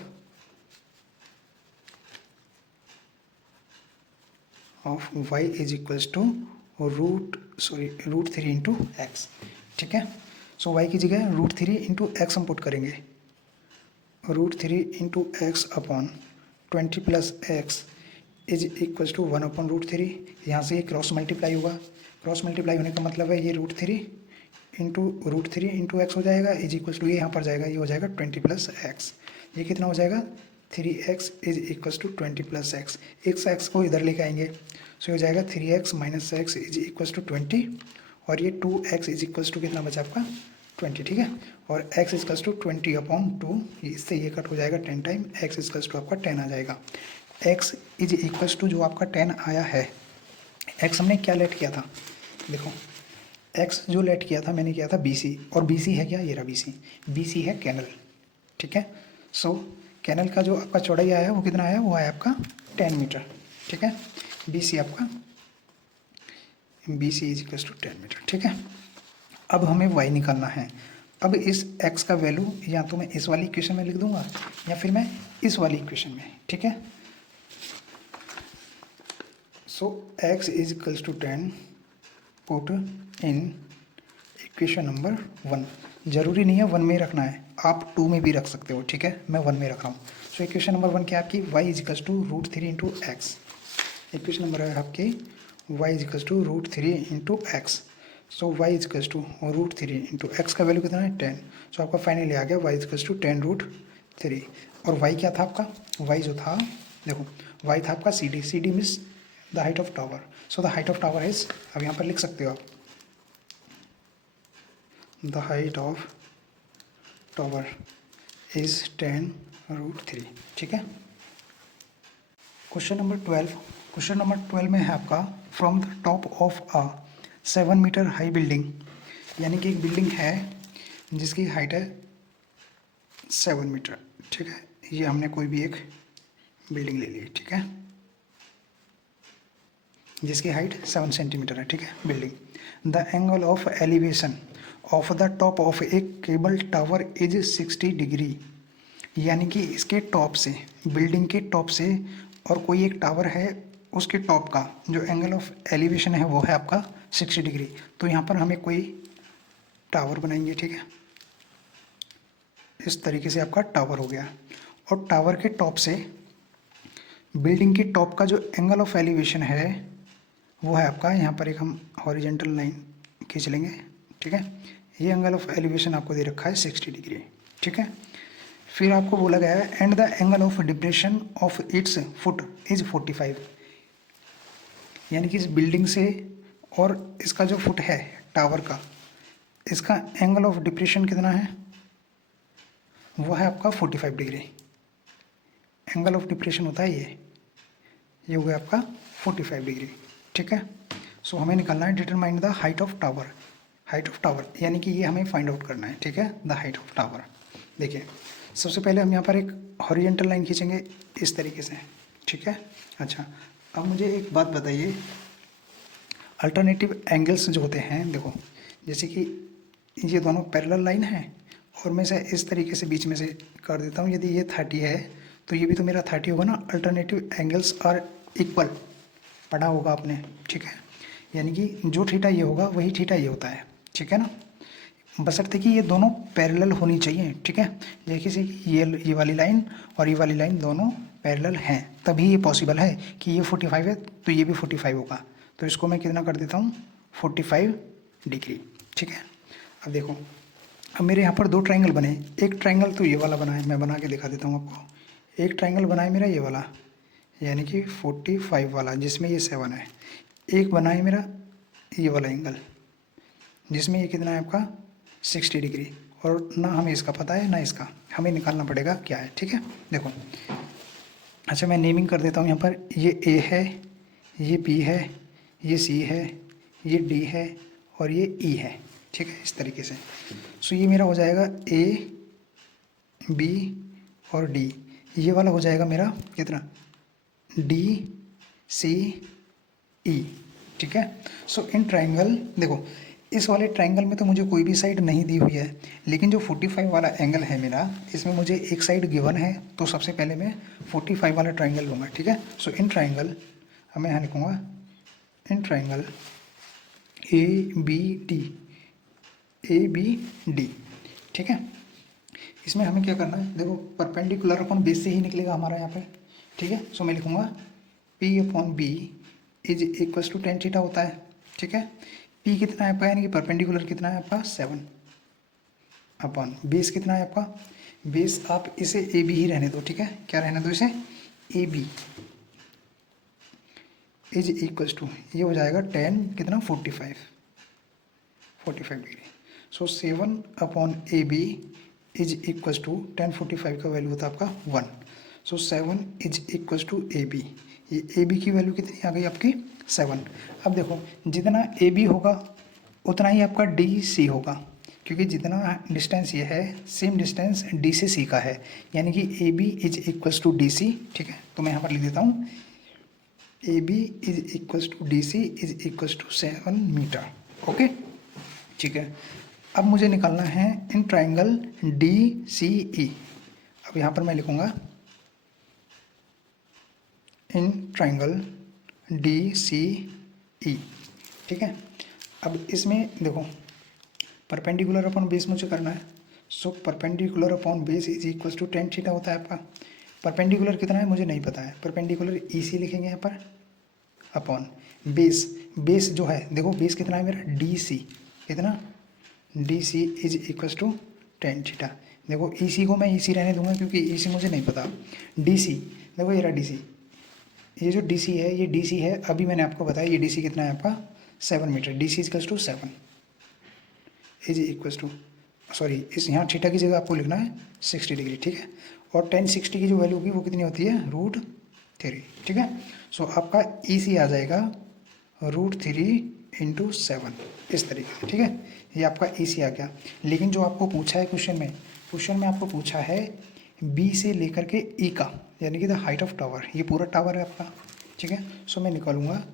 y is equal to √3 × x, ठीक है। सो y की जगह √3 × x हम पुट करेंगे, √3 × x upon 20 + x is equal to 1/√3। यहाँ से ये क्रॉस मल्टीप्लाई होगा, क्रॉस मल्टीप्लाई होने का मतलब है ये √3 × x हो जाएगा, इज इक्वल टू ये यहाँ पर जाएगा, ये हो जाएगा 20 + x। ये कितना हो जाएगा, 3x is equal to 20 + x। इस x को इधर लेके आएंगे, सो हो जाएगा 3x - x is equal to 20, और ये 2x इज इक्वल टू कितना बचा आपका 20, ठीक है। और x इज इक्वल टू 20/2, इससे ये कट हो जाएगा 10 time, x is equal to आपका 10 आ जाएगा। x इज इक्वल टू जो आपका 10 आया है, x हमने क्या लेट किया था देखो, x जो लेट किया था मैंने किया था BC, और BC है क्या, ये रहा BC, BC है कैनल, ठीक है। सो कैनल का जो आपका चौड़ाई आया है वो कितना आया, वो आया आपका 10 मीटर, ठीक है। BC आपका BC is equal to 10 metre, ठीक है। अब हमें y निकालना है। अब इस x का वैल्यू या तो मैं इस वाली इक्वेशन में लिख दूंगा या फिर मैं इस वाली इक्वेशन में, ठीक है। So x is equal to 10 put in equation number 1। जरूरी नहीं है 1 में रखना है, आप 2 में भी रख सकते हो, ठीक है। मैं 1 में रख रहा हूँ। सो इक्वेशन नंबर 1 क्या आपकी, y is equal to √3 × x। Equation number है आपकी y is equal to √3 × x। So y is equal to √3 × x का वैल्यू कितना है 10। सो आपका फाइनली आ गया y इज इक्वल टू 10√3। और y क्या था आपका, y जो था देखो, y था आपका CD, CD means the height of tower. So the height of tower is, अब यहाँ पर लिख सकते हो आप, the height of tower is 10√3, ठीक है। क्वेश्चन नंबर 12, क्वेश्चन नंबर 12 में है आपका, from the top of a 7 metre high building, यानी कि एक बिल्डिंग है जिसकी हाइट है 7 मीटर, ठीक है। ये हमने कोई भी एक बिल्डिंग ले ली, ठीक है, जिसकी हाइट 7 सेंटीमीटर है, ठीक है, building. The angle of elevation of the top of A cable tower is 60 degree, यानी कि इसके टॉप से, बिल्डिंग के टॉप से, और कोई एक टावर है उसके टॉप का जो एंगल ऑफ एलिवेशन है वो है आपका 60 डिग्री। तो यहाँ पर हमें कोई टावर बनाएंगे, ठीक है। इस तरीके से आपका टावर हो गया, और टावर के टॉप से बिल्डिंग के टॉप का जो एंगल ऑफ एलिवेशन है वो है आपका, यहाँ पर एक हम हॉरिजेंटल लाइन खींच लेंगे, ठीक है। ये एंगल ऑफ एलिवेशन आपको दे रखा है 60 डिग्री, ठीक है। फिर आपको बोला गया है and the angle of depression of its foot is 45, यानी कि इस बिल्डिंग से और इसका जो फुट है टावर का, इसका एंगल ऑफ डिप्रेशन कितना है, वो है आपका 45 डिग्री। एंगल ऑफ डिप्रेशन होता है ये हो गया आपका 45 डिग्री, ठीक है। सो हमें निकालना है determine the height of tower, height of tower, यानी कि ये हमें फाइंड आउट करना है, ठीक है, द हाइट ऑफ टावर। देखिए सबसे पहले हम यहाँ पर एक हॉरिजेंटल लाइन खींचेंगे इस तरीके से, ठीक है। अच्छा, अब मुझे एक बात बताइए, अल्टरनेटिव एंगल्स जो होते हैं देखो, जैसे कि ये दोनों पैरेलल लाइन है और मैं इसे इस तरीके से बीच में से कर देता हूँ। यदि ये 30 है तो ये भी तो मेरा 30 होगा ना। अल्टरनेटिव एंगल्स आर इक्वल, पढ़ा होगा आपने, ठीक है। यानी कि जो थीटा ये होगा वही थीटा ये होता है, ठीक है ना। बशर्ते कि ये दोनों पैरेलल होनी चाहिए, ठीक है। देखिए से ये वाली लाइन और ये वाली लाइन दोनों पैरेलल हैं, तभी ये पॉसिबल है कि ये 45 है तो ये भी 45 होगा। तो इसको मैं कितना कर देता हूँ, 45 डिग्री, ठीक है। अब देखो, अब मेरे यहाँ पर दो ट्रायंगल बने। एक ट्रायंगल तो ये वाला बना है, मैं बना के दिखा देता हूँ आपको। एक ट्रायंगल बना है मेरा ये वाला, यानी कि 45 वाला, जिसमें ये 7 है। एक बना है मेरा ये वाला एंगल, जिसमें ये कितना है आपका 60 डिग्री। और ना हमें इसका पता है ना इसका, हमें निकालना पड़ेगा क्या है, ठीक है। देखो, अच्छा मैं नेमिंग कर देता हूँ यहाँ पर। ये ए है, ये बी है, ये सी है, ये डी है और ये ई है, ठीक है, इस तरीके से। सो ये मेरा हो जाएगा ए बी और डी। ये वाला हो जाएगा मेरा कितना, डी सी ई, ठीक है। सो इन ट्राइंगल, देखो इस वाले ट्राइंगल में तो मुझे कोई भी साइड नहीं दी हुई है, लेकिन जो 45 वाला एंगल है मेरा, इसमें मुझे एक साइड गिवन है। तो सबसे पहले मैं 45 वाला ट्राइंगल लूँगा, ठीक है। सो इन ट्राइंगल, अब मैं यहाँ लिखूँगा in triangle A B D, A B D, ठीक है। इसमें हमें क्या करना है, देखो परपेंडिकुलर अपन बेस से ही निकलेगा हमारा यहाँ पे, ठीक है। सो मैं लिखूँगा P upon B is equals to tan theta होता है, ठीक है। पी कितना है आपका, यानी कि परपेंडिकुलर कितना है आपका 7 अपॉन बेस कितना है आपका, बेस आप इसे ए बी ही रहने दो, ठीक है। क्या रहने दो इसे, A B is equals to, ये हो जाएगा 10 कितना 45 degree. So 7 upon A B is equals to 10 45 का वैल्यू होता है आपका 1। So 7 is equals to A B. ये ए बी की वैल्यू कितनी आ गई आपकी 7। अब देखो, जितना ए बी होगा उतना ही आपका डी सी होगा, क्योंकि जितना डिस्टेंस ये है सेम डिस्टेंस डी से सी का है, यानी कि A B is equals to D C, ठीक है। तो मैं यहाँ पर लिख देता हूँ A B is equals to D C is equals to 7 metre, okay, ठीक है। अब मुझे निकालना है इन ट्राइंगल डी सी ई। अब यहाँ पर मैं लिखूँगा इन ट्राइंगल डी सी ई, ठीक है। अब इसमें देखो परपेंडिकुलर अपॉन बेस मुझे करना है। So perpendicular upon base is equals to tan theta होता है आपका। परपेंडिकुलर कितना है मुझे नहीं पता है, परपेंडिकुलर ई सी लिखेंगे यहाँ पर अपॉन बेस। बेस जो है देखो, बेस कितना है मेरा डी सी, कितना D C is equals to tan theta. देखो ई सी को मैं ई सी रहने दूंगा क्योंकि ई सी मुझे नहीं पता। डी सी देखो, ये रहा डी सी, ये जो डी सी है ये डी सी है, अभी मैंने आपको बताया ये डी सी कितना है आपका 7 metre. D C equals to 7 is equals to, sorry इस यहाँ थीटा की जगह आपको लिखना है 60 डिग्री, ठीक है। और 1060 की जो वैल्यू होगी वो कितनी होती है √3, ठीक है। सो आपका ई सी आ जाएगा √3 इंटू 7, इस तरीके से, ठीक है। ये आपका ई सी आ गया। लेकिन जो आपको पूछा है क्वेश्चन में आपको पूछा है बी से लेकर के ई का, यानी कि द हाइट ऑफ टावर, ये पूरा टावर है आपका, ठीक है। सो मैं निकालूंगा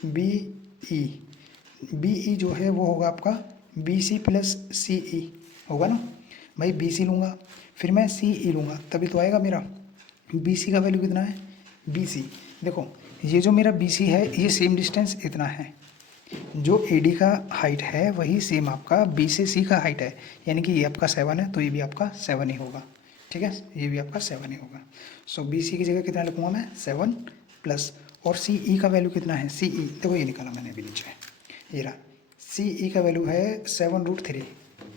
बी ई जो है वो होगा आपका बी सी प्लस सी ई होगा ना भाई। बी सी लूँगा फिर मैं सी ई लूँगा तभी तो आएगा मेरा। बी सी का वैल्यू कितना है, बी सी देखो, ये जो मेरा बी सी है ये सेम डिस्टेंस इतना है, जो ए डी का हाइट है वही सेम आपका बी से सी का हाइट है, यानी कि ये आपका 7 है तो ये भी आपका 7 ही होगा, ठीक है। ये भी आपका 7 ही होगा। सो बी सी की जगह कितना लिखूँगा मैं 7 प्लस, और सी ई का वैल्यू कितना है, सी ई देखो ये निकाला मैंने अभी नीचे, ये रहा सी ई का वैल्यू है 7√3,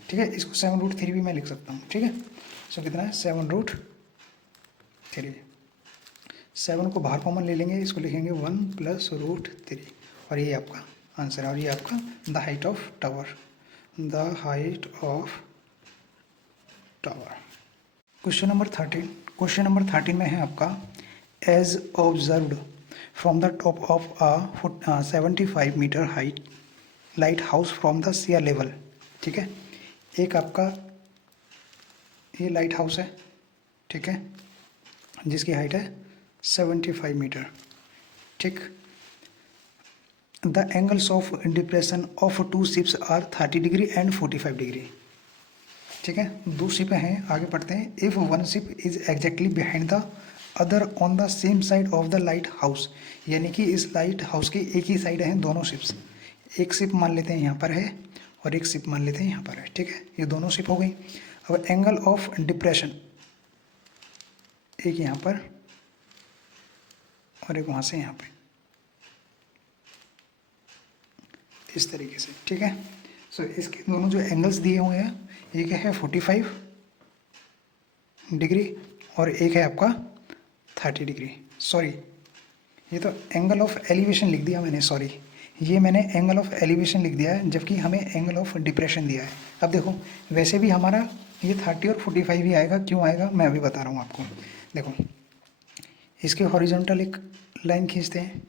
ठीक है। इसको 7√3 भी मैं लिख सकता हूँ, ठीक है। सो कितना है 7√3, 7 को बाहर कॉमन ले लेंगे, इसको लिखेंगे 1 प्लस √3 और ये आपका आंसर है। और ये आपका the height of tower, the height of tower. Question number 13 में है आपका as observed from the top of a 75 metre height light house from the sea level, ठीक है। एक आपका ये लाइट हाउस है, ठीक है, जिसकी हाइट है 75 मीटर, ठीक। The angles of depression of 2 ships are 30 degree and 45 degree. ठीक है, दो शिप हैं, आगे पढ़ते हैं। If one ship is exactly behind the other on the same side of the light house, यानी कि इस लाइट हाउस के एक ही साइड हैं दोनों शिप्स। एक शिप मान लेते हैं यहाँ पर है और एक शिप मान लेते हैं यहाँ पर है। ठीक है, ये दोनों शिप हो गई। अब एंगल ऑफ डिप्रेशन, एक यहाँ पर और एक वहाँ से यहाँ पे, इस तरीके से। ठीक है, सो इसके दोनों जो एंगल्स दिए हुए हैं, एक है 45 डिग्री और एक है आपका 30 डिग्री। सॉरी, ये तो एंगल ऑफ एलिवेशन लिख दिया मैंने, सॉरी, ये मैंने एंगल ऑफ एलिवेशन लिख दिया है, जबकि हमें एंगल ऑफ डिप्रेशन दिया है। अब देखो, वैसे भी हमारा ये 30 और 45 ही आएगा। क्यों आएगा मैं अभी बता रहा हूँ आपको। देखो, इसके हॉरिजॉन्टल एक लाइन खींचते हैं,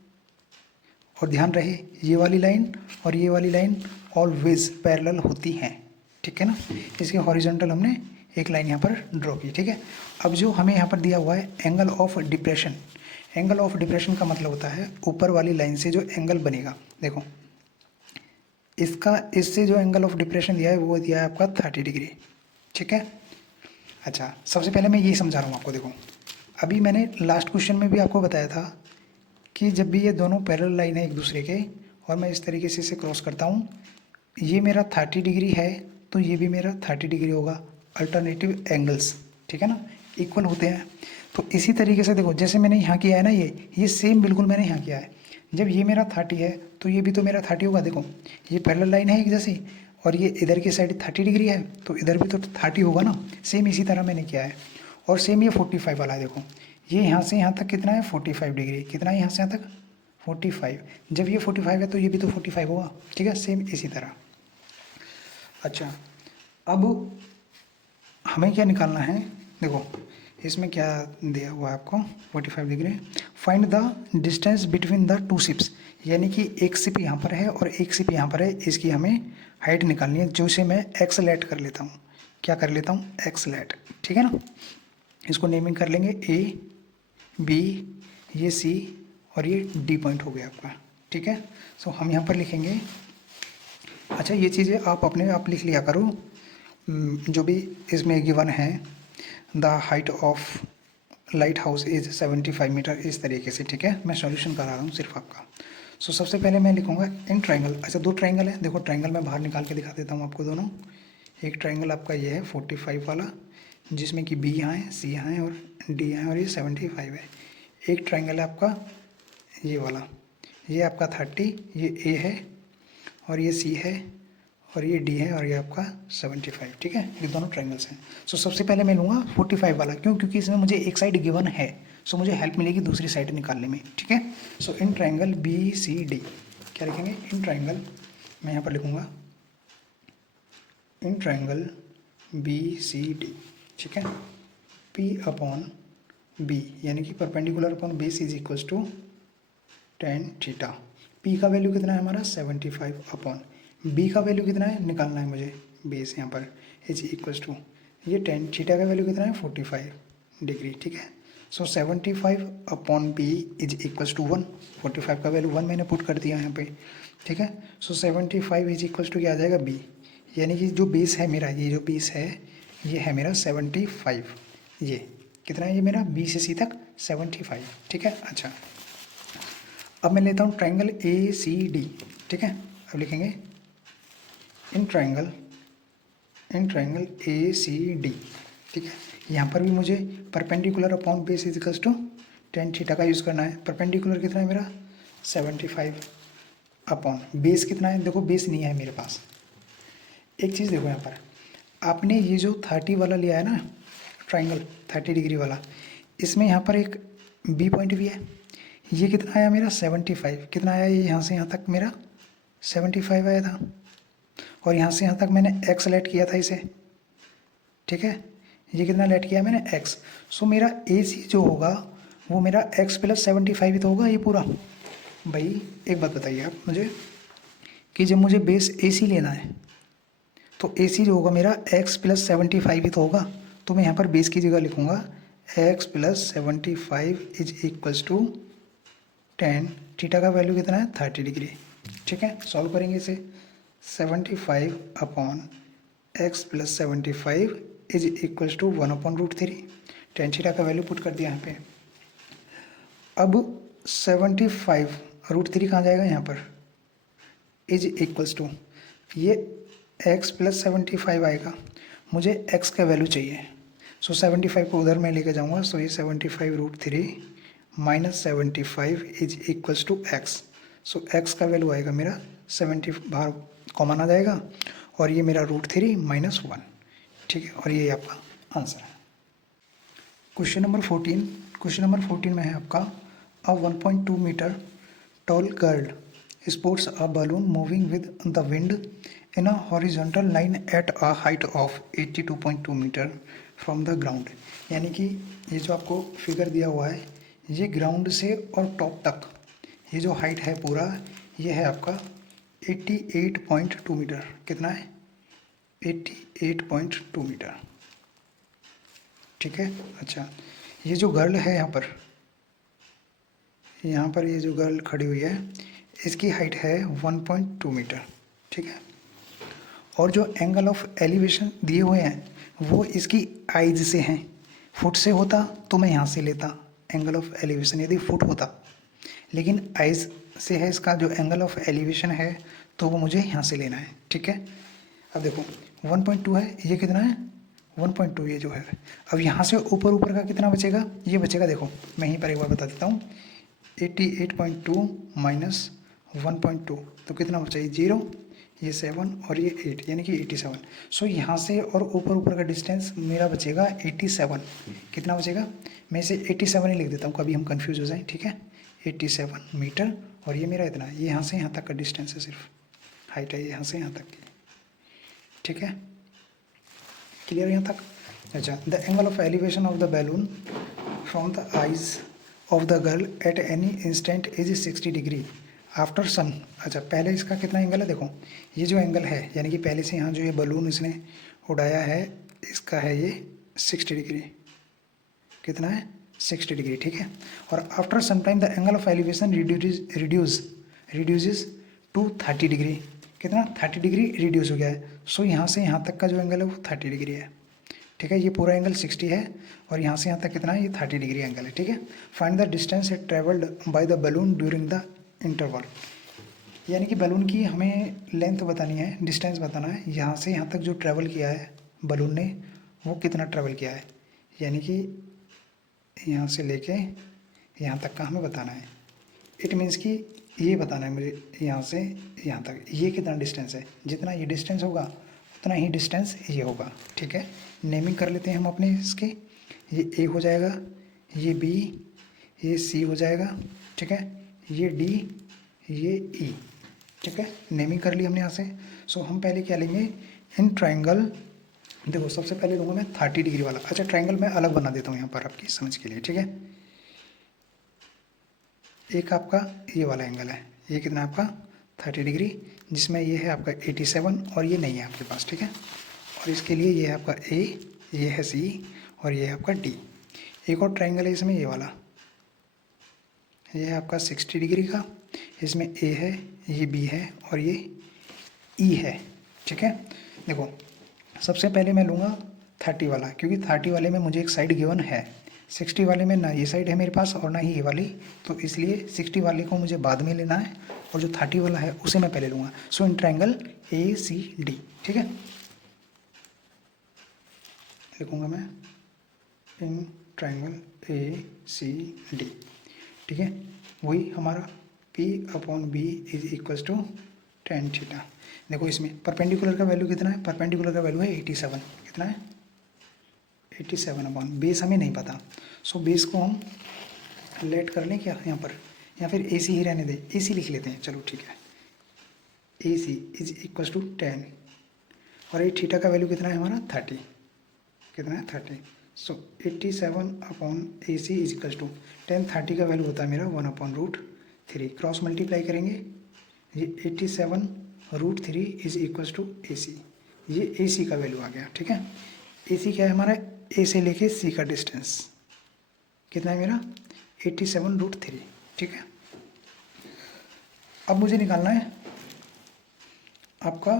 और ध्यान रहे ये वाली लाइन और ये वाली लाइन ऑलवेज पैरेलल होती हैं। ठीक है ना, इसके हॉरिजॉन्टल हमने एक लाइन यहाँ पर ड्रॉ की। ठीक है, अब जो हमें यहाँ पर दिया हुआ है angle of depression, angle of depression का मतलब होता है ऊपर वाली लाइन से जो एंगल बनेगा। देखो, इसका इससे जो एंगल ऑफ डिप्रेशन दिया है वो दिया है आपका 30 डिग्री। ठीक है, अच्छा, सबसे पहले मैं यही समझा रहा हूँ आपको। देखो, अभी मैंने लास्ट क्वेश्चन में भी आपको बताया था कि जब भी ये दोनों पैरेलल लाइन है एक दूसरे के और मैं इस तरीके से इसे क्रॉस करता हूँ, ये मेरा 30 डिग्री है तो ये भी मेरा 30 डिग्री होगा। अल्टरनेटिव एंगल्स, ठीक है ना, इक्वल होते हैं। तो इसी तरीके से देखो, जैसे मैंने यहाँ किया है ना, ये सेम बिल्कुल मैंने यहाँ किया है। जब ये मेरा 30 है तो ये भी तो मेरा 30 होगा। देखो, ये पैरेलल लाइन है एक जैसी, और ये इधर की साइड 30 डिग्री है तो इधर भी तो 30 होगा ना। सेम इसी तरह मैंने किया है। और सेम ये 45 वाला है। देखो, ये यहाँ से यहाँ तक कितना है 45 डिग्री, कितना है यहाँ से यहाँ तक 45। जब ये 45 है तो ये भी तो 45 होगा। ठीक है, सेम इसी तरह। अच्छा, अब हमें क्या निकालना है, देखो इसमें क्या दिया हुआ है आपको 45 degree. Find the distance between the two ships, यानी कि एक शिप यहाँ पर है और एक शिप यहाँ पर है, इसकी हमें हाइट निकालनी है, जो इसे मैं एक्स लेट कर लेता हूँ। क्या कर लेता हूँ, एक्स लेट। ठीक है ना, इसको नेमिंग कर लेंगे ए बी, ये सी और ये डी पॉइंट हो गया आपका। ठीक है, सो हम यहाँ पर लिखेंगे। अच्छा, ये चीज़ें आप अपने आप लिख लिया करो, जो भी इसमें गिवन है। The height of light house is 75 metre, इस तरीके से। ठीक है, मैं सॉल्यूशन करा रहा हूँ सिर्फ आपका। सो सबसे पहले मैं लिखूँगा इन ट्राइंगल। अच्छा, दो ट्राइंगल है, देखो ट्राइंगल मैं बाहर निकाल के दिखा देता हूँ आपको दोनों। एक ट्राइंगल आपका ये है 45 वाला, जिसमें कि बी यहाँ है, सी यहाँ है और डी यहाँ है, और ये 75 है। एक ट्राइंगल है आपका ये वाला, ये आपका 30, ये ए है और ये सी है और ये डी है और ये आपका 75। ठीक है, ये दोनों ट्राइंगल्स हैं। सो सबसे पहले मैं लूँगा 45 वाला, क्यों, क्योंकि इसमें मुझे एक साइड गिवन है, सो मुझे हेल्प मिलेगी दूसरी साइड निकालने में। ठीक है, so in triangle B C D क्या लिखेंगे, इन ट्राइंगल, मैं यहाँ पर लिखूँगा in triangle B C D. ठीक है, पी अपॉन बी, यानी कि perpendicular upon base is equals to tan theta. P का वैल्यू कितना है हमारा 75 अपॉन बी का वैल्यू कितना है निकालना है मुझे, बेस यहाँ पर इज इक्वल्स टू ये tan थीटा का वैल्यू कितना है 45 डिग्री। ठीक है, so 75 upon B is equals to 1। 45 का वैल्यू 1 मैंने पुट कर दिया यहाँ पे। ठीक है, सो 75 इज इक्वल्स टू क्या आ जाएगा बी, यानी कि जो बेस है मेरा, ये जो बेस है ये है मेरा 75। ये कितना है, ये मेरा बी से सी तक 75। ठीक है, अच्छा, अब मैं लेता हूँ ट्राइंगल ए सी डी। ठीक है, अब लिखेंगे in triangle A C D. ठीक है, यहाँ पर भी मुझे perpendicular upon base is equals to tan theta का यूज़ करना है। परपेंडिकुलर कितना है मेरा 75 अपॉन बेस कितना है, देखो बेस नहीं है मेरे पास। एक चीज़ देखो यहाँ पर, आपने ये जो 30 वाला लिया है ना ट्राइंगल 30 डिग्री वाला, इसमें यहाँ पर एक बी पॉइंट भी है। ये कितना आया मेरा 75, कितना आया, ये यहाँ से यहाँ तक मेरा 75 आया था, और यहाँ से यहाँ तक मैंने x लेट किया था इसे। ठीक है, ये कितना लेट किया मैंने x। सो मेरा ए सी जो होगा वो मेरा x प्लस 75 ही तो होगा ये पूरा। भाई एक बात बताइए आप मुझे कि जब मुझे बेस ए सी लेना है तो ए सी जो होगा मेरा x प्लस 75 ही तो होगा। तो मैं यहाँ पर बेस की जगह लिखूँगा x plus 75 is equals to tan theta का वैल्यू कितना है 30 डिग्री। ठीक है, सॉल्व करेंगे इसे 75 upon X plus 75 is equals to 1/√3। Tan theta का वैल्यू पुट कर दिया यहाँ पे। अब 75√3 कहाँ जाएगा यहाँ पर, इज इक्वल्स टू ये x प्लस 75 आएगा। मुझे x का वैल्यू चाहिए, सो 75 को उधर मैं लेके जाऊँगा। सो ये 75√3 minus 75 is equals to x। So x का वैल्यू आएगा मेरा 70, बाहर कॉमन आ जाएगा, और ये मेरा √3 माइनस 1, ठीक है। और ये आपका आंसर है। Question number 14। क्वेश्चन नंबर 14 में है आपका अ 1.2 metre tall girl sports a balloon moving with the wind in a horizontal line at a height of 82.2 metre from the ground। यानी कि ये जो आपको फिगर दिया हुआ है, ये ग्राउंड से और टॉप तक ये जो हाइट है पूरा, ये है आपका 88.2 मीटर। कितना है, 88.2 मीटर, ठीक है। अच्छा, ये जो गर्ल है यहाँ पर ये जो गर्ल खड़ी हुई है, इसकी हाइट है 1.2 मीटर, ठीक है। और जो एंगल ऑफ एलिवेशन दिए हुए हैं वो इसकी आइज से हैं। फुट से होता तो मैं यहाँ से लेता एंगल ऑफ एलिवेशन, यदि फुट होता, लेकिन आइज से है इसका जो एंगल ऑफ एलिवेशन है, तो वो मुझे यहाँ से लेना है, ठीक है। अब देखो 1.2 है, ये कितना है 1.2, ये जो है। अब यहाँ से ऊपर का कितना बचेगा, ये बचेगा, देखो मैं यहीं पर एक बार बता देता हूँ। 88.2 माइनस 1.2 तो कितना बचा, ये 0, ये 7 और ये 8, यानी कि 87। सो यहाँ से और ऊपर का डिस्टेंस मेरा बचेगा 87। कितना बचेगा, मैं इसे 87 ही लिख देता हूँ, कभी हम कंफ्यूज हो जाएं, ठीक है। 87 मीटर, और ये मेरा इतना, ये यहाँ से यहाँ तक का डिस्टेंस है, सिर्फ हाइट है यहाँ से यहाँ तक की, ठीक है। क्लियर यहाँ तक। अच्छा, the angle of elevation of the balloon from the eyes of the girl at any instant is 60 degree after some. अच्छा, पहले इसका कितना एंगल है, देखो ये जो एंगल है, यानी कि पहले से यहाँ जो ये बलून इसने उड़ाया है, इसका है ये 60 डिग्री। कितना है, 60 डिग्री, ठीक है। और after some time the angle of elevation reduces to 30 degree. कितना, 30 डिग्री रिड्यूस हो गया है। सो यहाँ से यहाँ तक का जो एंगल है वो 30 डिग्री है, ठीक है। ये पूरा एंगल 60 है, और यहाँ से यहाँ तक कितना है, ये 30 डिग्री एंगल है, ठीक है। Find the distance it travelled by the balloon during the interval. यानी कि बलून की हमें लेंथ बतानी है, डिस्टेंस बताना है। यहाँ से यहाँ तक जो ट्रैवल किया है बलून ने, वो कितना ट्रैवल किया है, यानी कि यहाँ से लेके यहाँ तक का हमें बताना है। इट मीन्स कि ये बताना है मुझे, यहाँ से यहाँ तक ये कितना डिस्टेंस है। जितना ये डिस्टेंस होगा उतना ही डिस्टेंस ये होगा, ठीक है। नेमिंग कर लेते हैं हम अपने इसके। ये ए हो जाएगा, ये बी, ये सी हो जाएगा, ठीक है। ये डी, ये ई, ठीक है। नेमिंग कर ली हमने यहाँ से। सो हम पहले क्या लेंगे, इन ट्राइंगल, देखो सबसे पहले लूँगा मैं 30 डिग्री वाला। अच्छा, ट्राइंगल मैं अलग बना देता हूँ यहाँ पर आपकी समझ के लिए, ठीक है। एक आपका ये वाला एंगल है, ये कितना है आपका 30 डिग्री, जिसमें ये है आपका 87 और ये नहीं है आपके पास, ठीक है। और इसके लिए ये है आपका ए, ये है सी, और ये है आपका डी। एक और ट्राइंगल है इसमें ये वाला, ये है आपका 60 डिग्री का, इसमें ए है, ये बी है, और ये ई है, ठीक है। देखो सबसे पहले मैं लूँगा 30 वाला, क्योंकि 30 वाले में मुझे एक साइड गिवन है। 60 वाले में ना ये साइड है मेरे पास और ना ही ये वाली, तो इसलिए 60 वाले को मुझे बाद में लेना है, और जो 30 वाला है उसे मैं पहले लूँगा। सो in triangle A C D, ठीक है, लिखूँगा मैं इन ट्राइंगल ए सी डी, ठीक है। वही हमारा P/B is equals to tan theta. देखो इसमें परपेंडिकुलर का वैल्यू कितना है, परपेंडिकुलर का वैल्यू है 87। कितना है, 87/, बेस हमें नहीं पता। सो बेस को हम लेट कर लें क्या यहाँ पर, या फिर AC ही रहने दें, AC लिख लेते हैं, चलो ठीक है। AC इज इक्वल्स टू 10, और ये थीटा का वैल्यू कितना है हमारा 30। कितना है 30। सो 87/AC इज इक्वल्स टू 10, 30 का वैल्यू होता है मेरा 1/√3। क्रॉस मल्टीप्लाई करेंगे, ये 87√3 इज इक्वल्स टू AC। ये AC का वैल्यू आ गया, ठीक है। AC क्या है हमारा, A से लेके C का डिस्टेंस कितना है मेरा 87√3, ठीक है। अब मुझे निकालना है आपका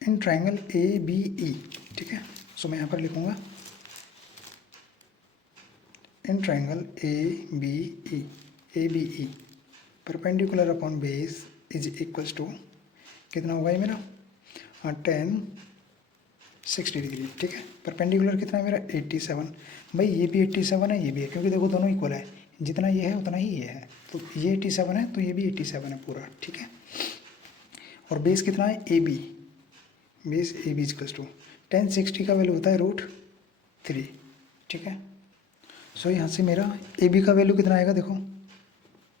इन ट्राइंगल ए बी ई, ठीक है। सो मैं यहाँ पर लिखूँगा in triangle A B E perpendicular upon base is equals to, कितना होगा ये मेरा 1060 डिग्री, ठीक है। परपेंडिकुलर कितना है मेरा 87। भाई ये भी 87 है, ये भी है, क्योंकि देखो दोनों इक्वल है, जितना ये है उतना ही ये है, तो ये 87 है तो ये भी 87 है पूरा, ठीक है। और बेस कितना है A B, base A B equals to 1060 का वैल्यू होता है √3, ठीक है। सो यहाँ से मेरा ए बी का वैल्यू कितना आएगा, देखो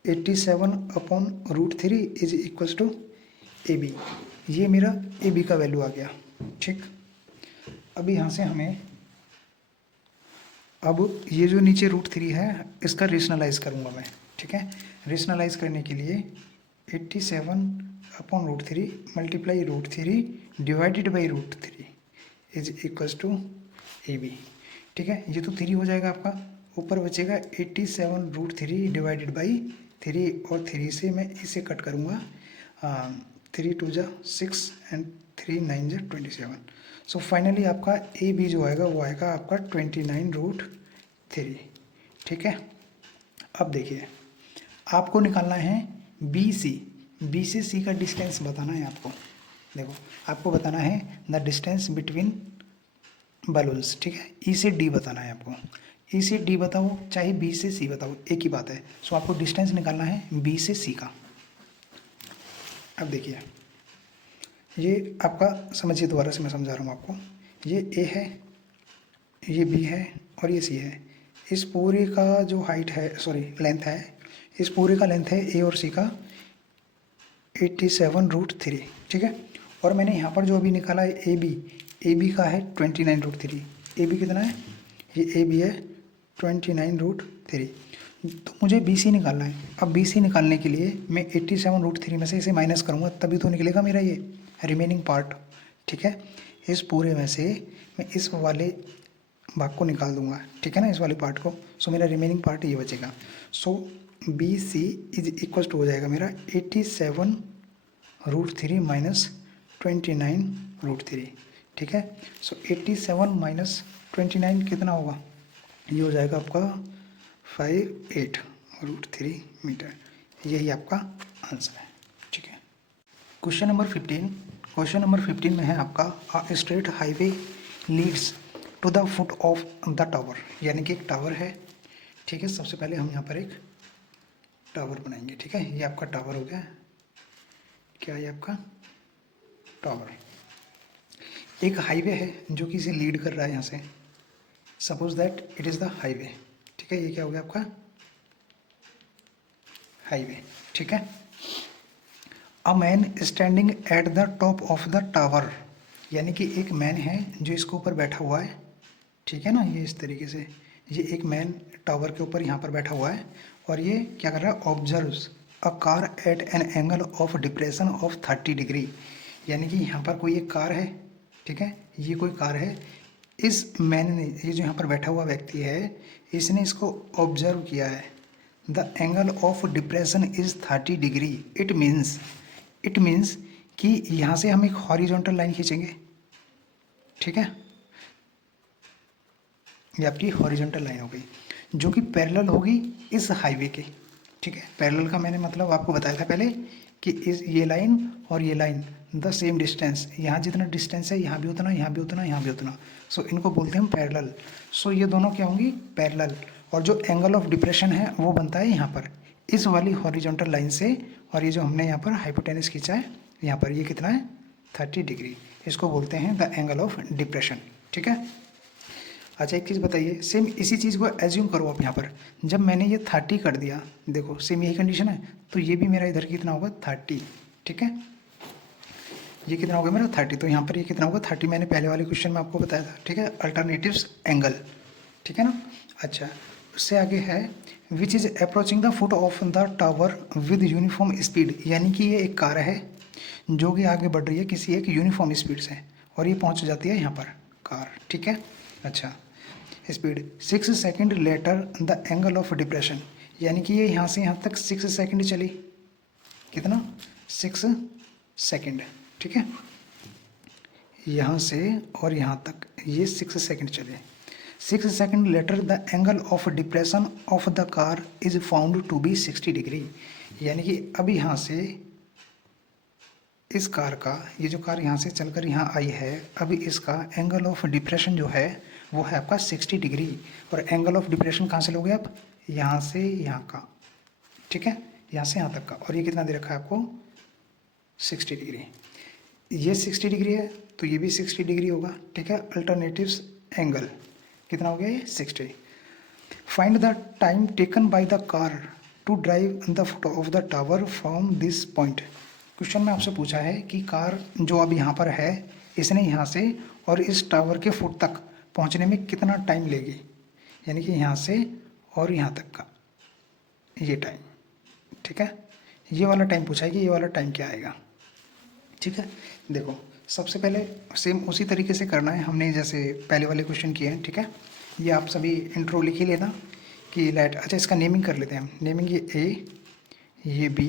87 upon √3 is equals to A B, ये मेरा ए बी का वैल्यू आ गया, ठीक। अभी यहाँ से हमें अब ये जो नीचे √3 है इसका रेशनलाइज करूँगा मैं, ठीक है। रेशनलाइज करने के लिए 87 upon √3 multiply √3 divided by √3 is equals to A B, ठीक है। ये तो 3 हो जाएगा आपका, ऊपर बचेगा 87 √3 डिवाइडेड बाई 3, और 3 से मैं इसे कट करूँगा, 3 2 जा 6 एंड 3 9 जा 27। सो फाइनली आपका ए बी जो आएगा वो आएगा आपका 29 √3, ठीक है। अब देखिए आपको निकालना है बी से सी का डिस्टेंस बताना है आपको। देखो आपको बताना है द डिस्टेंस बिटवीन बलून्स, ठीक है। ई से डी बताना है आपको, ई से डी बताओ चाहे बी से सी बताओ, एक ही बात है। सो आपको डिस्टेंस निकालना है बी से सी का। अब देखिए ये आपका समझिए, दोबारा से मैं समझा रहा हूँ आपको। ये ए है, ये बी है और ये सी है। इस पूरे का जो हाइट है, सॉरी लेंथ है, इस पूरे का लेंथ है ए और सी का 87 √3, ठीक है। और मैंने यहाँ पर जो अभी निकाला है ए बी का है 29 √3। ए बी कितना है, ये ए बी है 29 √3। तो मुझे बी सी निकालना है। अब बी सी निकालने के लिए मैं 87 √3 में से इसे माइनस करूँगा, तभी तो निकलेगा मेरा ये रिमेनिंग पार्ट, ठीक है। इस पूरे में से मैं इस वाले भाग को निकाल दूंगा, ठीक है ना, इस वाले पार्ट को। सो मेरा रिमेनिंग पार्ट ये बचेगा। So B C is equal to हो जाएगा मेरा 87 √3 माइनस 29 √3, ठीक है। सो 87 माइनस 29 कितना होगा, ये हो जाएगा आपका 58 √3 मीटर। यही आपका आंसर है, ठीक है। क्वेश्चन नंबर 15 में है आपका a straight highway leads to the foot of the tower, यानी कि एक टावर है, ठीक है। सबसे पहले हम यहाँ पर एक टावर बनाएंगे, ठीक है। ये आपका टावर हो गया, क्या है आपका टावर। एक हाईवे है जो कि इसे लीड कर रहा है यहाँ से, suppose that it is the highway, ठीक है। ये क्या हो गया आपका हाईवे, ठीक है। A man standing at the top of the tower, यानी कि एक मैन है जो इसके ऊपर बैठा हुआ है, ठीक है ना। ये इस तरीके से ये एक मैन टावर के ऊपर यहाँ पर बैठा हुआ है, और ये क्या कर रहा है, observes a car eight an angle of depression of 30 degree, यानी कि यहाँ पर कोई एक कार है, ठीक है। ये कोई कार है, इस मैन ने, ये जो यहाँ पर बैठा हुआ व्यक्ति है, इसने इसको ऑब्जर्व किया है। The angle of depression is 30 degree. It means कि यहाँ से हम एक हॉरिजॉन्टल लाइन खींचेंगे, ठीक है। ये आपकी हॉरिजॉन्टल लाइन हो गई जो कि पैरेलल होगी इस हाईवे के, ठीक है। पैरेलल का मैंने मतलब आपको बताया था पहले कि इस ये लाइन और ये लाइन द सेम डिस्टेंस, यहाँ जितना डिस्टेंस है यहाँ भी उतना, यहाँ भी उतना, यहाँ भी उतना। सो इनको बोलते हैं हम पैरेलल। सो ये दोनों क्या होंगी, पैरेलल। और जो एंगल ऑफ डिप्रेशन है वो बनता है यहाँ पर इस वाली हॉरिजॉन्टल लाइन से, और ये जो हमने यहाँ पर हाइपोटेनस खींचा है यहाँ पर, ये कितना है 30 डिग्री। इसको बोलते हैं द एंगल ऑफ डिप्रेशन, ठीक है। अच्छा एक चीज़ बताइए, सेम इसी चीज़ को एज्यूम करो आप यहाँ पर, जब मैंने ये 30 कर दिया, देखो सेम यही कंडीशन है, तो ये भी मेरा इधर कितना होगा 30, ठीक है। ये कितना होगा मेरा 30, तो यहाँ पर ये कितना होगा 30, मैंने पहले वाले क्वेश्चन में आपको बताया था, ठीक है। अल्टरनेटिव्स एंगल, ठीक है ना। अच्छा उससे आगे है which is approaching the foot of the tower with uniform speed, यानी कि ये एक कार है जो कि आगे बढ़ रही है किसी एक यूनिफॉर्म स्पीड से, और ये पहुँच जाती है यहाँ पर कार, ठीक है। अच्छा speed 6 second later the angle of depression, यानी कि ये यहाँ से यहाँ तक 6 सेकंड चली, कितना 6 सेकंड, ठीक है। यहाँ से और यहाँ तक ये 6 सेकंड चले। 6 second later the angle of depression of the car is found to be 60 degree. यानी कि अब यहाँ से इस कार का, ये जो कार यहाँ से चलकर यहाँ आई है, अभी इसका एंगल ऑफ डिप्रेशन जो है वो है आपका 60 डिग्री। और एंगल ऑफ डिप्रेशन कहाँ से लोगे आप? यहाँ से यहाँ का, ठीक है, यहाँ से यहाँ तक का। और ये कितना दे रखा है आपको? 60 डिग्री। ये 60 डिग्री है तो ये भी 60 डिग्री होगा, ठीक है। अल्टरनेटिव्स एंगल कितना हो गया ये? 60। Find the time taken by the car to drive the foot of the tower from this point. Question में आपसे पूछा है कि कार जो अब यहाँ पर है, इसने यहाँ से और इस टावर के फुट तक पहुँचने में कितना टाइम लेगी, यानी कि यहाँ से और यहाँ तक का ये टाइम, ठीक है। ये वाला टाइम पूछा है कि ये वाला टाइम क्या आएगा, ठीक है। देखो सबसे पहले सेम उसी तरीके से करना है हमने जैसे पहले वाले क्वेश्चन किए हैं, ठीक है। ये आप सभी इंट्रो लिख ही लेना कि लेट, अच्छा इसका नेमिंग कर लेते हैं हम। नेमिंग ये ए, ये बी,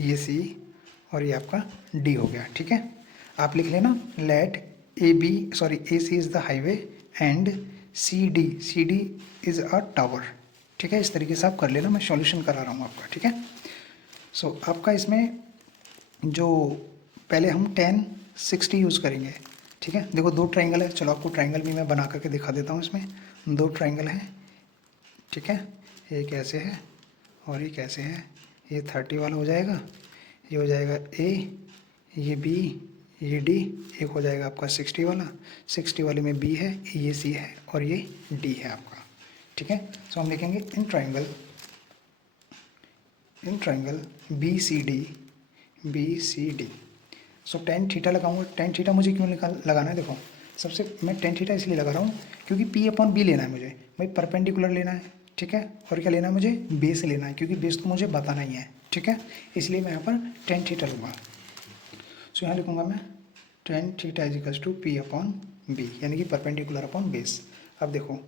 ये सी और ये आपका डी हो गया, ठीक है। आप लिख लेना let A C is the highway and C D is a tower, ठीक है। इस तरीके से आप कर लेना, मैं सॉल्यूशन करा रहा हूँ आपका, ठीक है। सो आपका इसमें जो पहले हम 10, 60 यूज़ करेंगे, ठीक है। देखो दो ट्रायंगल है, चलो आपको ट्रायंगल भी मैं बना करके दिखा देता हूँ। इसमें दो ट्रायंगल हैं, ठीक है। एक ऐसे है और एक ऐसे है। ये 30 वाला हो जाएगा, ये हो जाएगा ए, ये बी, ये डी। एक हो जाएगा आपका 60 वाला, 60 वाले में बी है, ये सी है और ये डी है आपका, ठीक है। सो हम लिखेंगे in triangle B C D. So tan theta लगाऊंगा। टेन थीटा मुझे क्यों लगाना है? देखो सबसे मैं टेन थीटा इसलिए लगा रहा हूँ क्योंकि पी अपॉन बी लेना है मुझे, भाई परपेंडिकुलर लेना है, ठीक है। और क्या लेना है मुझे? बेस लेना है, क्योंकि बेस तो मुझे बताना ही है, ठीक है। इसलिए मैं यहाँ पर टेन थीटा लूँगा। सो यहाँ लिखूँगा मैं tan theta is equals to P upon B, यानी कि परपेंडिकुलर अपॉन बेस। अब देखो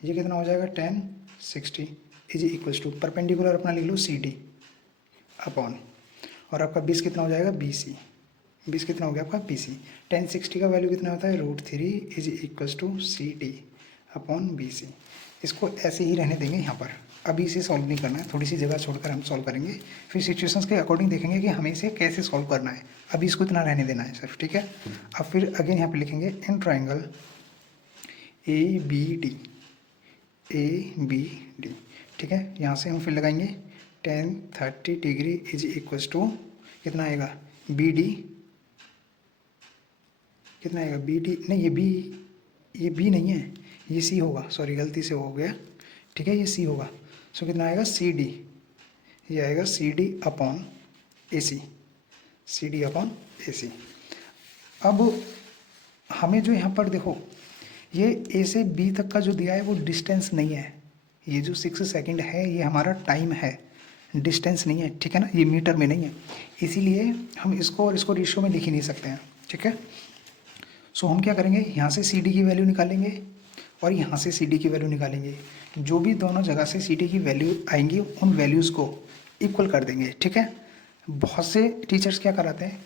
ये कितना हो जाएगा? 10, 60 इज इक्वल्स टू परपेंडिकुलर अपना लिख लो सी डी अपॉन, और आपका 20 कितना हो जाएगा? B C. 20 कितना हो गया आपका? B C. 10, 60 का वैल्यू कितना होता है? √3 is equals to C D upon B C. इसको ऐसे ही रहने देंगे यहाँ पर, अभी इसे सॉल्व नहीं करना है, थोड़ी सी जगह छोड़कर हम सॉल्व करेंगे, फिर सिचुएशंस के अकॉर्डिंग देखेंगे कि हमें इसे कैसे सॉल्व करना है। अभी इसको इतना रहने देना है सिर्फ, ठीक है। अब फिर अगेन यहाँ पे लिखेंगे in triangle A B D, ठीक है। यहाँ से हम फिर लगाएंगे 10, 30 डिग्री इज इक्वल्स टू कितना आएगा? बी डी कितना आएगा? बी डी नहीं, ये बी नहीं है, ये सी होगा, सॉरी गलती से हो गया, ठीक है। ये सी होगा। सो कितना आएगा? C D. ये आएगा C D upon A C, C D upon A C. अब हमें जो यहाँ पर देखो ये ए से बी तक का जो दिया है वो डिस्टेंस नहीं है, ये जो 6 सेकंड है ये हमारा टाइम है, डिस्टेंस नहीं है, ठीक है ना। ये मीटर में नहीं है, इसीलिए हम इसको और इसको रेशियो में लिख ही नहीं सकते हैं, ठीक है। सो हम क्या करेंगे? यहाँ से सी डी की वैल्यू निकालेंगे और यहाँ से सी डी की वैल्यू निकालेंगे। जो भी दोनों जगह से सी डी की वैल्यू आएंगी उन वैल्यूज़ को इक्वल कर देंगे, ठीक है। बहुत से टीचर्स क्या कराते हैं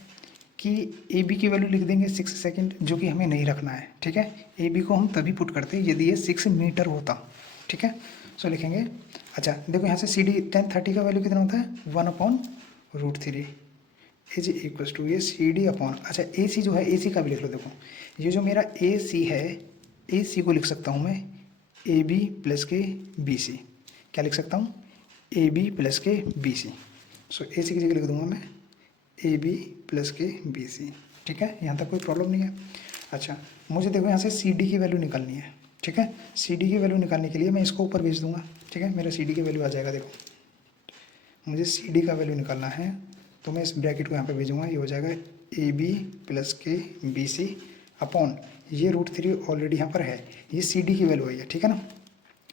कि ए बी की वैल्यू लिख देंगे 6 सेकंड, जो कि हमें नहीं रखना है, ठीक है। ए बी को हम तभी पुट करते हैं यदि ये 6 मीटर होता, ठीक है। सो लिखेंगे, अच्छा देखो यहाँ से सी डी 10, 30 का वैल्यू कितना होता है? 1/√3 इज इक्वल्स टू ये सी डी अपॉन, अच्छा ए सी जो है, ए सी का भी लिख लो। देखो ये जो मेरा ए सी है, ए सी को लिख सकता हूँ मैं ए बी प्लस के बी सी। क्या लिख सकता हूँ? ए बी प्लस के बी सी। सो ए सी की जगह लिख दूंगा मैं ए बी प्लस के बी सी, ठीक है। यहाँ तक कोई प्रॉब्लम नहीं है। अच्छा मुझे देखो यहाँ से सी डी की वैल्यू निकालनी है, ठीक है। सी डी की वैल्यू निकालने के लिए मैं इसको ऊपर भेज दूंगा, ठीक है। मेरा सी डी की वैल्यू आ जाएगा। देखो मुझे सी डी का वैल्यू निकालना है तो मैं इस ब्रैकेट को यहाँ पे भेजूँगा, ये हो जाएगा ए बी प्लस के बी सी अपॉन ये √3 ऑलरेडी यहाँ पर है, ये सी डी की वैल्यू है, ठीक है ना।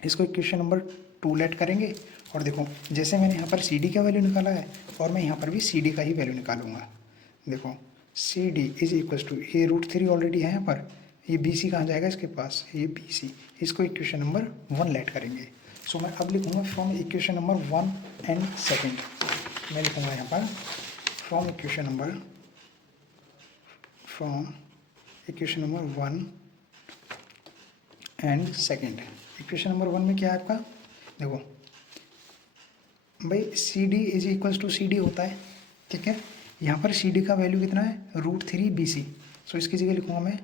इसको इक्वेशन नंबर 2 लेट करेंगे और देखो जैसे मैंने यहाँ पर सी डी का वैल्यू निकाला है और मैं यहाँ पर भी सी डी का ही वैल्यू निकालूंगा। देखो C D is equals to ये √3 ऑलरेडी है यहाँ पर, ये बी सी कहाँ जाएगा? इसके पास, ये बी सी। इसको इक्वेशन नंबर 1 लेट करेंगे। सो मैं अब लिखूँगा फ्रॉम इक्वेशन नंबर 1 एंड 2 मैं लिखूँगा यहाँ पर from equation equation number 1 and second. Equation number 1 में क्या है आपका, देखो भाई C D is equals to C D होता है, ठीक है। यहाँ पर सी डी का वैल्यू कितना है, √3 BC। सो इसकी जगह लिखूँगा मैं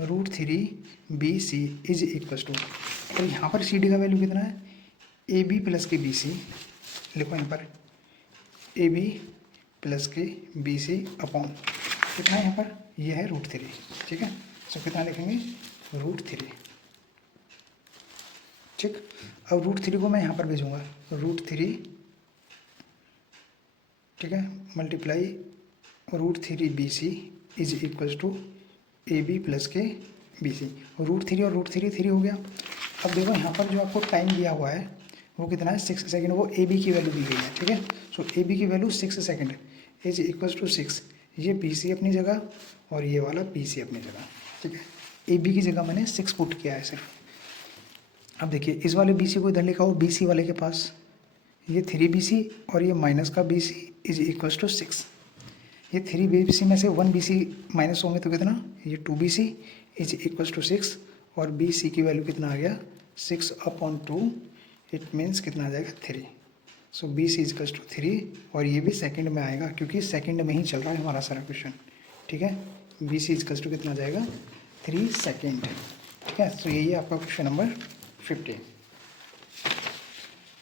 √3 BC इज इक्वल्स टू, और यहाँ पर सी डी का वैल्यू कितना है, AB प्लस के BC। लिखो यहाँ पर AB प्लस के BC अपॉन कितना है यहाँ पर, ये है √3, ठीक है। सो कितना लिखेंगे, √3, ठीक। अब √3 को मैं यहाँ पर भेजूँगा, √3, ठीक है, multiply √3 BC is equals to AB plus के BC। √3 और √3 3 हो गया। अब देखो यहाँ पर जो आपको टाइम दिया हुआ है वो कितना है, 6 सेकेंड। वो AB की वैल्यू दी गई है, ठीक है। सो AB की value 6 second is equals to 6। ये BC अपनी जगह और ये वाला BC अपनी जगह, ठीक है। AB की जगह मैंने 6 पुट किया है सिर्फ। अब देखिए इस वाले BC को इधर लिखा हो BC वाले के पास, ये 3BC और ये माइनस का BC इज इक्वल्स टू 6। ये 3BC में से 1BC माइनस होंगे तो कितना, ये 2BC इज इक्वल्स टू 6, और BC की वैल्यू कितना आ गया, 6/2। इट मीन्स कितना आ जाएगा, 3। सो BC इज इक्वल्स टू 3, और ये भी सेकंड में आएगा क्योंकि सेकंड में ही चल रहा है हमारा सारा क्वेश्चन, ठीक है। BC इज इक्वल्स टू कितना आ जाएगा, 3 सेकेंड, ठीक है। सो यही है आपका क्वेश्चन नंबर 15।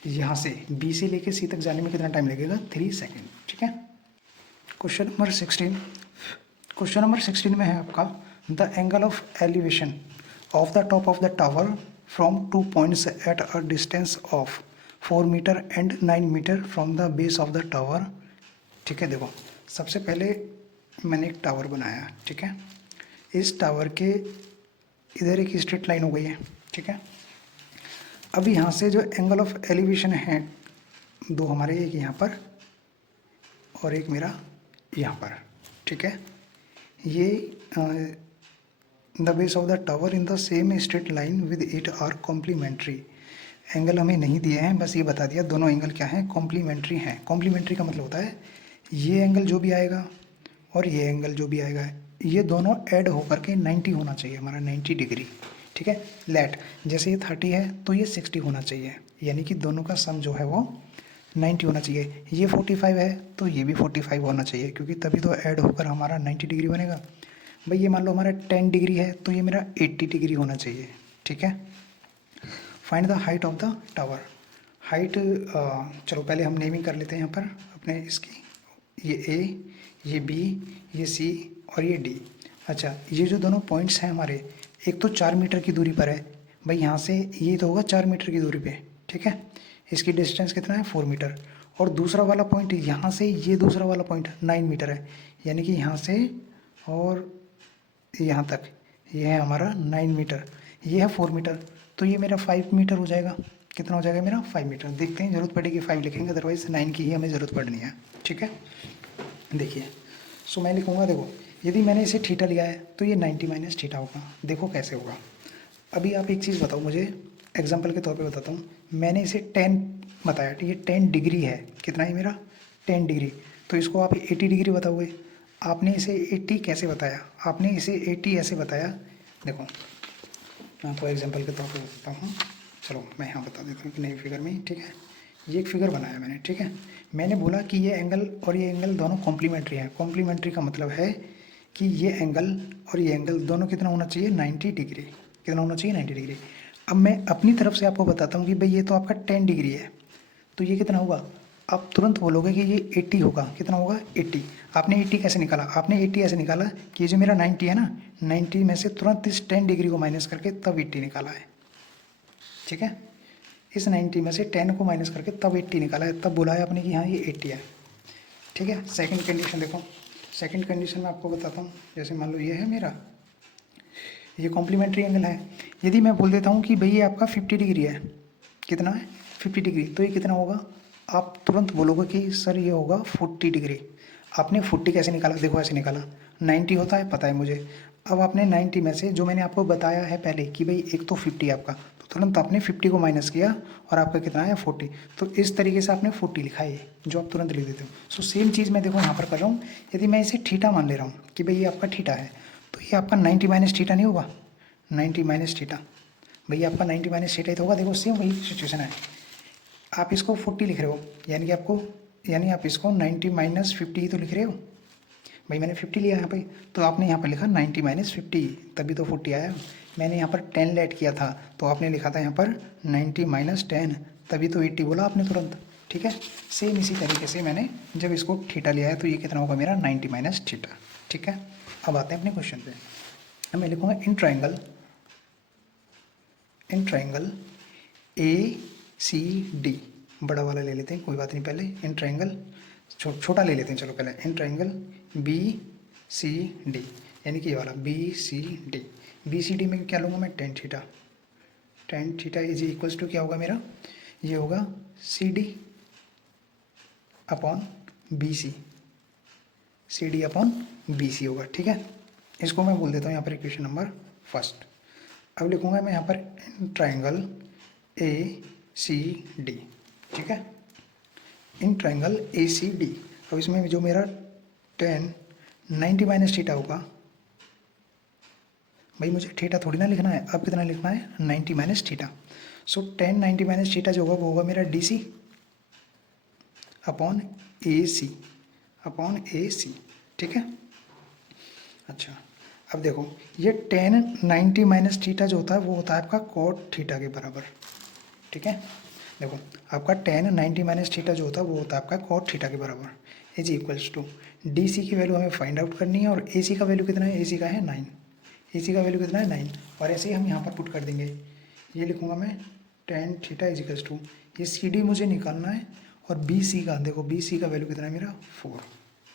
यहाँ से B से लेके C तक जाने में कितना टाइम लगेगा, 3 सेकेंड, ठीक है। Question number 16। क्वेश्चन नंबर 16 में है आपका, the angle of elevation of the top of the tower from 2 points at a distance of 4 metre and 9 metre from the base of the tower, ठीक है। देखो सबसे पहले मैंने एक टावर बनाया, ठीक है। इस टावर के इधर एक स्ट्रेट लाइन हो गई है, ठीक है। अब यहाँ से जो एंगल ऑफ एलिवेशन है दो हमारे, एक यहाँ पर और एक मेरा यहाँ पर, ठीक है। ये the base of the tower in the same straight line with it are complementary. Angle हमें नहीं दिए हैं, बस ये बता दिया दोनों एंगल क्या हैं, कॉम्प्लीमेंट्री हैं। कॉम्प्लीमेंट्री का मतलब होता है ये एंगल जो भी आएगा और ये एंगल जो भी आएगा, ये दोनों ऐड होकर के 90 होना चाहिए, हमारा 90 डिग्री, ठीक है। लेट जैसे ये 30 है तो ये 60 होना चाहिए, यानी कि दोनों का सम जो है वो 90 होना चाहिए। ये 45 है तो ये भी 45 होना चाहिए, क्योंकि तभी तो ऐड होकर हमारा 90 डिग्री बनेगा। भाई ये मान लो हमारा 10 डिग्री है तो ये मेरा 80 डिग्री होना चाहिए, ठीक है। Find the height of the tower. Height चलो पहले हम नेमिंग कर लेते हैं यहाँ पर अपने इसकी, ये A, ये B, ये C और ये D। अच्छा ये जो दोनों पॉइंट्स हैं हमारे, एक तो 4 मीटर की दूरी पर है, भाई यहाँ से ये तो होगा 4 मीटर की दूरी पे, ठीक है। इसकी डिस्टेंस कितना है, 4 मीटर। और दूसरा वाला पॉइंट यहाँ से, ये दूसरा वाला पॉइंट 9 मीटर है, यानी कि यहाँ से और यहाँ तक ये है हमारा 9 मीटर, ये है 4 मीटर, तो ये मेरा 5 मीटर हो जाएगा। कितना हो जाएगा मेरा, 5 मीटर। देखते हैं, ज़रूरत पड़ेगी 5 लिखेंगे, अदरवाइज 9 की ही हमें ज़रूरत पड़नी है, ठीक है। देखिए सो मैं लिखूँगा, देखो यदि मैंने इसे थीटा लिया है तो ये 90 माइनस थीटा होगा। देखो कैसे होगा। अभी आप एक चीज़ बताओ मुझे, एग्जांपल के तौर पे बताता हूँ। मैंने इसे 10 बताया, तो ये 10 डिग्री है, कितना है मेरा, 10 डिग्री। तो इसको आप 80 डिग्री बताओगे। आपने इसे 80 कैसे बताया, आपने इसे 80 ऐसे बताया। देखो मैं आपको एग्जांपल के तौर पे बताता हूँ, चलो मैं यहाँ बता देता हूँ कि नई फिगर में, ठीक है। ये एक फिगर बनाया मैंने, ठीक है। मैंने बोला कि ये एंगल और ये एंगल दोनों कॉम्प्लीमेंट्री हैं। कॉम्प्लीमेंट्री का मतलब है कि ये एंगल और ये एंगल दोनों कितना होना चाहिए, 90 डिग्री। कितना होना चाहिए, 90 डिग्री। अब मैं अपनी तरफ से आपको बताता हूँ कि भाई ये तो आपका 10 डिग्री है, तो ये कितना होगा। आप तुरंत बोलोगे कि ये 80 होगा। कितना होगा, 80। आपने 80 कैसे निकाला, आपने 80 ऐसे निकाला कि ये जो मेरा 90 है ना, 90 में से तुरंत इस 10 डिग्री को माइनस करके तब 80 निकाला है, ठीक है। इस 90 में से 10 को माइनस करके तब 80 निकाला है, तब बोला है आपने कि हाँ ये 80 है, ठीक है। सेकंड कंडीशन देखो, सेकंड कंडीशन में आपको बताता हूँ। जैसे मान लो ये है मेरा, ये कॉम्प्लीमेंट्री एंगल है। यदि मैं बोल देता हूँ कि भाई ये आपका 50 डिग्री है, कितना है, 50 डिग्री, तो ये कितना होगा। आप तुरंत बोलोगे कि सर ये होगा 40 डिग्री। आपने 40 कैसे निकाला, देखो ऐसे निकाला, 90 होता है पता है मुझे। अब आपने 90 में से जो मैंने आपको बताया है पहले कि भाई एक तो 50 आपका, तो तुरंत आपने 50 को माइनस किया और आपका कितना है, 40। तो इस तरीके से आपने 40 लिखा है, जो आप तुरंत लिख देते हो। सो सेम चीज़ मैं देखो यहाँ पर कर रहा हूँ। यदि मैं इसे थीटा मान ले रहा हूँ कि भाई ये आपका थीटा है, तो ये आपका 90 माइनस थीटा नहीं होगा, 90 माइनस थीटा, भैया आपका 90 माइनस थीटा ही तो होगा। देखो सेम वही सिचुएशन है, आप इसको 40 लिख रहे हो, यानी कि आपको, यानी आप इसको 90 माइनस 50 ही तो लिख रहे हो। भाई मैंने 50 लिया यहाँ पे, तो आपने यहाँ पर लिखा 90 माइनस 50, तभी तो 40 आया। मैंने यहाँ पर 10 लेट किया था, तो आपने लिखा था यहाँ पर 90 माइनस 10, तभी तो 80 बोला आपने तुरंत। ठीक है, सेम इसी तरीके से मैंने जब इसको थीटा लिया है तो ये कितना होगा मेरा 90 माइनस थीटा। ठीक है, अब आते हैं अपने क्वेश्चन पे। अब मैं लिखूँगा in triangle A C D, बड़ा वाला ले लेते हैं, कोई बात नहीं, पहले इन ट्राइंगल छोटा ले लेते हैं, चलो पहले in triangle B C D, यानी कि ये वाला B C D. B C D में क्या लूँगा मैं, tan theta, tan theta is equals to क्या होगा मेरा, ये होगा C D upon B C, C D upon B C होगा। ठीक है, इसको मैं बोल देता हूँ यहाँ पर इक्वेशन नंबर फर्स्ट। अब लिखूँगा मैं यहाँ पर in triangle A C D. ठीक है, इन ट्राइंगल ए सी डी। अब इसमें जो मेरा 10 90 माइनस थीटा होगा, भाई मुझे थीटा थोड़ी ना लिखना है, अब कितना लिखना है 90 माइनस थीटा। सो 10 90 माइनस थीटा जो होगा वो होगा मेरा D C upon A C, upon A सी। ठीक है, अच्छा अब देखो ये 10 90 माइनस थीटा जो होता है वो होता है आपका कॉट थीटा के बराबर। ठीक है, देखो आपका 10 90 माइनस थीटा जो होता है वो होता है आपका कॉट थीटा के बराबर is equals to D C की वैल्यू हमें फाइंड आउट करनी है, और ए सी का वैल्यू कितना है, ए सी का है 9, ए सी का वैल्यू कितना है 9, और ऐसे ही हम यहाँ पर पुट कर देंगे। ये लिखूँगा मैं 10 थीटा इज इक्वल्स टू, ये सी डी मुझे निकालना है, और बी सी का, देखो बी सी का वैल्यू कितना है मेरा 4।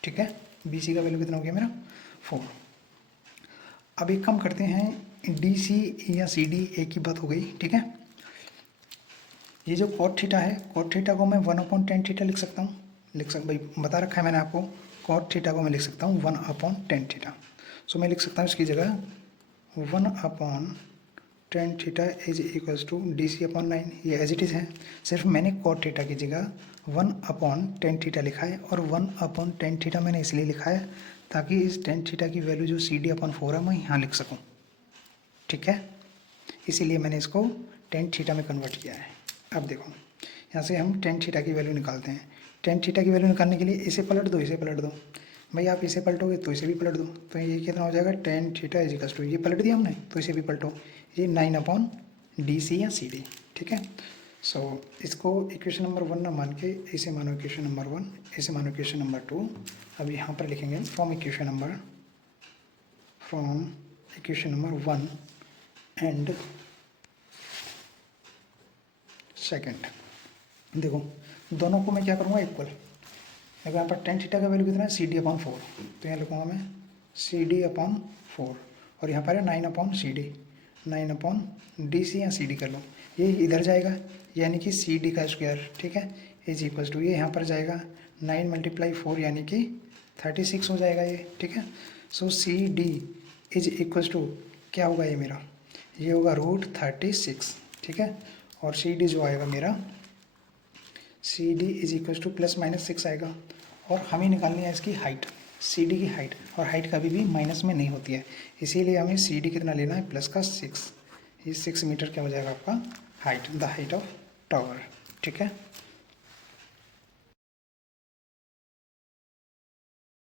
ठीक है, बी सी का वैल्यू कितना हो गया मेरा 4। अब एक काम करते हैं, डी सी या सी डी एक ही बात हो गई। ठीक है, ये जो कॉट थीटा है, कॉट थीटा को मैं 1/10 थीटा लिख सकता हूँ, भाई बता रखा है मैंने आपको, कॉट थीटा को मैं लिख सकता हूँ 1/10 थीटा। सो मैं लिख सकता हूँ इसकी जगह 1/10 theta is equals to D C upon 9, ये एज इट इज़ है, सिर्फ मैंने कॉट थीटा की जगह 1/10 थीटा लिखा है, और 1/10 थीटा मैंने इसलिए लिखा है ताकि इस 10 थीटा की वैल्यू जो सी डी अपॉन 4 है मैं यहाँ लिख सकूँ। ठीक है, इसीलिए मैंने इसको 10 थीटा में कन्वर्ट किया है। अब देखो यहाँ से हम 10 थीटा की वैल्यू निकालते हैं। 10 थीटा की वैल्यू निकालने के लिए इसे पलट दो, इसे पलट दो, भाई आप इसे पलटोगे तो इसे भी पलट दो, तो ये कितना हो जाएगा 10 थीटा इज इक्वल्स टू, ये पलट दिया हमने तो इसे भी पलटो, ये 9/डी या सी डी। ठीक है, सो इसको इक्वेशन नंबर 1 ना मान के इसे मानो इक्वेशन नंबर 1, इसे मानो इक्वेशन नंबर 2। अब यहाँ पर लिखेंगे from equation number 1 and second. देखो दोनों को मैं क्या करूँगा इक्वल, देखो यहाँ पर 10 थीटा का वैल्यू कितना है सी डी अपॉन 4, तो यहाँ लिखूँगा मैं सी डी अपॉन 4, और यहाँ पर है 9/CD, 9/डी सी या सी डी कर लो, ये इधर जाएगा यानी कि सी डी का स्क्वायर। ठीक है, इज इक्वल्स टू ये यहाँ पर जाएगा 9 × 4 यानी कि 36 हो जाएगा ये। ठीक है, so C D is equals to क्या होगा ये मेरा, ये होगा √36। ठीक है, और सी डी जो आएगा मेरा C D is equals to ±6 आएगा, और हमें निकालनी है इसकी हाइट, सी डी की हाइट, और हाइट कभी भी माइनस में नहीं होती है, इसीलिए हमें सी डी कितना लेना है +6, ये 6 मीटर क्या हो जाएगा आपका height, the height of tower. ठीक है।